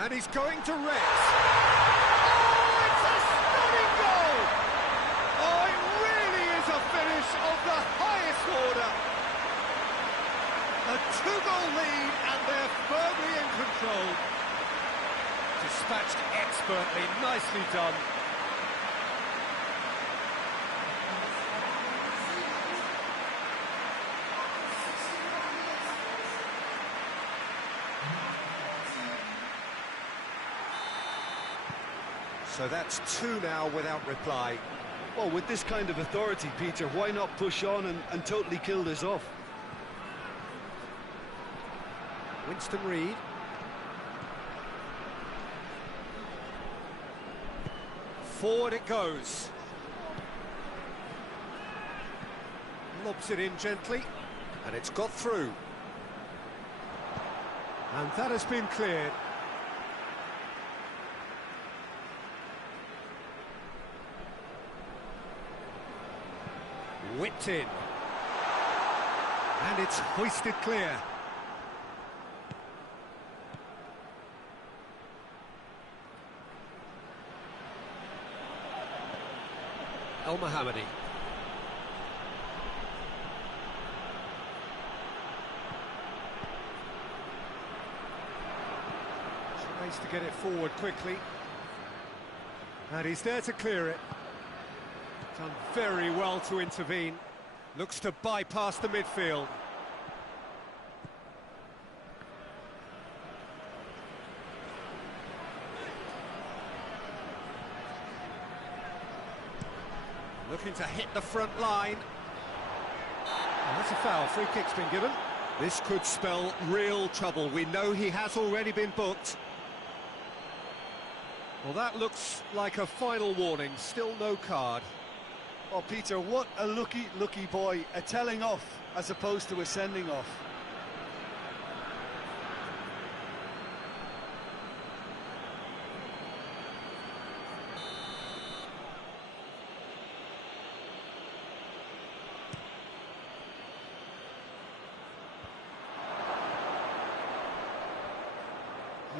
And he's going to rest. Oh, it's a stunning goal! Oh, it really is a finish of the highest order. A two-goal lead, and they're firmly in control. Dispatched expertly, nicely done. So that's two now without reply. Well, with this kind of authority, Peter, why not push on and totally kill this off? Winston Reid. Forward it goes. Lobs it in gently, and it's got through. And that has been cleared. Whipped in. And it's hoisted clear. El Mohammadi. Tries to get it forward quickly. And he's there to clear it. Done very well to intervene. Looks to bypass the midfield. Looking to hit the front line. And that's a foul. Free kick's been given. This could spell real trouble. We know he has already been booked. Well, that looks like a final warning. Still no card. Oh, Peter, what a lucky boy. A telling off as opposed to a sending off.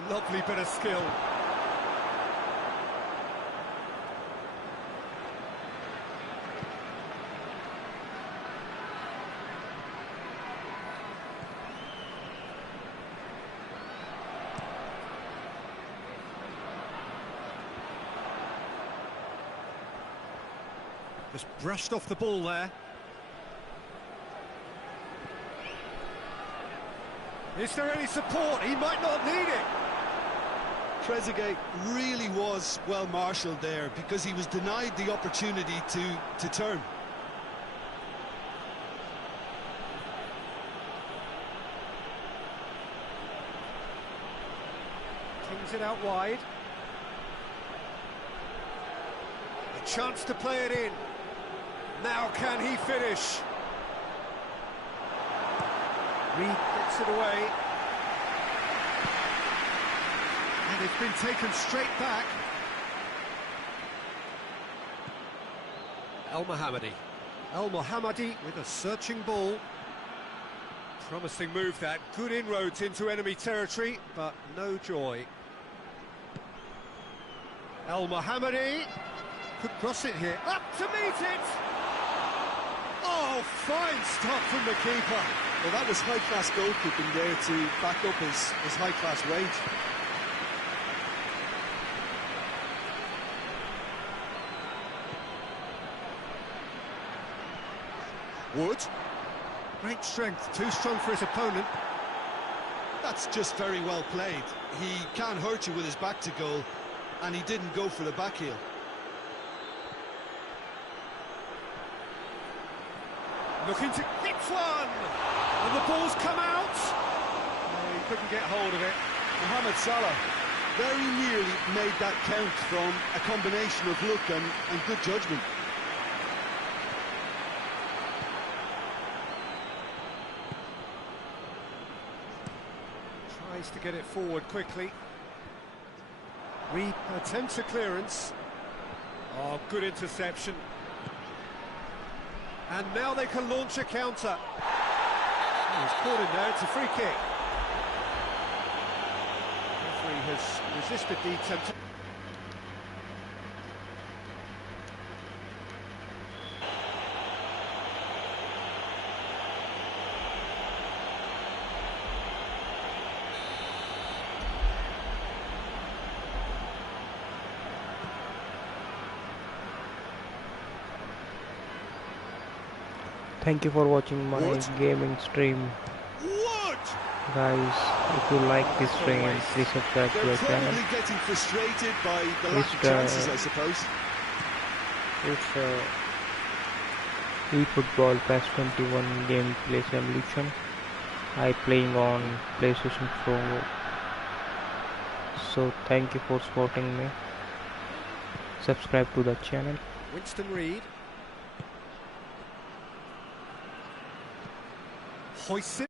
Lovely bit of skill. Just brushed off the ball there. Is there any support? He might not need it. Trezeguet really was well marshalled there because he was denied the opportunity to turn. Kings it out wide. A chance to play it in. Now can he finish? Reed gets it away. And it's been taken straight back. El Mohammadi with a searching ball. Promising move that. Good inroads into enemy territory, but no joy. El Mohammadi could cross it here. Up to meet it! Oh, fine stop from the keeper. Well, that was high-class goalkeeping there to back up his high-class range. Wood. Great strength, too strong for his opponent. That's just very well played. He can't hurt you with his back to goal, and he didn't go for the back heel. Looking to hit one! And the ball's come out! No, he couldn't get hold of it. Mohamed Salah very nearly made that count from a combination of luck and good judgment. Tries to get it forward quickly. Reed attempts a clearance. Oh, good interception. And now they can launch a counter. Oh, he's caught in there, it's a free kick. The referee has resisted the attempt. Thank you for watching my gaming stream. Guys, if you like this stream, please subscribe to our channel. They're probably getting frustrated by the lack of chances, I suppose. It's eFootball PES 21 gameplay simulation. I playing on PlayStation 4. So thank you for supporting me. Subscribe to the channel. Winston Reed. Hoists it.